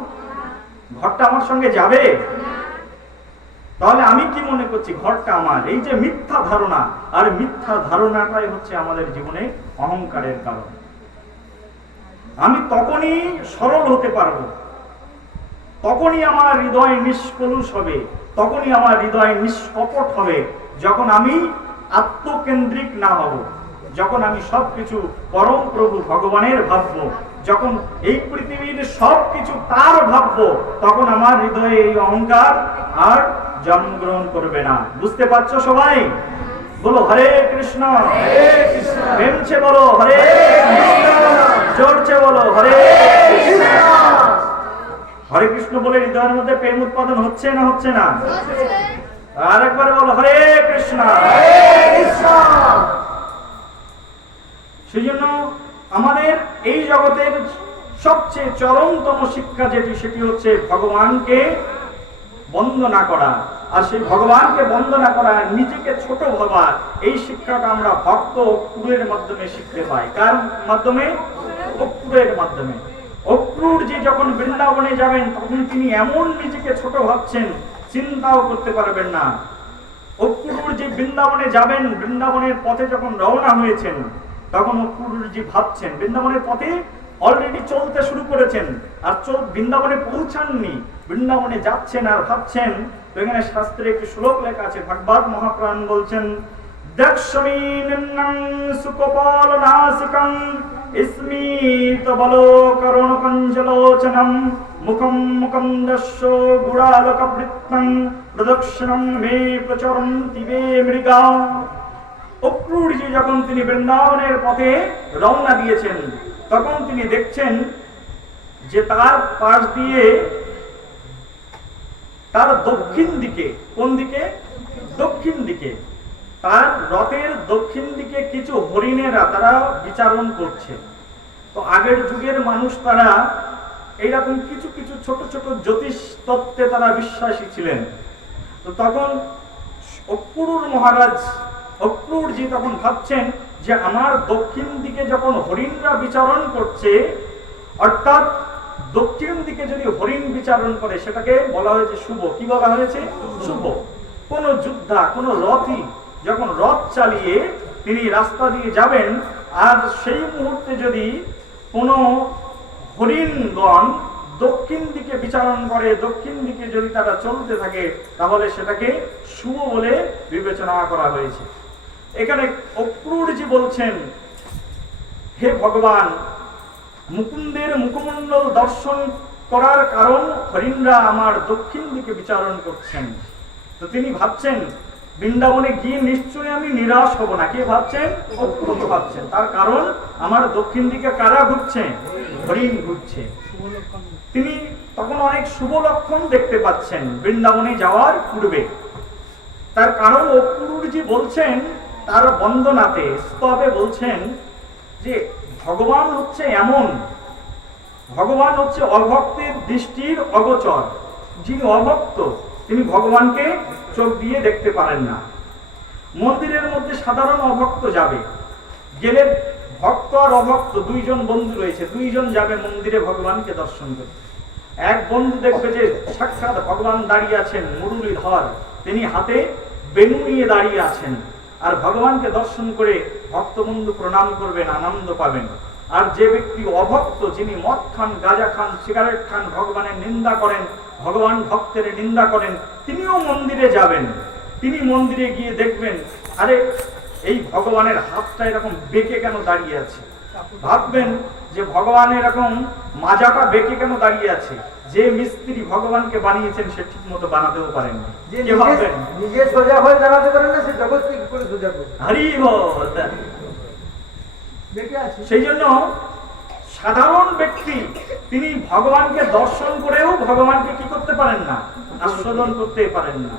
ঘরটা আমার সঙ্গে যাবে? তাহলে আমি কি মনে করছি ঘরটা আমার? এই যে মিথ্যা ধারণা, আর মিথ্যা ধারণাটাই হচ্ছে আমাদের জীবনে অহংকারের কারণ। আমি তখনই সরল হতে পারবো, তখনই আমার হৃদয় নিষ্কলুষ হবে, তখনই আমার হৃদয় নিষ্কপট হবে, যখন আমি আত্মকেন্দ্রিক না হব, যখন আমি সবকিছু পরম প্রভু ভগবানের ভাববো, যখন এই পৃথিবীর সবকিছু তার ভাববো, তখন আমার হৃদয়ে এই অহংকার আর জন্মগ্রহণ করবে না। বুঝতে পারছো সবাই? বলো হরে কৃষ্ণ। প্রেমছে বলো হরে কৃষ্ণ, জোরছে বলো হরে কৃষ্ণ। হরে কৃষ্ণ বলে হৃদয়ের মধ্যে প্রেম উৎপাদন হচ্ছে না হচ্ছে না? আর একবার বলো হরে কৃষ্ণ। সেই জন্য আমাদের এই জগতের সবচেয়ে চরমতম শিক্ষা যেটি, সেটি হচ্ছে ভগবানকে বন্দনা করা। আর সেই ভগবানকে বন্দনা করা, নিজেকে ছোট ভাবা, এই শিক্ষাটা আমরা ভক্ত অক্রূরের মাধ্যমে শিখতে পাই। কার মাধ্যমে? অক্রূরের মাধ্যমে। অক্রূর যে যখন বৃন্দাবনে যাবেন, তখন তিনি এমন নিজেকে ছোট ভাবছেন, চিন্তাও করতে পারবেন না। অক্রূর যে বৃন্দাবনে যাবেন, বৃন্দাবনের পথে যখন রওনা হয়েছেন, তখন অক্রূর যে ভাবছেন, বৃন্দাবনের পথে অলরেডি চলতে শুরু করেছেন, আর বৃন্দাবনে পৌঁছাননি, বৃন্দাবনে যাচ্ছেন আর ভাবছেন। তো এখানে শাস্ত্রে একটি শ্লোক লেখা আছে, ভাগবত মহাপ্রাণ বলছেন, দক্ষিণীন্নং সুকপাল নাসিকং স্মিত বলোকরণ কঞ্জলোচনম মুখম মুখম দস্য গুড়ালোকবৃত্তং প্রদক্ষিণং মে প্রচরন্তি বে মৃগা। অক্রূরজি যখন তিনি বৃন্দাবনের পথে রওনা দিয়েছেন, তখন তিনি দেখছেন যে তার পাশ দিয়ে, তার দক্ষিণ দিকে, কোন দিকে? দক্ষিণ দিকে, তার রথের দক্ষিণ দিকে কিছু হরিণেরা তারা বিচারণ করছে। তো আগের যুগের মানুষ তারা এইরকম কিছু কিছু ছোট ছোট জ্যোতিষ তত্ত্বে তারা বিশ্বাসী ছিলেন। তো তখন অক্রূর মহারাজ, অক্রূরজি তখন ভাবছেন যে আমার দক্ষিণ দিকে যখন হরিণরা বিচারণ করছে, অর্থাৎ দক্ষিণ দিকে যদি হরিণ বিচারণ করে, সেটাকে বলা হয়েছে শুভ। কি বলা হয়েছে? শুভ। কোন যোদ্ধা, কোন রথী যখন রথ চালিয়ে তিনি রাস্তা দিয়ে যাবেন, আর সেই মুহূর্তে যদি কোন হরিণগণ দক্ষিণ দিকে বিচারণ করে, দক্ষিণ দিকে যদি তারা চলতে থাকে, তাহলে সেটাকে শুভ বলে বিবেচনা করা হয়েছে। এখানে অক্রূরজি বলছেন, হে ভগবান, মুকুন্দের মুখমণ্ডল দর্শন করার কারণ হরিণরা আমার দক্ষিণ দিকে বিচারণ করছেন। তো তিনি ভাবছেন বৃন্দাবনে গিয়ে নিশ্চয়ই আমি নিরাশ হব না। কে ভাবছেন? অক্রূর ভাবছেন। তার কারণ আমার দক্ষিণ দিকে কারা ঘুরছে? হরিণ ঘুরছে। তিনি তখন অনেক শুভ লক্ষণ দেখতে পাচ্ছেন বৃন্দাবনে যাওয়ার পূর্বে। তার কারণ অক্রূরজি বলছেন তার বন্দনাতে, স্তবে বলছেন যে ভগবান হচ্ছে এমন, ভগবান হচ্ছে অভক্তের দৃষ্টির অগোচর। যিনি অভক্ত, তিনি ভগবানকে চোখ দিয়ে দেখতে পারেন না। মন্দিরের মধ্যে সাধারণ অভক্ত যাবে, গেলে ভক্ত আর অভক্ত দুইজন বন্ধু রয়েছে, দুইজন যাবে মন্দিরে ভগবানকে দর্শন করতে। এক বন্ধু দেখবে যে সাক্ষাৎ ভগবান দাঁড়িয়ে আছেন, মুরলীধর, তিনি হাতে বেণু নিয়ে দাঁড়িয়ে আছেন, আর ভগবানকে দর্শন করে ভক্তবন্ধু প্রণাম করবেন, আনন্দ পাবেন। আর যে ব্যক্তি অভক্ত, যিনি মদ খান, গাঁজা খান, সিগারেট খান, ভগবানের নিন্দা করেন, ভগবান ভক্তের নিন্দা করেন, তিনিও মন্দিরে যাবেন। তিনি মন্দিরে গিয়ে দেখবেন, আরে এই ভগবানের হাতটা এরকম বেঁকে কেন দাঁড়িয়ে আছে। ভাববেন যে ভগবান এরকম মাজাটা বেঁকে কেন দাঁড়িয়ে আছে। যে মিস্ত্রি ভগবানকে বানিয়েছেন সে ঠিক মতো বানাতেও পারেন না। কে ভাববেন? নিজে সোজা হয়ে দাঁড়াতে পারেন না, সে জগৎকে কি করে সোজা করবে? হরি বল। সেই জন্য সাধারণ ব্যক্তি তিনি ভগবানকে দর্শন করেও ভগবানকে কি করতে পারেন না? আস্বাদন করতে পারেন না।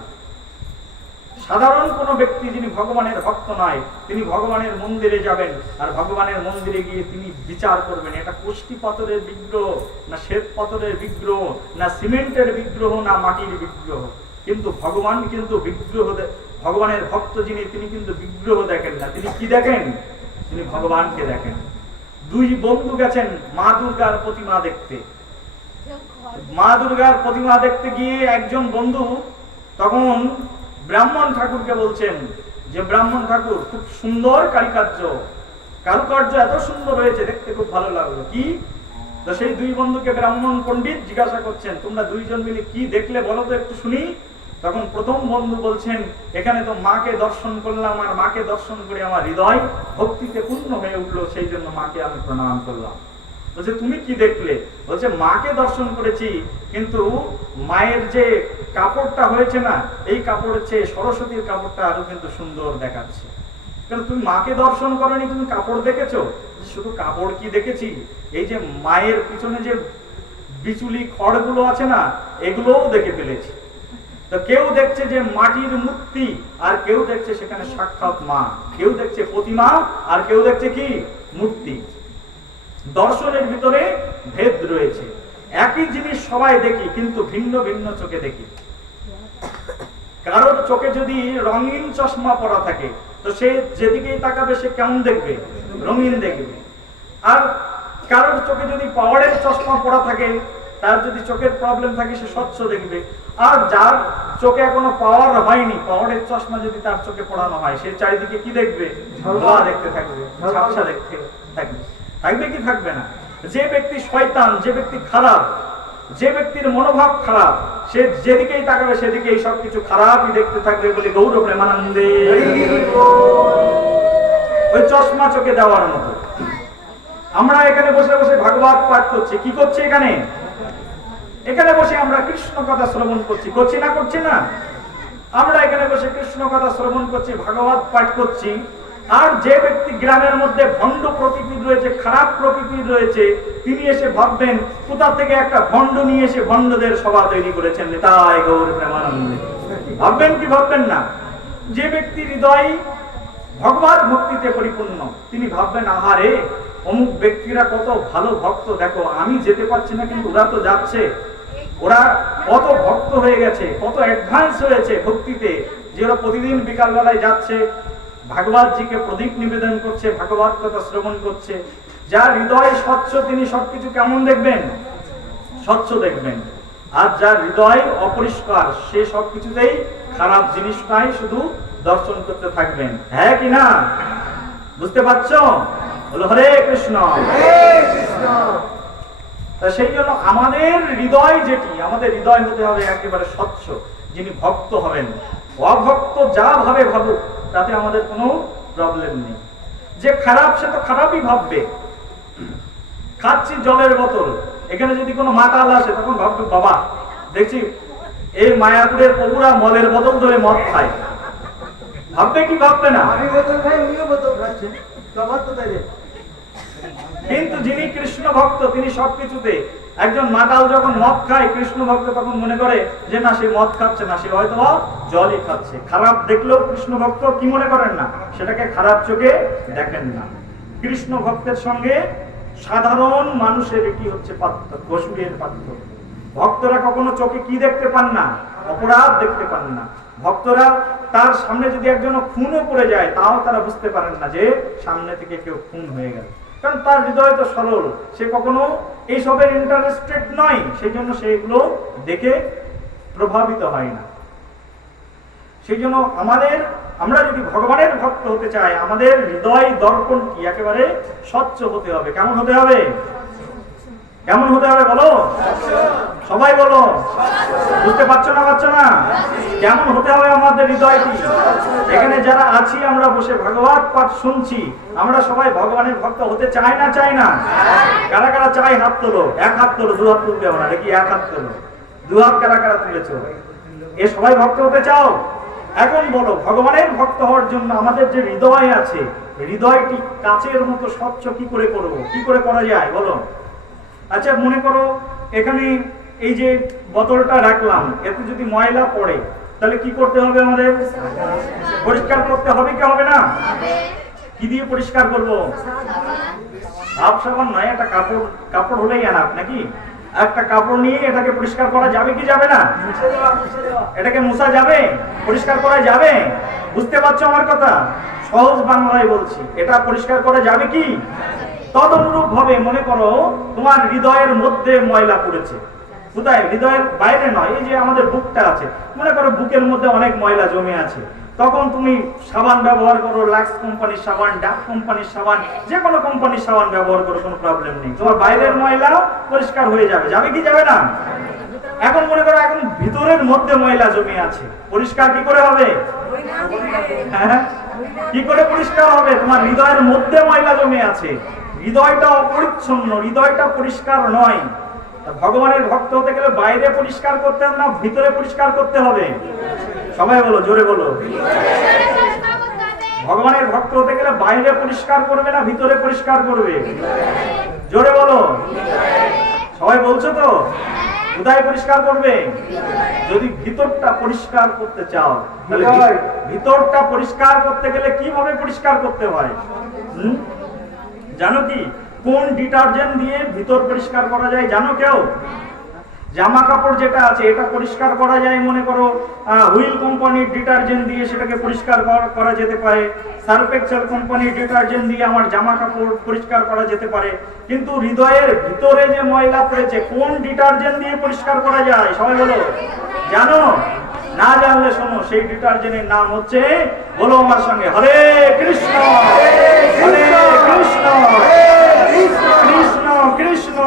সাধারণ কোন ব্যক্তি যিনি ভগবানের ভক্ত নয়, তিনি ভগবানের মন্দিরে যাবেন, আর ভগবানের মন্দিরে গিয়ে তিনি বিচার করবেন এটা কোষ্ঠী পাথরের বিগ্রহ, না শ্বেত পাথরের বিগ্রহ, না সিমেন্টের বিগ্রহ, না মাটির বিগ্রহ। কিন্তু ভগবান কিন্তু বিগ্রহ, ভগবানের ভক্ত যিনি, তিনি কিন্তু বিগ্রহ দেখেন না। তিনি কি দেখেন? তিনি ভগবানকে দেখেন। দুই বন্ধু গেছেন মা দুর্গার প্রতিমা দেখতে। মা দুর্গার প্রতিমা দেখতে গিয়ে একজন বন্ধু তখন ব্রাহ্মণ ঠাকুরকে বলছেন যে ব্রাহ্মণ ঠাকুর, খুব সুন্দর কারুকার্য এত সুন্দর হয়েছে, দেখতে খুব ভালো লাগলো। কি? তো সেই দুই বন্ধুকে ব্রাহ্মণ পণ্ডিত জিজ্ঞাসা করছেন, তোমরা দুইজন মিলে কি দেখলে বলো তো একটু শুনি। তখন প্রথম বন্ধু বলছেন, এখানে তো মাকে দর্শন করলাম, আর মাকে দর্শন করে আমার হৃদয় ভক্তিতে পূর্ণ হয়ে উঠলো, সেই জন্য মাকে আমি প্রণাম করলাম। বলছে তুমি কি দেখলে? বলছে মাকে দর্শন করেছি, কিন্তু মায়ের যে কাপড়টা হয়েছে না, এই কাপড়ের চেয়ে সরস্বতীর কাপড়টা আরো কিন্তু সুন্দর দেখাচ্ছে। কারণ তুমি মাকে দর্শন করনি, তুমি কাপড় দেখেছো। শুধু কাপড় কি দেখেছি, এই যে মায়ের পিছনে যে বিচুলি খড়গুলো আছে না, এগুলোও দেখে ফেলেছি। তো কেউ দেখছে যে মাটির মূর্তি, আর কেউ দেখছে সেখানে সাক্ষাৎ মা। কেউ দেখছে প্রতিমা, আর কেউ দেখছে কি মূর্তি। দর্শনের ভিতরে ভেদ রয়েছে। একই জিনিস সবাই দেখি, কিন্তু ভিন্ন ভিন্ন চোখে দেখি। কারোর চোখে যদি রঙিন চশমা পরা থাকে, তো সে যেদিকেই তাকাবে সে কেমন দেখবে? রঙিন দেখবে। আর কারোর চোখে যদি পাওয়ারের চশমা পরা থাকে, তার যদি চোখের প্রবলেম থাকে, সে স্বচ্ছ দেখবে। আর যার চোখে এখনো পাওয়ার হয়নি, পাওয়ারের চশমা যদি তার চোখে পড়ানো হয়, সে চারিদিকে কি দেখবে? ধোঁয়া দেখতে থাকবে, ঝাপসা দেখতে থাকবে। থাকবে কি থাকবে না? যে ব্যক্তি শয়তান, যে ব্যক্তি খারাপ, যে ব্যক্তির মনোভাব খারাপ, সে যেদিকেই তাকাবে সেদিকেই সবকিছু খারাপই দেখতে থাকবে বলে গৌর প্রেমানন্দে। ওই চশমা চোখে দেওয়ার মতো। আমরা এখানে বসে বসে ভাগবত পাঠ করছি, কি করছি? এখানে বসে আমরা কৃষ্ণ কথা শ্রবণ করছি না করছি না? আমরা এখানে বসে কৃষ্ণ কথা শ্রবণ করছি, ভাগবত পাঠ করছি। আর যে ব্যক্তি গ্রামের মধ্যে ভণ্ড প্রকৃতির রয়েছে, খারাপ প্রকৃতির রয়েছে, তিনি এসে ভাববেন কোথা থেকে একটা ভণ্ড নিয়ে এসে ভণ্ডদের সভা তৈরি করেছেন। তাই গৌর প্রেমানন্দে ভাববেন কি ভাববেন না? যে ব্যক্তি হৃদয় ভগবত ভক্তিতে পরিপূর্ণ, তিনি ভাববেন আহারে অমুক ব্যক্তিরা কত ভালো ভক্ত, দেখো আমি যেতে পারছি না, কিন্তু ওরা তো যাচ্ছে। ওরা কত ভক্ত হয়ে গেছে, কত অ্যাডভান্স হয়েছে ভক্তিতে, যে ওরা প্রতিদিন বিকাল বেলায় যাচ্ছে, ভাগবতজিকে প্রদীপ নিবেদন করছে, ভাগবত কথা শ্রবণ করছে। যার হৃদয় স্বচ্ছ, তিনি সবকিছু কেমন দেখবেন? স্বচ্ছ দেখবেন। আর যার হৃদয় অপরিষ্কার, সে সবকিছুতেই খারাপ জিনিসটাই শুধু দর্শন করতে থাকবেন। হ্যাঁ কি না? বুঝতে পারছো? বলো হরে কৃষ্ণ। সেই জন্য আমাদের হৃদয় যেটি, আমাদের হৃদয় হতে হবে একেবারে স্বচ্ছ। যিনি ভক্ত হবেন, অভক্ত যা ভাবে ভাবুক, তাতে আমাদের কোনো প্রবলেম নেই। যে খারাপ, সে তো খারাপই ভাববে। খাচ্ছি জলের বোতল, এখানে যদি কোনো মাতাল আসে, তখন ভাববে বাবা দেখছি এই মায়াপুরের প্রভুরা মদের বোতল ধরে মদ খায়। ভাববে কি ভাববে না? আমি বোতল খাই, উনিও বোতল খাচ্ছেন, তোমার তো তাই। কিন্তু যিনি কৃষ্ণ ভক্ত, তিনি সবকিছুতে। একজন মাতাল যখন মদ খায়, কৃষ্ণ ভক্ত তখন মনে করে যে না, সে মদ খাচ্ছে না, সে হয়তো জলই খাচ্ছে। খারাপ দেখলেও কৃষ্ণ ভক্ত কি মনে করেন না, সেটাকে খারাপ চোখে দেখেন না। কৃষ্ণ ভক্তের সঙ্গে সাধারণ মানুষের এটি হচ্ছে পার্থক্য, অসুরের পার্থক্য। ভক্তরা কখনো চোখে কি দেখতে পান না? অপরাধ দেখতে পান না। ভক্তরা তার সামনে যদি একজন খুনও করে যায়, তাও তারা বুঝতে পারেন না যে সামনে থেকে কেউ খুন হয়ে গেল। কারণ তার হৃদয় তো সরল, সে কখনো এইসবের ইন্টারেস্টেড নয়, সেই জন্য সে এগুলো দেখে প্রভাবিত হয় না। সেই জন্য আমরা যদি ভগবানের ভক্ত হতে চাই, আমাদের হৃদয় দর্পণটি একেবারে স্বচ্ছ হতে হবে। কেমন হতে হবে? কেমন হতে হবে বলো? সবাই বলো। বুঝতে পারছো না? কেমন হতে হবে আমাদের হৃদয়টি? এখানে যারা আছি, আমরা বসে ভাগবত পাঠ শুনছি, আমরা সবাই ভগবানের ভক্ত হতে চাই না? চাই না? কারা কারা চাই? হাত তোলো। এক হাত তোলো, দু হাত তুলতে হবে না, দেখি এক হাত তোলো। দু হাত কারা কারা তুলেছো? এ সবাই ভক্ত হতে চাও? এখন বলো, ভগবানের ভক্ত হওয়ার জন্য আমাদের যে হৃদয় আছে, হৃদয়টি কাচের মতো স্বচ্ছ কি করে করবো? কি করে করা যায় বলো? আচ্ছা মনে করো এখানে এই যে বোতলটা রাখলাম, এতে যদি ময়লা পড়ে, তাহলে কি করতে হবে? আমাদের পরিষ্কার করতে হবে কি হবে না? কি দিয়ে পরিষ্কার করবো? সাপ সাবান নয়, একটা কাপড় হলেই আনাপ নাকি? একটা কাপড় নিয়ে এটাকে পরিষ্কার করা যাবে কি যাবে না? এটাকে মোছা যাবে? পরিষ্কার করা যাবে? বুঝতে পারছো আমার কথা? সহজ বাংলায় বলছি, এটা পরিষ্কার করা যাবে কি? তদনুরূপ ভাবে মনে করো তোমার হৃদয়ের মধ্যে ময়লা পড়েছে, কোথায়? হৃদয়ের বাইরে নয়, এই যে আমাদের বুকটা আছে, মনে করো বুকের মধ্যে অনেক ময়লা জমে আছে, তখন তুমি সাবান ব্যবহার করো, লাক্স কোম্পানির সাবান, ডাভ কোম্পানির সাবান, যে কোনো কোম্পানির সাবান ব্যবহার করো, কোনো প্রবলেম নেই, তোমার বাইরের ময়লা পরিষ্কার হয়ে যাবে। যাবে কি যাবে না? এখন মনে করো এখন ভিতরের মধ্যে ময়লা জমে আছে, পরিষ্কার কি করে হবে? হ্যাঁ, কি করে পরিষ্কার হবে? তোমার হৃদয়ের মধ্যে ময়লা জমে আছে, হৃদয়টা অপরিচ্ছন্ন, হৃদয়টা পরিষ্কার নয়। ভগবানের ভক্ত হতে গেলে বাইরে পরিষ্কার করতে হবে না, ভিতরে পরিষ্কার করতে হবে? সবাই বলো, জোরে বলো। ভগবানের ভক্ত হতে গেলে বাইরে পরিষ্কার করবে না, ভিতরে পরিষ্কার করবে? জোরে বলো। সবাই বলছো তো? কোথায় পরিষ্কার করবে? যদি ভিতরটা পরিষ্কার করতে চাও, তাহলে ভিতরটা পরিষ্কার করতে গেলে কিভাবে পরিষ্কার করতে হয় জানো কি? কোন ডিটারজেন্ট দিয়ে ভিতর পরিষ্কার করা যায় জানো কেউ? জামা কাপড় যেটা আছে এটা পরিষ্কার করা যায়, মনে করো হুইল কোম্পানির ডিটারজেন্ট দিয়ে সেটাকে পরিষ্কার করা যেতে পারে, সার্ফ এক্সেল কোম্পানির ডিটারজেন্ট দিয়ে আমার জামা কাপড় পরিষ্কার করা যেতে পারে। কিন্তু হৃদয়ের ভিতরে যে ময়লা পড়েছে, কোন ডিটারজেন্ট দিয়ে পরিষ্কার করা যায়? সবাই বলো, জানো? না জানলে শোনো, সেই ডিটারজেন্টের নাম হচ্ছে, বলো আমার সঙ্গে, হরে কৃষ্ণ হরে কৃষ্ণ কৃষ্ণ কৃষ্ণ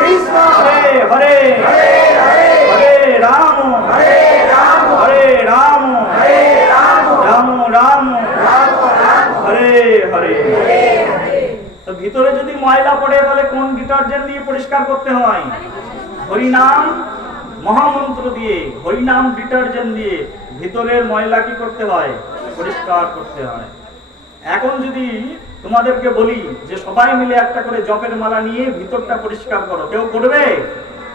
কৃষ্ণ হরে হরে হরে রাম হরে রাম রাম রাম হরে হরে। তো ভিতরে যদি ময়লা পড়ে তাহলে কোন ডিটারজেন্ট দিয়ে পরিষ্কার করতে হয়? হরিনাম মহামন্ত্র দিয়ে, হরিনাম ডিটারজেন্ট দিয়ে ভিতরের ময়লা কি করতে হয়? পরিষ্কার করতে হয়। এখন যদি তোমাদেরকে বলি যে সবাই মিলে একটা করে জপের মালা নিয়ে ভিতরটা পরিষ্কার করো, কেউ করবে?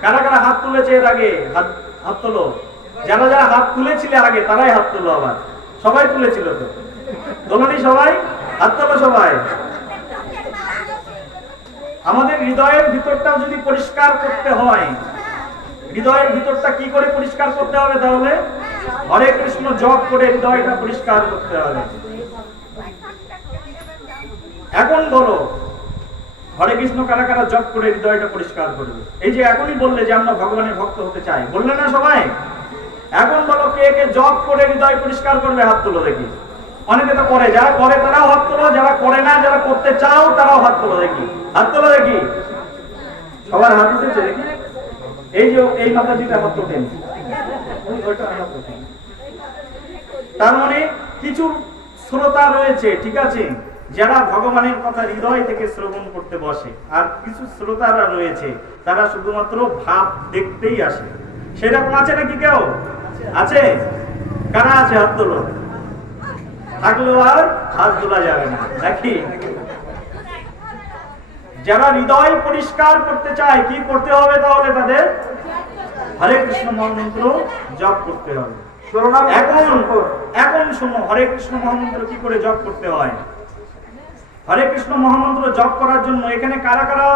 কারা কারা হাত তুলেছে এর আগে? হাত তোলো। যারা যারা হাত তুলেছিলে আগে তারাই হাত তোলো। আবার সবাই তুলেছিল তো? তোলনি সবাই? হাত তোলো সবাই। আমাদের হৃদয়ের ভিতরটাও যদি পরিষ্কার করতে হয়, হৃদয়ের ভিতরটা কি করে পরিষ্কার করতে হবে? তাহলে হরে কৃষ্ণ জপ করে হৃদয়টা পরিষ্কার করতে হবে। এখন বলো, হরে কৃষ্ণ কারা কারা জপ করে হৃদয়টা পরিষ্কার করবে? এই যে এখনই বললে যে আমরা ভগবানের ভক্ত হতে চাই, বললে না সবাই? এখন বলো, কে কে জপ করে হৃদয় পরিষ্কার করবে? হাত তোলো দেখি। অনেকে তো করে, যারা করে তারাও হাত তোলো, যারা করে না, যারা করতে চাও তারাও হাত তোলো দেখি। হাত তোলো দেখি। সবার হাত উঠেছে দেখি? এই যে এই মাতাজিটা হাত তোলেন, তার মানে কিছু শ্রোতা রয়েছে, ঠিক আছে, যারা ভগবানের কথা হৃদয় থেকে শ্রবণ করতে বসে, আর কিছু শ্রোতারা রয়েছে তারা শুধুমাত্র ভাব দেখতেই আসে। সেরকম আছে নাকি কেউ? আছে? কারা আছে? হাত তোলো। থাকলেও আর হাত তোলা যাবে না নাকি? যারা হৃদয় পরিষ্কার করতে চায় কি করতে হবে? তাহলে তাদের হরে কৃষ্ণ মহামন্ত্র জপ করতে হবে। এখন শোনো, হরে কৃষ্ণ মহামন্ত্র কি করে জপ করতে হয়। হরে কৃষ্ণ মহামন্ত্র জপ করার জন্য এখানে কারা কারা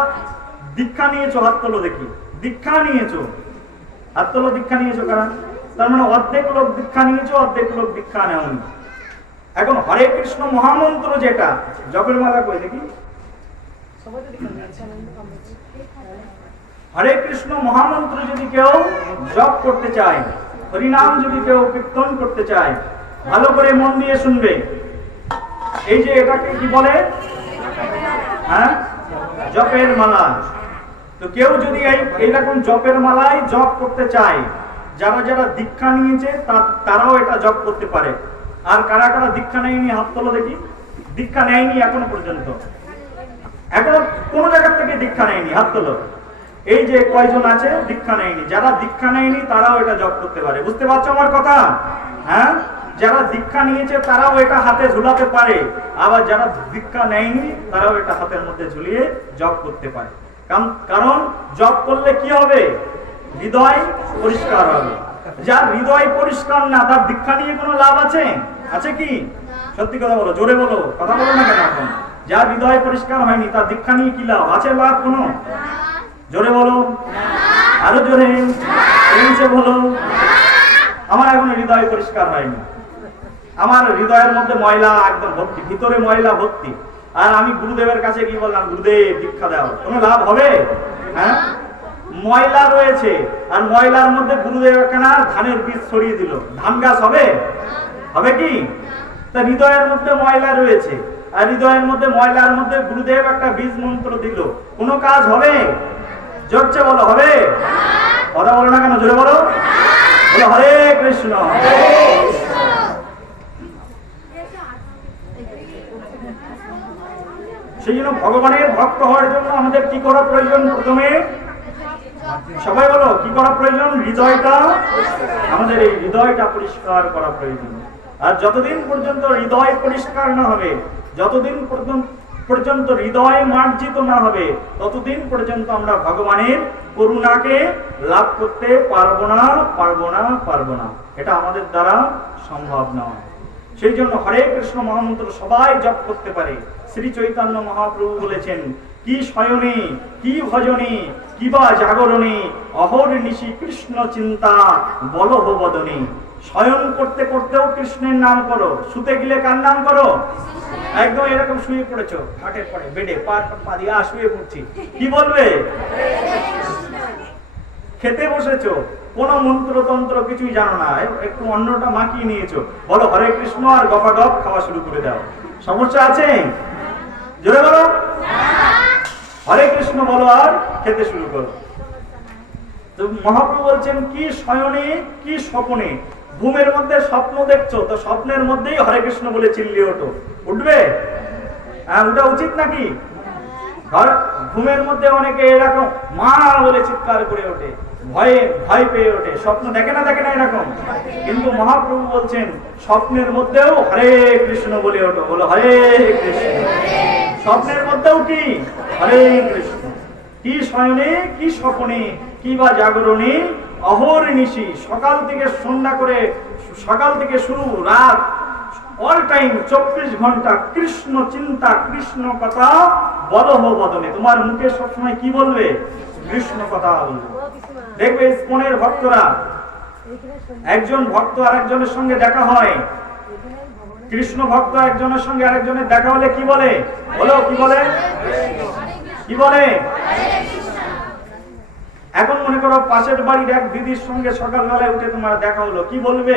দীক্ষা নিয়েছো? হাত তোলো দেখি। দীক্ষা নিয়েছো? হাত তোলো। দীক্ষা নিয়েছো কারা? তার মানে অর্ধেক লোক দীক্ষা নিয়েছো, অর্ধেক লোক দীক্ষা নেওনি। এখন হরে কৃষ্ণ মহামন্ত্র যেটা জপের মালা কই দেখি। হরে কৃষ্ণ মহামন্ত্র যদি কেউ জপ করতে চায়, হরিনাম যদি কেউ কীর্তন করতে চায়, ভালো করে মন দিয়ে শুনবে। এই যে এটাকে কি বলে? হ্যাঁ, জপের মালা। তো কেউ যদি এইরকম জপের মালায় জপ করতে চায়, যারা যারা দীক্ষা নিয়েছে তারাও এটা জপ করতে পারে। আর কারা কারা দীক্ষা নেয়নি? হাত তোলো দেখি। দীক্ষা নেয়নি এখনো পর্যন্ত, এখনো কোন জায়গা থেকে দীক্ষা নেয়নি? হাত তোলো। এই যে কয়জন আছে দীক্ষা নেয়নি, যারা দীক্ষা নেয়নি তারাও এটা জপ করতে পারে। বুঝতে পারছো আমার কথা? হ্যাঁ, যারা দীক্ষা নিয়েছে তারাও এটা হাতে ঝুলাতে পারে, আবার যারা দীক্ষা নেয়নি তারাও এটা হাতের মধ্যে ঝুলিয়ে জপ করতে পারে। কারণ জপ করলে কি হবে? হৃদয় পরিষ্কার হবে। যার হৃদয় পরিষ্কার না, তার দীক্ষা নিয়ে কোনো লাভ আছে? আছে কি? সত্যি কথা বলো, জোরে বলো, কথা বলো না কেন এখন? যার হৃদয় পরিষ্কার হয়নি তার দীক্ষা নিয়ে কি লাভ? আছে লাভ কোনো? জোরে বলো, আরো জোরে বলো। আমার এখন হৃদয় পরিষ্কার হয়নি, আমার হৃদয়ের মধ্যে ময়লা একদম ভর্তি, ভিতরে ময়লা ভর্তি। আর আমি গুরুদেবের কাছে কি বললাম, গুরুদেব দীক্ষা দাও, কোনো লাভ হবে? হ্যাঁ, ময়লা রয়েছে, আর ময়লার মধ্যে গুরুদেব একখানা ধানের বীজ ছড়িয়ে দিল, ধান গাছ হবে? হবে কি? তা হৃদয়ের মধ্যে ময়লা রয়েছে, আর হৃদয়ের মধ্যে ময়লার মধ্যে গুরুদেব একটা বীজ মন্ত্র দিল, কোনো কাজ হবে? জোরছে বলো, হবে? কথা বলো না কেন, জোরে বলো। বলো হরে কৃষ্ণ। সেই জন্য ভগবানের ভক্ত হওয়ার জন্য আমাদের কি করা প্রয়োজন? প্রথমে সবাই বলো, কি করা প্রয়োজন? হৃদয়টা, আমাদের এই হৃদয়টা পরিষ্কার করা প্রয়োজন। আর যতদিন পর্যন্ত হৃদয় পরিষ্কার না হবে, যতদিন পর্যন্ত হৃদয় মার্জিত না হবে, ততদিন পর্যন্ত আমরা ভগবানের করুণাকে লাভ করতে পারবো না। এটা আমাদের দ্বারা সম্ভব নয়। সেই জন্য হরে কৃষ্ণ মহামন্ত্র সবাই জপ করতে পারে। শ্রী চৈতন্য মহাপ্রভু বলেছেন, কি শয়নে, কি ভজনে, কি বা জাগরণে, অহর্নিশি কৃষ্ণ চিন্তা বলহ বদনে। শয়ন করতে করতেও কৃষ্ণের নাম করো, শুতে গেলে কার নাম করো? একদম এরকম শুয়ে পড়েছো, খাটের পরে বেডে পা দিয়ে শুয়ে পড়ছি, কি বলবে? খেতে বসেছো, কোন মন্ত্রতন্ত্র কিছুই জানো না, একটু অন্নটা মাখিয়ে নিয়েছো, বলো হরে কৃষ্ণ আর গপাগপ খাওয়া শুরু করে দাও। সমস্যা আছে? জোরে বলো। হরে কৃষ্ণ বলো আর খেতে শুরু করো। তো মহাপ্রভু বলছেন, কি শয়নে, কি স্বপ্নে। ঘুমের মধ্যে স্বপ্ন দেখছো, তো স্বপ্নের মধ্যেই হরে কৃষ্ণ বলে চিল্লিয়ে ওঠো, উঠবে? হ্যাঁ, ওটা উচিত নাকি? ঘুমের মধ্যে অনেকে এরকম মা বলে চিৎকার করে ওঠে, ভয় পেয়ে ওঠে, স্বপ্ন দেখে না এরকম। কিন্তু মহাপ্রভু বলছেন, স্বপ্নের মধ্যেও হরে কৃষ্ণ বলে ওঠো, বলো হরে কৃষ্ণ। স্বপ্নের মধ্যেও কি? হরে কৃষ্ণ। কি শয়নে, কি স্বপ্নে, কি বা জাগরণে, অহর্নিশি, সকাল থেকে সন্ধ্যা করে, সকাল থেকে শুরু রাত, অল টাইম 24 ঘন্টা কৃষ্ণ চিন্তা, কৃষ্ণ কথা বলহ বদনে। তোমার মুখে সবসময় কি বলবে? কৃষ্ণ কথা বলবে। দেখবে ইস্কনের ভক্তরা, একজন ভক্ত আরেকজনের সঙ্গে দেখা হয়, কৃষ্ণ ভক্ত একজনের সঙ্গে আরেকজনের দেখা হলে কি বলে? বলো, কি বলে? কি বলে? এখন মনে করো পাশের বাড়ির এক দিদির সঙ্গে সকালবেলায় উঠে তোমার দেখা হলো, কি বলবে?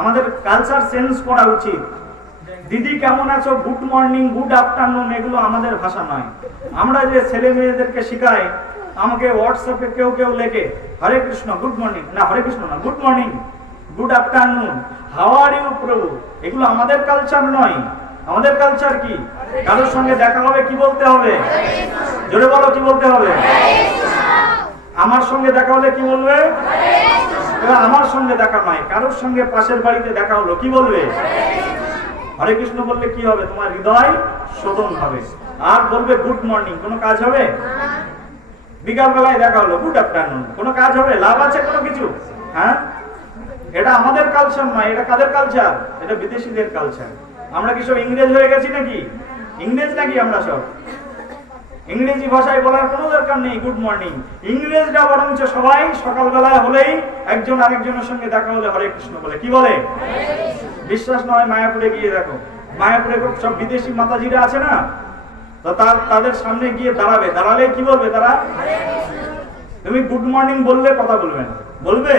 আমাদের কালচার চেঞ্জ করা উচিত। দিদি কেমন আছো, গুড মর্নিং, গুড আফটারনুন, এগুলো আমাদের ভাষা নয়। আমরা যে ছেলে মেয়েদেরকে শিখাই, আমাকে হোয়াটসঅ্যাপে কেউ লেখে হরে কৃষ্ণ গুড মর্নিং, না হরে কৃষ্ণ না, good morning, good afternoon, how are you প্রভু। এগুলো আমাদের কালচার নয়। আমাদের কালচার কি? কারোর সঙ্গে দেখা হবে কি বলতে হবে? জোরে বলো, কি বলতে হবে? আমার সঙ্গে দেখা হলে কি বলবে? আমার সঙ্গে দেখা নয়, কারোর সঙ্গে পাশের বাড়িতে দেখা হলো কি বলবে? হরে কৃষ্ণ বললে কি হবে? তোমার হৃদয় শোধন হবে। আর বলবে গুড মর্নিং, কোনো কাজ হবে? বিকাল বেলায় দেখা হলো গুড আফটারনুন, কোনো কাজ হবে? লাভ আছে কোনো কিছু? হ্যাঁ, এটা আমাদের কালচার নয়। এটা কাদের কালচার? এটা বিদেশিদের কালচার। আমরা কি সব ইংরেজ হয়ে গেছি নাকি? ইংরেজ নাকি আমরা সব? ইংরেজি ভাষায় বলার কোনো দরকার নেই গুড মর্নিং। ইংরেজরা বরঞ্চ সবাই সকালবেলায় হলেই একজন আরেকজনের সঙ্গে দেখা হলে হরে কৃষ্ণ বলে, কি বলে? বিশ্বাস নয় মায়াপুরে গিয়ে দেখো, মায়াপুরে সব বিদেশি মাতাজিরা আছে না, তো তাদের সামনে গিয়ে দাঁড়ালে কি বলবে তারা? তুমি গুড মর্নিং বললে কথা বলবে না, বলবে?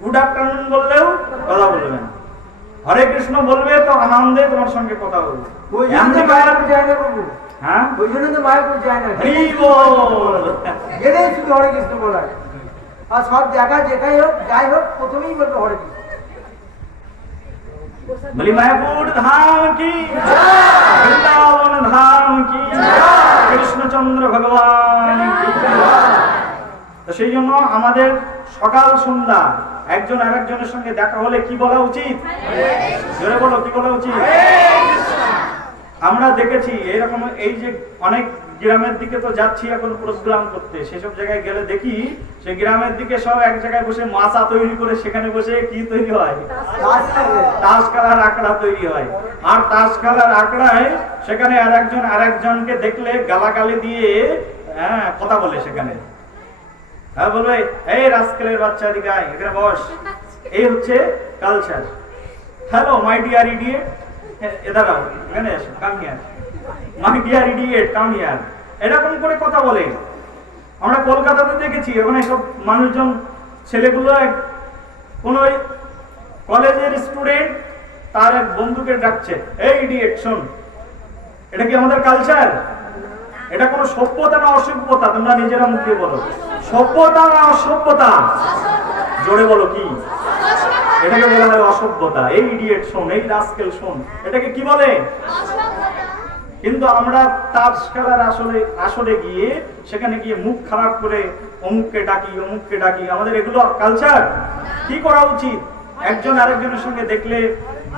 গুড আফটারনুন বললেও কথা বলবে না। হরে কৃষ্ণ বলবে তো আনন্দে তোমার সঙ্গে কথা বলবে। হ্যাঁ, ওই জন্য তো মায়াপুর যায় না, গেলেই শুধু হরে কৃষ্ণ বলায়। আর সব দেখা যেটাই হোক যাই হোক প্রথমেই বলবে হরে কৃষ্ণ। বলি মায়াপুর ধাম কি, বৃন্দাবন ধাম কি, কৃষ্ণচন্দ্র ভগবান কি। তো সেই জন্য আমাদের সকাল সন্ধ্যা একজন আরেকজনের সঙ্গে দেখা হলে কি বলা উচিত? জোরে বলো, কি বলা উচিত? আমরা দেখেছি এরকম, এই যে অনেক গ্রামের দিকে তো যাচ্ছি এখন প্রোগ্রাম করতে, সেসব জায়গায় গেলে দেখি সে গ্রামের দিকে সব এক জায়গায় বসে মাচা তৈরি করে সেখানে বসে কি তৈরি হয়? তাস খেলার আঁকড়া তৈরি হয়। আর তাস খেলার আঁকড়ায় সেখানে আরেকজনকে দেখলে গালাগালি দিয়ে কথা বলে সেখানে। হ্যাঁ, বলবে এই রাস্কেলের বাচ্চা এদিকে আয়, এখানে বস। এই হচ্ছে culture. Hello my dear idiot, দাঁড়াও, এখানে এসো, come here. My dear idiot, come here. এরকম করে কথা বলে। আমরা কলকাতাতে দেখেছি, ওখানে সব মানুষজন, ছেলেগুলো কোন কলেজের স্টুডেন্ট তার এক বন্ধুকে ডাকছে, এই ইডিয়েট শোন। এটা কি আমাদের কালচার? এটা কোনো সভ্যতা না অসভ্যতা? তোমরা নিজেরা মুখে বলো, সভ্যতা না অসভ্যতা? জোরে বলো কি? এটাকে বলা হয় অসভ্যতা। এই ইডিয়েট শোন, এই রাস্কেল শোন, এটাকে কি বলে? কিন্তু আমরা তাস খেলার আসলে গিয়ে সেখানে গিয়ে মুখ খারাপ করে অমুককে ডাকি অমুককে ডাকি। আমাদের এগুলো কালচার? কি করা উচিত? একজন আরেকজনের সঙ্গে দেখলে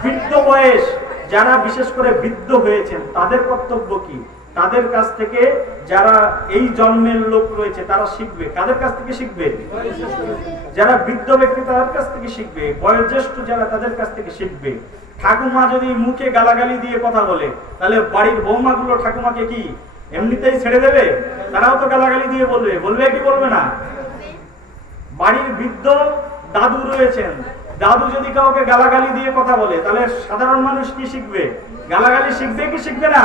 বৃদ্ধ বয়স যারা বিশেষ করে বৃদ্ধ হয়েছেন তাদের কর্তব্য কি? তাদের কাছ থেকে যারা এই জন্মের লোক রয়েছে তারা শিখবে। কাদের কাছ থেকে শিখবে? যারা বৃদ্ধ ব্যক্তি তাদের কাছ থেকে শিখবে, বয়োজ্যেষ্ঠ যারা তাদের কাছ থেকে শিখবে। ঠাকুমা যদি মুখে গালাগালি দিয়ে কথা বলে, তাহলে বাড়ির বৌমাগুলো ঠাকুমাকে কি এমনিতেই ছেড়ে দেবে? তারাও তো গালাগালি দিয়ে বলবে, বলবে কি বলবে না? বাড়ির বৃদ্ধ দাদু রয়েছেন, দাদু যদি কাউকে গালাগালি দিয়ে কথা বলে, তাহলে সাধারণ মানুষ কি শিখবে? গালাগালি শিখবে কি শিখবে না?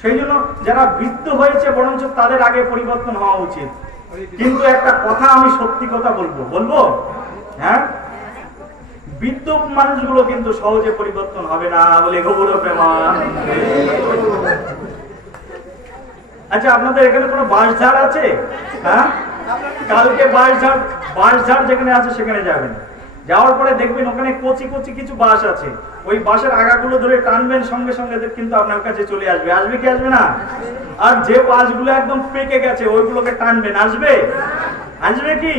সেই জন্য যারা বৃদ্ধ হয়েছে বরঞ্চ তাদের আগে পরিবর্তন হওয়া উচিত। কিন্তু একটা কথা আমি সত্যি কথা বলবো, হ্যাঁ, বৃদ্ধ মানুষগুলো কিন্তু সহজে পরিবর্তন হবে না বলে গৌর প্রেমান। আচ্ছা, আপনাদের এখানে কোনো বাঁশঝাড় আছে? হ্যাঁ, কালকে বাঁশঝাড় যেখানে আছে সেখানে যাবেন। যাওয়ার পরে দেখবেন ওখানে কচি কচি কিছু বাঁশ আছে। ওই বাঁশের আগাগুলো ধরে টানবেন, সঙ্গে সঙ্গে কিন্তু আপনার কাছে চলে আসবে। আসবে কি আসবে না? আর যে বাঁশগুলো একদম পেকে গেছে ওইগুলোকে টানবেন, আসবে কি?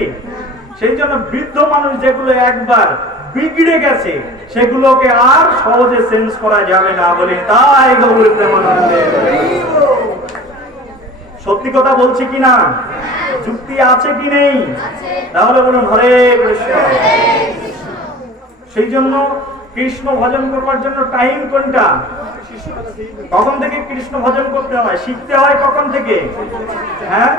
সেই জন্য বৃদ্ধ মানুষ যেগুলো একবার বিগড়ে গেছে সেগুলোকে আর সহজে চেঞ্জ করা যাবে না বলে তাই গৌর প্রেমানন্দে। সত্যি কথা বলছি কি না? যুক্তি আছে কি নেই? তাহলে বলুন হরে কৃষ্ণ। সেই জন্য কৃষ্ণ ভজন করবার জন্য টাইম কোনটা? কখন থেকে কৃষ্ণ ভজন করতে হয়? শিখতে হয় কখন থেকে? হ্যাঁ,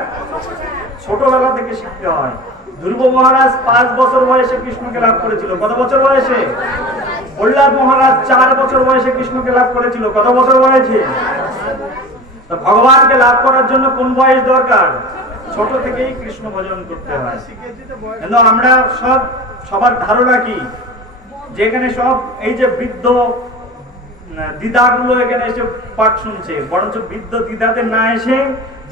ছোটবেলা থেকে শিখতে হয়। ধ্রুব মহারাজ 5 বছর বয়সে কৃষ্ণকে লাভ করেছিল। কত বছর বয়সে? প্রহ্লাদ মহারাজ 4 বছর বয়সে কৃষ্ণকে লাভ করেছিল। কত বছর বয়সে? ভগবানকে লাভ করার জন্য কোন বয়স দরকার? ছোট থেকেই কৃষ্ণ ভজন করতে হয়। কিন্তু আমরা সবার ধারণা কি, যেখানে সব এই যে বৃদ্ধ দিদাগুলো এখানে এসে পাঠ শুনছে, বরঞ্চ বৃদ্ধ দিদাদের না এসে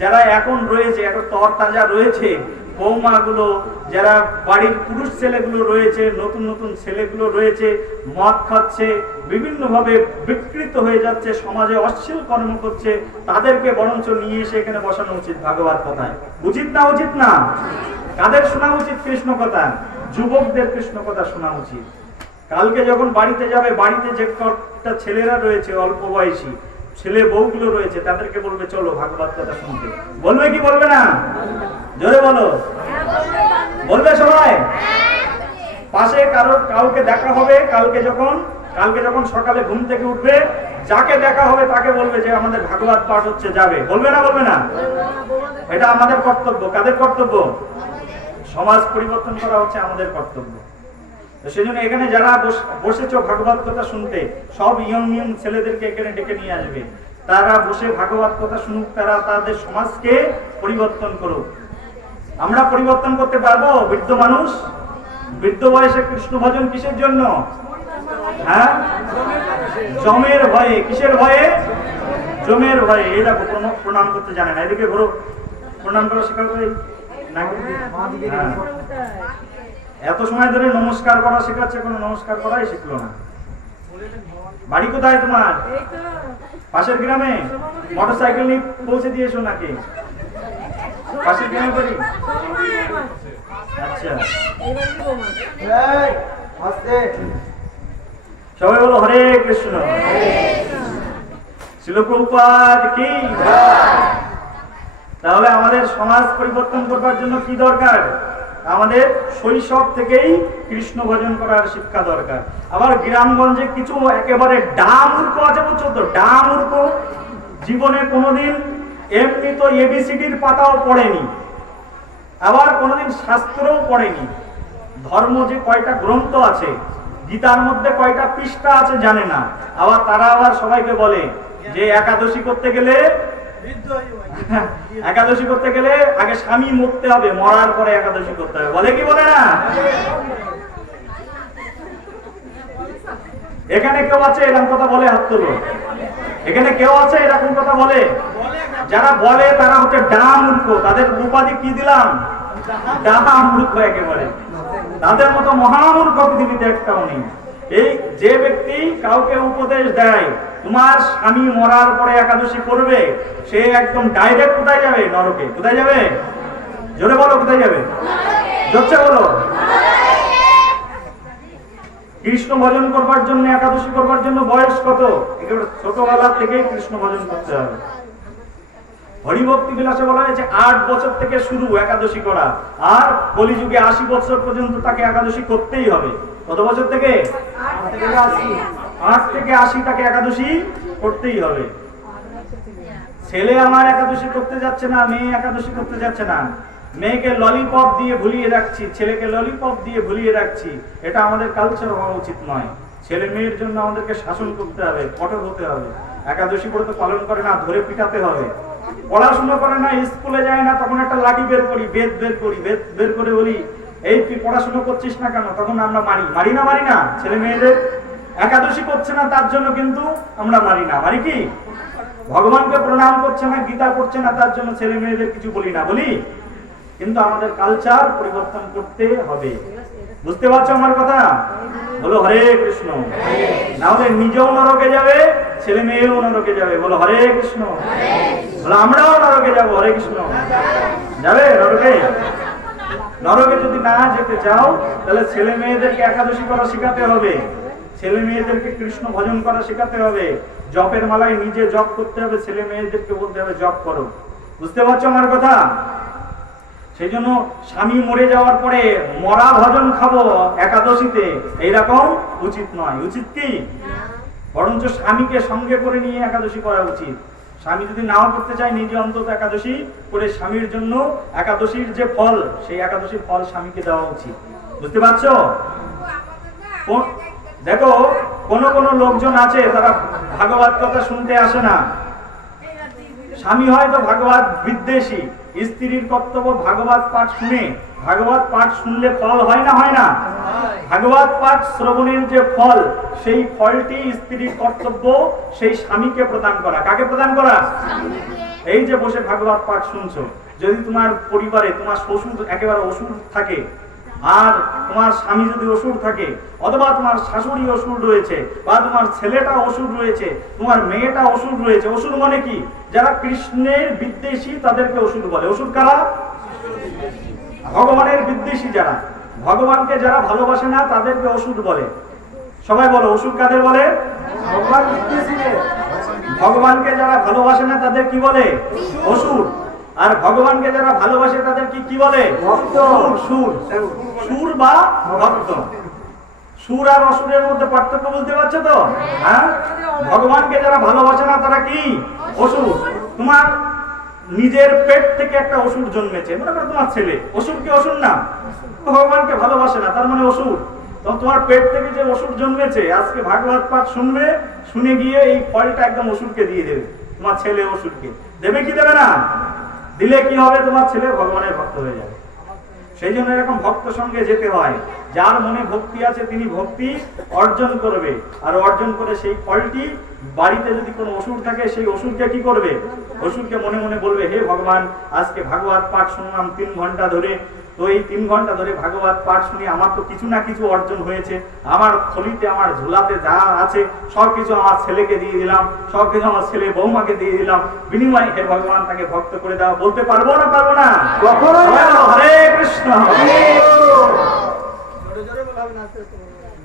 যারা এখন রয়েছে, এখন তরতাজা রয়েছে, বৌমাগুলো, যারা বাড়ির পুরুষ ছেলেগুলো রয়েছে, নতুন নতুন ছেলেগুলো রয়েছে, মদ খাচ্ছে, বিভিন্ন ভাবে বিকৃত হয়ে যাচ্ছে, সমাজে অশ্লীল কর্ম করছে, তাদেরকে বরঞ্চ নিয়ে এসে এখানে বসানো উচিত ভাগবত কথায়। উচিত না? উচিত না? কাদের শোনা উচিত কৃষ্ণ কথা? যুবকদের কৃষ্ণ কথা শোনা উচিত। কালকে যখন বাড়িতে যাবে, বাড়িতে যে কটা ছেলেরা রয়েছে অল্প বয়সী ছেলে বউগুলো রয়েছে, তাদেরকে বলবে চলো ভাগবত কথা শুনতে। বলবে কি বলবে না? জোরে বলো। বলবে সবাই? পাশে কাউকে দেখা হবে, কালকে যখন সকালে ঘুম থেকে উঠবে, যাকে দেখা হবে তাকে বলবে যে আমাদের ভাগবত পাঠ হচ্ছে, যাবে। বলবে না? বলবে না? এটা আমাদের কর্তব্য। কাদের কর্তব্য? সমাজ পরিবর্তন করা হচ্ছে আমাদের কর্তব্য। সেই জন্য এখানে যারা বসেছ ভাগবত কথা শুনতে, সব ইয়ং ছেলেদেরকে এখানে ডেকে নিয়ে আসবে। তারা বসে ভাগবত কথা শুনুক, তারা তাদের সমাজকে পরিবর্তন করুক। আমরা পরিবর্তন করতে পারবো? বৃদ্ধ মানুষ বৃদ্ধ বয়সে কৃষ্ণ ভজন কিসের জন্য? হ্যাঁ, জমের ভয়ে। কিসের ভয়ে? জমের ভয়ে। এই দেখো প্রণাম করতে জানে না, এদিকে ঘুরো, প্রণাম করা শেখাবে নাকি? এত সময় ধরে নমস্কার করা শেখাচ্ছে, কোনো নমস্কার করাই শিখলো না। বাড়ি কোথায় তোমার? পাশের গ্রামে? মোটরসাইকেল নিয়ে পৌঁছে দিয়েছো নাকি? পাশের গ্রামে বাড়ি? আচ্ছা, সবাই বলো হরে কৃষ্ণ। শ্রীল প্রভুপাদ কি? তাহলে আমাদের সমাজ পরিবর্তন করবার জন্য কি দরকার? আমাদের শৈশব থেকেই কৃষ্ণ ভজন করার শিক্ষা দরকার। আবার গ্রামগঞ্জে কিছু একেবারে ডামূর্খ আছে, বুঝছো তো? ডামূর্খ, জীবনে কোনোদিন এমনি তো এবিসিডির পাতাও পড়েনি, আবার কোনোদিন শাস্ত্রও পড়েনি। ধর্ম যে কয়টা গ্রন্থ আছে, গীতার মধ্যে কয়টা পৃষ্ঠা আছে জানে না। আবার তারা সবাইকে বলে যে একাদশী করতে গেলে একাদশী করতে গেলে আগে স্বামী মরতে হবে, মরার পরে একাদশী করতে হবে, বলে কি বলে না? এখানে কেউ আছে এরকম কথা বলে? হাত তুলো। এখানে কেউ আছে এরকম কথা বলে? যারা বলে তারা হচ্ছে ডাহা মূর্খ। তাদের উপাধি কি দিলাম? ডাহা মূর্খ একেবারে। তাদের মতো মহামূর্খ পৃথিবীতে একটাও নেই। এই যে ব্যক্তি কাউকে উপদেশ দেয় তোমার স্বামী মরার পরে একাদশী করবে, সে একদম ডাইরেক্ট কোথায় যাবে? নরকে। কোথায় যাবে? জোরে বলো, কোথায় যাবে? জোরছে বলো। কৃষ্ণ ভজন করবার জন্য, একাদশী করবার জন্য বয়স কত? একেবারে ছোটবেলা থেকেই কৃষ্ণ ভজন করতে হবে। হরিভক্তি বিলাসে বলা হয়েছে 8 বছর থেকে শুরু একাদশী করা, আর কলিযুগে 80 বছর পর্যন্ত তাকে একাদশী করতেই হবে। কত বছর থেকে? 8 থেকে 80 তাকে একাদশী করতেই হবে। ছেলে আমার একাদশী করতে যাচ্ছে না, মেয়ে একাদশী করতে যাচ্ছে না, মেয়েকে ললিপপ দিয়ে ভুলিয়ে রাখছি, ছেলেকে ললিপপ দিয়ে ভুলিয়ে রাখছি, এটা আমাদের কালচার হওয়া উচিত নয়। ছেলে মেয়ের জন্য আমাদেরকে শাসন করতে হবে, কঠোর হতে হবে। একাদশী করে তো পালন করে না, ধরে পিটাতে হবে। পড়াশোনা করে না, স্কুলে যায় না, তখন একটা লাঠি বের করি, বেদ বের করি, বেদ বের করে বলি এই তুই পড়াশোনা করছিস না কেন? তখন আমরা মারি না ছেলে মেয়েদের। একাদশী করছে না তার জন্য কিন্তু আমরা মারি না, মারি কি? ভগবানকে প্রণাম করছে না, গীতা পড়ছে না, তার জন্য ছেলে মেয়েদের কিছু বলি না, বলি? কিন্তু আমাদের কালচার পরিবর্তন করতে হবে। বুঝতে পারছো আমার কথা? বলো হরে কৃষ্ণ। না হলে নিজেও নরকে যাবে, ছেলে মেয়েও নরকে যাবে। বলো হরে কৃষ্ণ। বলো আমরাও নরকে যাবো। হরে কৃষ্ণ। যাবে নরকে? নরকে যদি না যেতে চাও তাহলে ছেলে মেয়েদেরকে একাদশী করা শেখাতে হবে, ছেলে মেয়েদেরকে কৃষ্ণ ভজন করা শেখাতে হবে, জপের মালায় নিজে জপ করতে হবে, ছেলে মেয়েদেরকে বলতে হবে জপ করো। বুঝতে পারছো আমার কথা? সেই জন্য স্বামী মরে যাওয়ার পরে মরা ভজন খাবো একাদশীতে, এইরকম উচিত নয়। উচিত কি? বরঞ্চ স্বামীকে সঙ্গে করে নিয়ে একাদশী করা উচিত। স্বামী যদি নাও করতে চায়, নিজে অন্তত একাদশী করে স্বামীর জন্য একাদশীর যে ফল, সেই একাদশীর ফল স্বামীকে দেওয়া উচিত। বুঝতে পারছো? দেখো কোন কোন লোকজন আছে তারা ভাগবত কথা শুনতে আসে না। স্বামী হয়তো ভাগবত বিদ্বেষী, স্ত্রীর কর্তব্য ভাগবত পাঠ শুনে, ভাগবত পাঠ শুনলে ফল হয় না? হয় না? ভাগবত পাঠ শ্রবণের যে ফল, সেই ফলটি স্ত্রীর কর্তব্য সেই স্বামীকে প্রদান করা। কাকে প্রদান করা? এই যে বসে ভাগবত পাঠ শুনছো, যদি তোমার পরিবারে তোমার শ্বশুর একেবারে অসুর থাকে, আর তোমার স্বামী যদি অসুর থাকে, অথবা তোমার শাশুড়ি অসুর রয়েছে, বা তোমার ছেলেটা অসুর রয়েছে, তোমার মেয়েটা অসুর রয়েছে। অসুর মানে কি? যারা কৃষ্ণের বিদ্বেষী তাদেরকে অসুর বলে। অসুর কারা? ভগবানের বিদ্বেষী যারা, ভগবানকে যারা ভালোবাসে না তাদেরকে অসুর বলে। সবাই বলো অসুর কাদের বলে? ভগবান বিদ্বেষী। ভগবানকে যারা ভালোবাসে না তাদের কি বলে? অসুর। আর ভগবানকে যারা ভালোবাসে তাদের কি বলে? ভক্ত। সুর, সুর বা ভক্ত। সুর আর অসুরের মধ্যে পার্থক্য বুঝতে পারছো তো? হ্যাঁ, ভগবানকে যারা ভালোবাসে না তারা কি? অসুর। তোমার নিজের পেট থেকে একটা অসুর জন্মেছে, মনে করো তোমার ছেলে, অসুর কি অসুর না? ভগবানকে ভালোবাসে না, তার মানে অসুর। তো তোমার পেট থেকে যে অসুর জন্মেছে, আজকে ভাগবত পাঠ শুনবে, শুনে গিয়ে এই ফলটা একদম অসুরকে দিয়ে দেবে। তোমার ছেলে অসুরকে দেবে কি দেবে না? দিলে কি হবে? তোমার ছেলে ভগবানের ভক্ত হয়ে যাবে। সেই জন্য এরকম ভক্ত সঙ্গে যেতে হয়। যার মনে ভক্তি আছে তিনি ভক্তি অর্জন করবে, আর অর্জন করে সেই ফলটি বাড়িতে যদি কোনো অসুর থাকে, সেই অসুরকে কি করবে? অসুরকে মনে মনে বলবে, হে ভগবান, আজকে ভাগবত পাঠ শুনলাম 3 ঘন্টা ধরে, তো এই 3 ঘন্টা ধরে ভাগবত পাঠ শুনে আমার তো কিছু না কিছু অর্জন হয়েছে। আমার থলিতে, আমার ঝোলাতে যা আছে সবকিছু আমার ছেলেকে দিয়ে দিলাম, সবকিছু আমার ছেলে বৌমাকে দিয়ে দিলাম, বিনিময়ে হে ভগবান তাকে ভক্ত করে দাও। বলতে পারবো না? পারবো না? হরে কৃষ্ণ।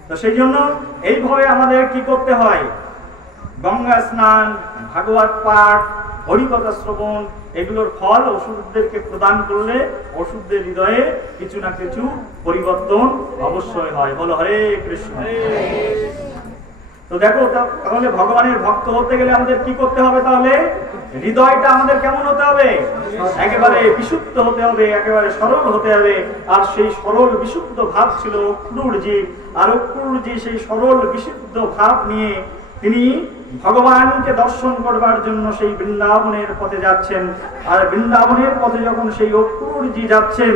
তো সেই জন্য এইভাবে আমাদের কি করতে হয়? গঙ্গা স্নান, ভাগবত পাঠ, হরিকথা শ্রবণ, এগুলোর ফল অসুরদেরকে প্রদান করলে অসুরদের হৃদয়ে কিছু না কিছু পরিবর্তন অবশ্যই হয়। বলো হরে কৃষ্ণ। তো দেখো, তাহলে ভগবানের ভক্ত হতে গেলে আমাদের কি করতে হবে? তাহলে হৃদয়টা আমাদের কেমন হতে হবে? একেবারে বিশুদ্ধ হতে হবে, একেবারে সরল হতে হবে। আর সেই সরল বিশুদ্ধ ভাব ছিল অক্রূরজি, আর অক্রূরজি সেই সরল বিশুদ্ধ ভাব নিয়ে তিনি ভগবানকে দর্শন করবার জন্য সেই বৃন্দাবনের পথে যাচ্ছেন। আর বৃন্দাবনের পথে যখন সেই অক্রূরজি যাচ্ছেন,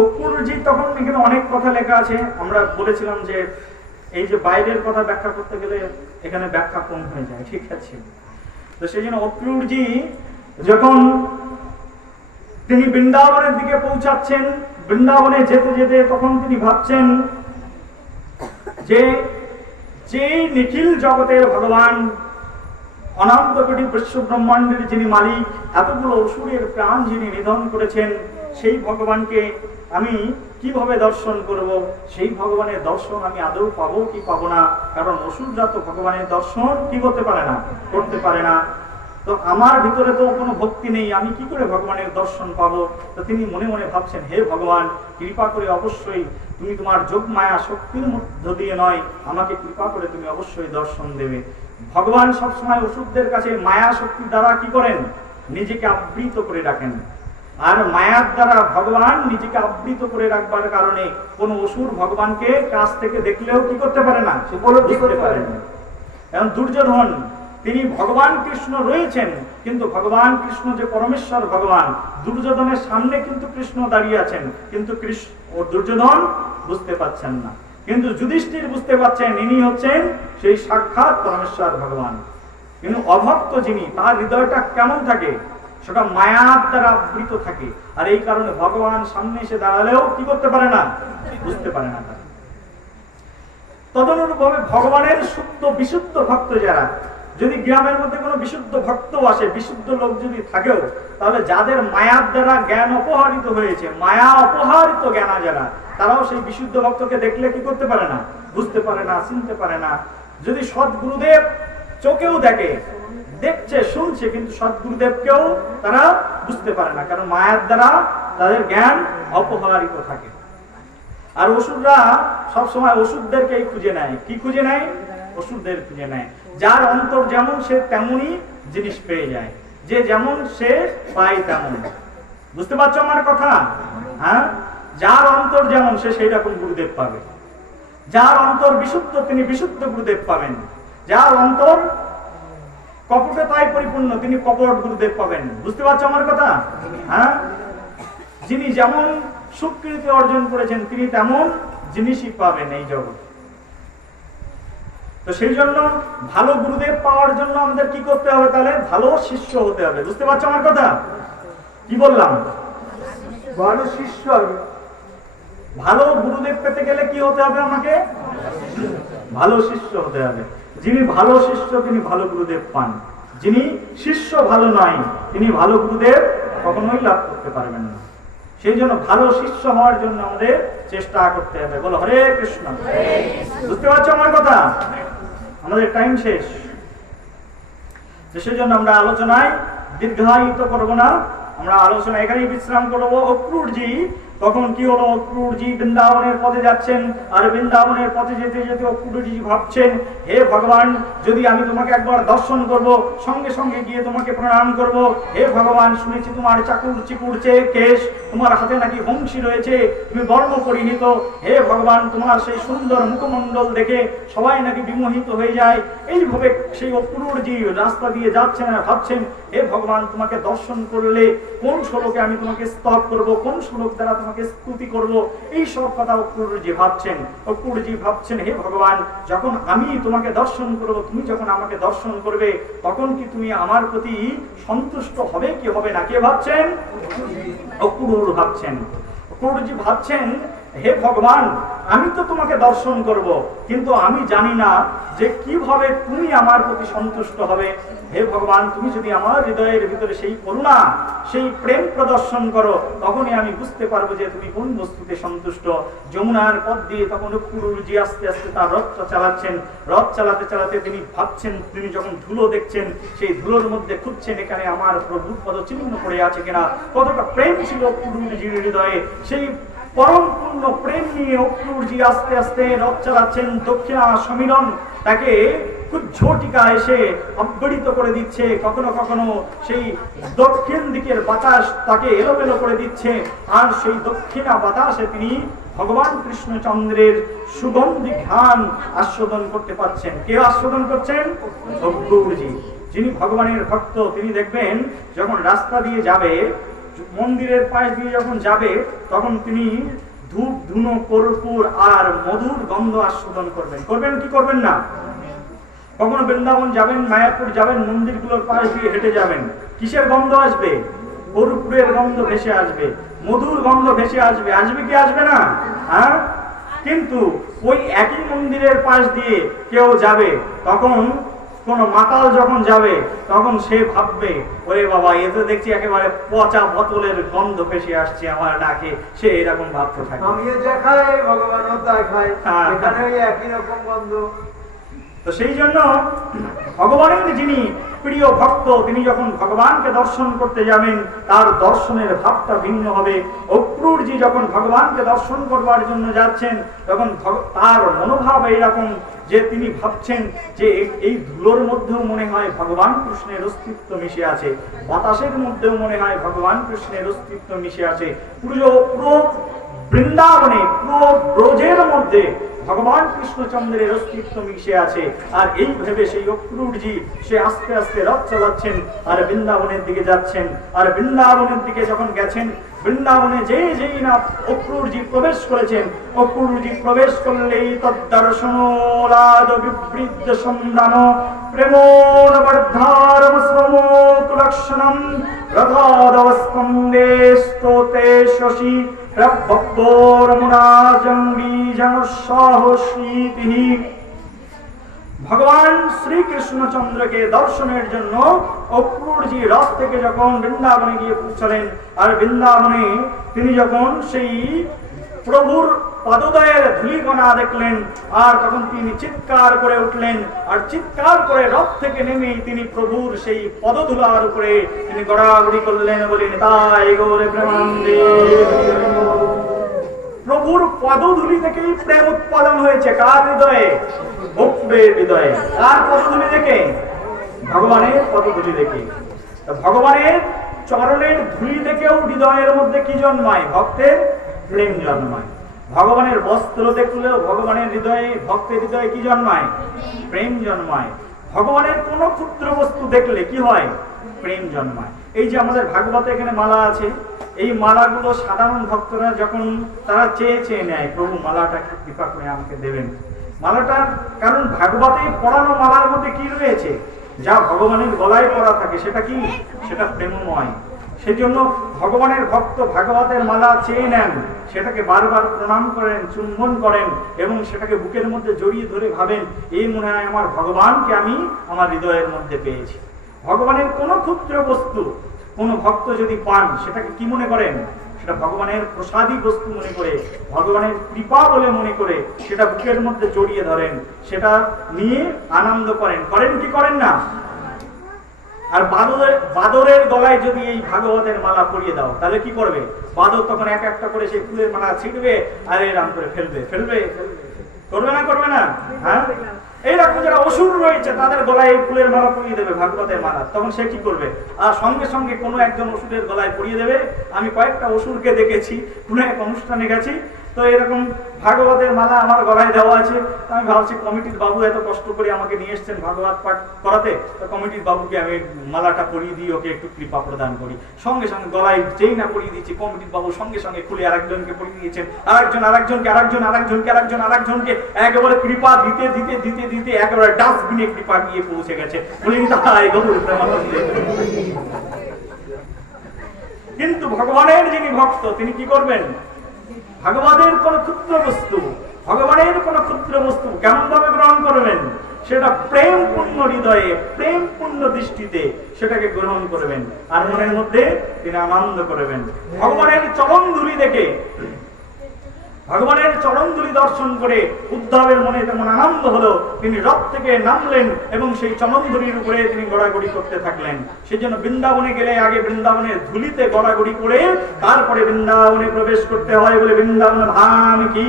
অক্রূরজি তখন এখানে অনেক কথা লেখা আছে। আমরা বলেছিলাম যে এই যে বাইরের কথা ব্যাখ্যা করতে গেলে এখানে ব্যাখ্যা কম হয়ে যায়, ঠিক আছে? তো সেই জন্য অক্রূরজি যখন তিনি বৃন্দাবনের দিকে পৌঁছাচ্ছেন, বৃন্দাবনে যেতে যেতে তখন তিনি ভাবছেন যে নিখিল জগতের ভগবান, অনন্ত কোটি বিশ্ব ব্রহ্মাণ্ডের যিনি মালিক, এতগুলো অসুরের প্রাণ যিনি নিধন করেছেন, সেই ভগবানকে আমি কিভাবে দর্শন করব? সেই ভগবানের দর্শন আমি আদৌ পাবো কি পাবো না? কারণ অসুররা তো ভগবানের দর্শন কি করতে পারে না, করতে পারে না। তো আমার ভিতরে তো কোনো ভক্তি নেই, আমি কি করে ভগবানের দর্শন পাবো? তো তিনি মনে মনে ভাবছেন, হে ভগবান, কৃপা করে অবশ্যই তুমি তোমার যোগ মায়া শক্তির মধ্য দিয়ে নয়, আমাকে কৃপা করে তুমি অবশ্যই দর্শন দেবে। ভগবান সবসময় অসুরদের কাছে মায়া শক্তি দ্বারা কি করেন? নিজেকে আবৃত করে রাখেন। আর মায়ার দ্বারা ভগবান নিজেকে আবৃত করে রাখবার কারণে কোন অসুর ভগবানকে কাছ থেকে দেখলেও কি করতে পারে না, উপলব্ধি করতে পারে না। এখন দুর্যোধন, তিনি ভগবান কৃষ্ণ রয়েছেন, কিন্তু ভগবান কৃষ্ণ যে পরমেশ্বর ভগবান, দুর্যোধনের সামনে কিন্তু কৃষ্ণ দাঁড়িয়ে আছেন, কিন্তু দুর্যোধন বুঝতে পাচ্ছেন না। কিন্তু যুধিষ্ঠির বুঝতে পাচ্ছেন ইনি হচ্ছেন সেই সাক্ষাৎ পরমেশ্বর ভগবান। কিন্তু অভক্ত যিনি, তার হৃদয়টা কেমন থাকে? সেটা মায়ার দ্বারা আবৃত থাকে। আর এই কারণে ভগবান সামনে এসে দাঁড়ালেও কি করতে পারে না, বুঝতে পারে না। তদনুরূপভাবে ভগবানের শুদ্ধ বিশুদ্ধ ভক্ত যারা, যদি গ্রামের মধ্যে কোনো বিশুদ্ধ ভক্ত আসে, বিশুদ্ধ লোক যদি থাকেও, তাহলে যাদের মায়ার দ্বারা জ্ঞান অপহারিত হয়েছে, মায়া অপহারিত জ্ঞানা যারা, তারাও সেই বিশুদ্ধ ভক্তকে দেখলে কি করতে পারে না, বুঝতে পারে না, চিনতে পারে না। যদি সদ্গুরুদেব চোখেও দেখে, দেখছে শুনছে, কিন্তু সদ্গুরুদেবকেও তারা বুঝতে পারে না, কারণ মায়ার দ্বারা তাদের জ্ঞান অপহারিত থাকে। আর অসুররা সবসময় অসুরদেরকেই খুঁজে নেয়। কি খুঁজে নেয়? অসুরদের খুঁজে নেয়। যার অন্তর যেমন সে তেমনই জিনিস পেয়ে যায়, যে যেমন সে পায় তেমন। বুঝতে পারছো আমার কথা? হ্যাঁ, যার অন্তর যেমন সে সেই রকম গুরুদেব পাবে। যার অন্তর বিশুদ্ধ তিনি বিশুদ্ধ গুরুদেব পাবেন। যার অন্তর কপটতায় পরিপূর্ণ তিনি কপট গুরুদেব পাবেন। বুঝতে পারছো আমার কথা? হ্যাঁ, যিনি যেমন সুকৃতি অর্জন করেছেন তিনি তেমন জিনিসই পাবেন এই জগৎ। তো সেই জন্য ভালো গুরুদেব পাওয়ার জন্য আমাদের কি করতে হবে? তাহলে ভালো শিষ্য হতে হবে। বুঝতে পারছো আমার কথা? কি বললাম? ভালো শিষ্য হবে। ভালো গুরুদেব পেতে গেলে কি হতে হবে? আমাকে ভালো শিষ্য হতে হবে। যিনি ভালো শিষ্য তিনি ভালো গুরুদেব পান। যিনি শিষ্য ভালো নয় তিনি ভালো গুরুদেব কখনোই লাভ করতে পারবেন না। সেই জন্য ভালো শিষ্য হওয়ার জন্য আমাদের চেষ্টা করতে হবে। বলো হরে কৃষ্ণ। বুঝতে পারছো আমার কথা? আমাদের টাইম শেষ, সেই জন্য আমরা আলোচনায় দীর্ঘায়িত করবো না, আমরা আলোচনা এখানেই বিশ্রাম করবো। অক্রূরজি তখন কি হলো? অক্রূরজি বৃন্দাবনের পথে যাচ্ছেন, আর বৃন্দাবনের পথে যেতে যেতে অক্রূরজি ভাবছেন, হে ভগবান, যদি আমি তোমাকে একবার দর্শন করব, সঙ্গে সঙ্গে গিয়ে তোমাকে প্রণাম করব। হে ভগবান, শুনেছি তোমার চাকুর চিকুর চেয়ে কেশ, তোমার হাতে নাকি বংশী রয়েছে, তুমি বর্ণ পরিহিত। হে ভগবান, তোমার সেই সুন্দর মুখমণ্ডল দেখে সবাই নাকি বিমোহিত হয়ে যায়। এইভাবে সেই অক্রূরজি রাস্তা দিয়ে যাচ্ছেন আর ভাবছেন, হে ভগবান, তোমাকে দর্শন করলে কোন শ্লোকে আমি তোমাকে স্তব করব, কোন শ্লোক দ্বারা তোমাকে স্তুতি করব, এই সব কথা অক্রূরজি ভাবছেন। অক্রূরজি ভাবছেন, হে ভগবান, যখন আমি তোমাকে দর্শন করব, তুমি যখন আমাকে দর্শন করবে, তখন কি তুমি আমার প্রতি সন্তুষ্ট হবে কি হবে না? কে ভাবছেন? অক্রূর ভাবছেন। অক্রূরজি ভাবছেন, হে ভগবান, আমি তো তোমাকে দর্শন করব, কিন্তু আমি জানি না যে কিভাবে তুমি আমার প্রতি সন্তুষ্ট হবে। হে ভগবান, তুমি যদি আমার হৃদয়ের ভিতরে সেই করুণা, সেই প্রেম প্রদর্শন করো, তখনই আমি বুঝতে পারবো যে তুমি কোন বস্তুতে সন্তুষ্ট। যমুনার পথ দিয়ে তখন অক্রূরজি আস্তে আস্তে তার রথটা চালাচ্ছেন। রথ চালাতে চালাতে তিনি ভাবছেন, তিনি যখন ধুলো দেখছেন, সেই ধুলোর মধ্যে খুঁজছেন এখানে আমার প্রভুর পদচিহ্ন পড়ে আছে কিনা। কতটা প্রেম ছিল অক্রূরজির হৃদয়ে, সেই পরম পূর্ণ প্রেম নিয়ে অক্রূরজি আস্তে আস্তে রথ চালাচ্ছেন। দক্ষিণা সমীরণ তাকে খুব ঝটিকা এসে আবৃত করে দিচ্ছে, কখনো কখনো সেই দক্ষিণ দিকের বাতাস তাকে এলোমেলো করে দিচ্ছে, আর সেই দক্ষিণা বাতাসে তিনি ভগবান কৃষ্ণচন্দ্রের সুগন্ধি ঘ্রাণ আস্বাদন করতে পাচ্ছেন। কে আস্বাদন করছেন? অক্রূরজি, যিনি ভগবানের ভক্ত। তিনি দেখবেন যখন রাস্তা দিয়ে যাবে, মন্দিরের পাশ দিয়ে যখন যাবে, তখন তিনি ধূপ ধুনো কর্পূর আর মধুর গন্ধ আস্বাদন করবেন। করবেন কি করবেন না? কখনো বৃন্দাবন যাবেন, মায়াপুর যাবেন, মন্দিরগুলোর পাশ দিয়ে হেঁটে যাবেন, কিসের গন্ধ আসবে? কর্পূরের গন্ধ ভেসে আসবে, মধুর গন্ধ ভেসে আসবে। আসবে কি আসবে না? হ্যাঁ। কিন্তু ওই একই মন্দিরের পাশ দিয়ে কেউ যাবে, তখন কোন মাতাল যখন যাবে, তখন সে ভাববে, ওরে বাবা, এ তো দেখছি একেবারে পচা বোতলের গন্ধ ভেসে আসছে আমার নাকে। সে এরকম ভাবতে থাকে। আমিও যা খাই, ভগবানও তাই খায়, এখানে ওই একই রকম গন্ধ। তো সেই জন্য ভগবানের যিনি প্রিয় ভক্ত, তিনি যখন ভগবানকে দর্শন করতে যাবেন, তার দর্শনের ভাবটা ভিন্ন হবে। অক্রূরজি যখন ভগবানকে দর্শন করবার জন্য যাচ্ছেন, তখন তার মনোভাব এইরকম যে তিনি ভাবছেন যে এই ধুলোর মধ্যেও মনে হয় ভগবান কৃষ্ণের অস্তিত্ব মিশে আছে, বাতাসের মধ্যেও মনে হয় ভগবান কৃষ্ণের অস্তিত্ব মিশে আছে, পুরো বৃন্দাবনে, পুরো ব্রজের মধ্যে ভগবান কৃষ্ণচন্দ্রের অস্তিত্ব মিশে আছে। আর এই ভেবে সেই অক্রূরজি সে আস্তে আস্তে রথ চালাচ্ছেন আর বৃন্দাবনের দিকে যাচ্ছেন। আর বৃন্দাবনের দিকে যখন গেছেন, বৃন্দাবনে যেই না অক্রূরজি প্রবেশ করেছেন, অক্রূরজি প্রবেশ করলেই তদ্দর্শনোলাদ বিবৃদ্ধ সংগ্রাম প্রেমোনবর্ধারম সমোকুলক্ষণম রথাদবস্কন্দে স্তোতে শশী ভগবান শ্রীকৃষ্ণচন্দ্রকে দর্শনের জন্য অক্রূরজি রথ থেকে যখন বৃন্দাবনে গিয়ে পৌঁছলেন, আর বৃন্দাবনে তিনি যখন সেই প্রভুর পদোদয়ের ধূলিকণা দেখলেন, আর তখন তিনি চিৎকার করে উঠলেন। আর চিৎকার করে রথ থেকে নেমে তিনি প্রভুর সেই পদধূলার উপরে তিনি গড়াগড়ি করলেন, বলেন তাই গৌরে প্রেমানন্দে। প্রভুর পদধূলি থেকেই প্রেম উৎপাদন হয়েছে। কার হৃদয়ে? ভক্তের হৃদয়ে। কার পদধূলি দেখে? ভগবানের পদধূলি দেখে। ভগবানের চরণের ধূলি দেখেও হৃদয়ের মধ্যে কি জন্মায়? ভক্তের প্রেম জন্মায়। ভগবানের বস্ত্র দেখলেও ভগবানের হৃদয়ে, ভক্তের হৃদয়ে কি জন্মায়? প্রেম জন্মায়। ভগবানের কোন ক্ষুদ্র বস্তু দেখলে কি হয়? প্রেম জন্মায়। এই যে আমাদের ভাগবতে এখানে মালা আছে, এই মালাগুলো সাধারণ ভক্তরা যখন তারা চেয়ে নেয়, প্রভু মালাটা কৃপা করে আমাকে দেবেন। মালাটা, কারণ ভাগবতে পড়ানো মালার মধ্যে কি রয়েছে? যা ভগবানের গলায় পড়া থাকে সেটা কি? সেটা প্রেমময়। সেই জন্য ভগবানের ভক্ত ভাগবতের মালা চেয়ে নেন, সেটাকে বারবার প্রণাম করেন, চুম্বন করেন, এবং সেটাকে বুকের মধ্যে জড়িয়ে ধরে ভাবেন, এই মনে হয় আমার ভগবানকে আমি আমার হৃদয়ের মধ্যে পেয়েছি। ভগবানের কোন ক্ষুদ্র বস্তু কোন ভক্ত যদি পান, সেটাকে কি মনে করেন? সেটা ভগবানের প্রসাদী বস্তু মনে করে, ভগবানের কৃপা বলে মনে করে সেটা বুকের মধ্যে জড়িয়ে ধরেন, সেটা নিয়ে আনন্দ করেন। করেন কি করেন না? আর বাদরের গলায় যদি এই ভাগবতের মালা পরিয়ে দাও, তাহলে কি করবে? বাদর তখন এক একটা করে সেই ফুলের মালা ছিঁড়বে আর এরকম করে ফেলবে। করবে না? করবে না? হ্যাঁ, এইরকম যারা অসুর রয়েছে তাদের গলায় ফুলের মালা পরিয়ে দেবে, ভাগবতের মালা। তখন সে কি করবে? আর সঙ্গে সঙ্গে কোনো একজন অসুরের গলায় পরিয়ে দেবে। আমি কয়েকটা অসুরকে দেখেছি, কোনো এক অনুষ্ঠানে গেছি, তো এরকম ভাগবতের মালা আমার গলায় দেওয়া আছে। আমি ভাবছি কমিটির বাবু এত কষ্ট করে আমাকে নিয়ে এসছেন ভাগবত পাঠ করাতে, তো কমিটির বাবুকে আমি মালাটা পরিয়ে দিয়ে ওকে একটু কৃপা প্রদান করি। সঙ্গে সঙ্গে গলায় যেই না পরিয়ে দিচ্ছি, কমিটির বাবু সঙ্গে সঙ্গে খুলে আরেকজনকে পরিয়ে দিয়েছেন, আরেকজনকে একেবারে কৃপা দিতে দিতে দিতে দিতে একেবারে ডাস্টবিনে কৃপা গিয়ে পৌঁছে গেছে। কিন্তু ভগবানের যিনি ভক্ত, তিনি কি করবেন? ভগবানের কোন ক্ষুদ্র বস্তু, ভগবানের কোন ক্ষুদ্র বস্তু কেমন ভাবে গ্রহণ করবেন? সেটা প্রেম পূর্ণ হৃদয়ে, প্রেম পূর্ণ দৃষ্টিতে সেটাকে গ্রহণ করবেন, আর মনের মধ্যে তিনি আনন্দ করবেন। ভগবানের চরণ ধূলি দেখে, ভগবানের চরণ ধূলি দর্শন করে উদ্ধবের মনে তেমন আনন্দ হলো, তিনি রথ থেকে নামলেন এবং সেই চরণ ধূলির উপরে তিনি গড়াগড়ি করতে থাকলেন। সেই জন্য বৃন্দাবনে গেলে আগে বৃন্দাবনের ধূলিতে গড়াগড়ি করে তারপরে বৃন্দাবনে প্রবেশ করতে হয় বলে বৃন্দাবন ধাম কি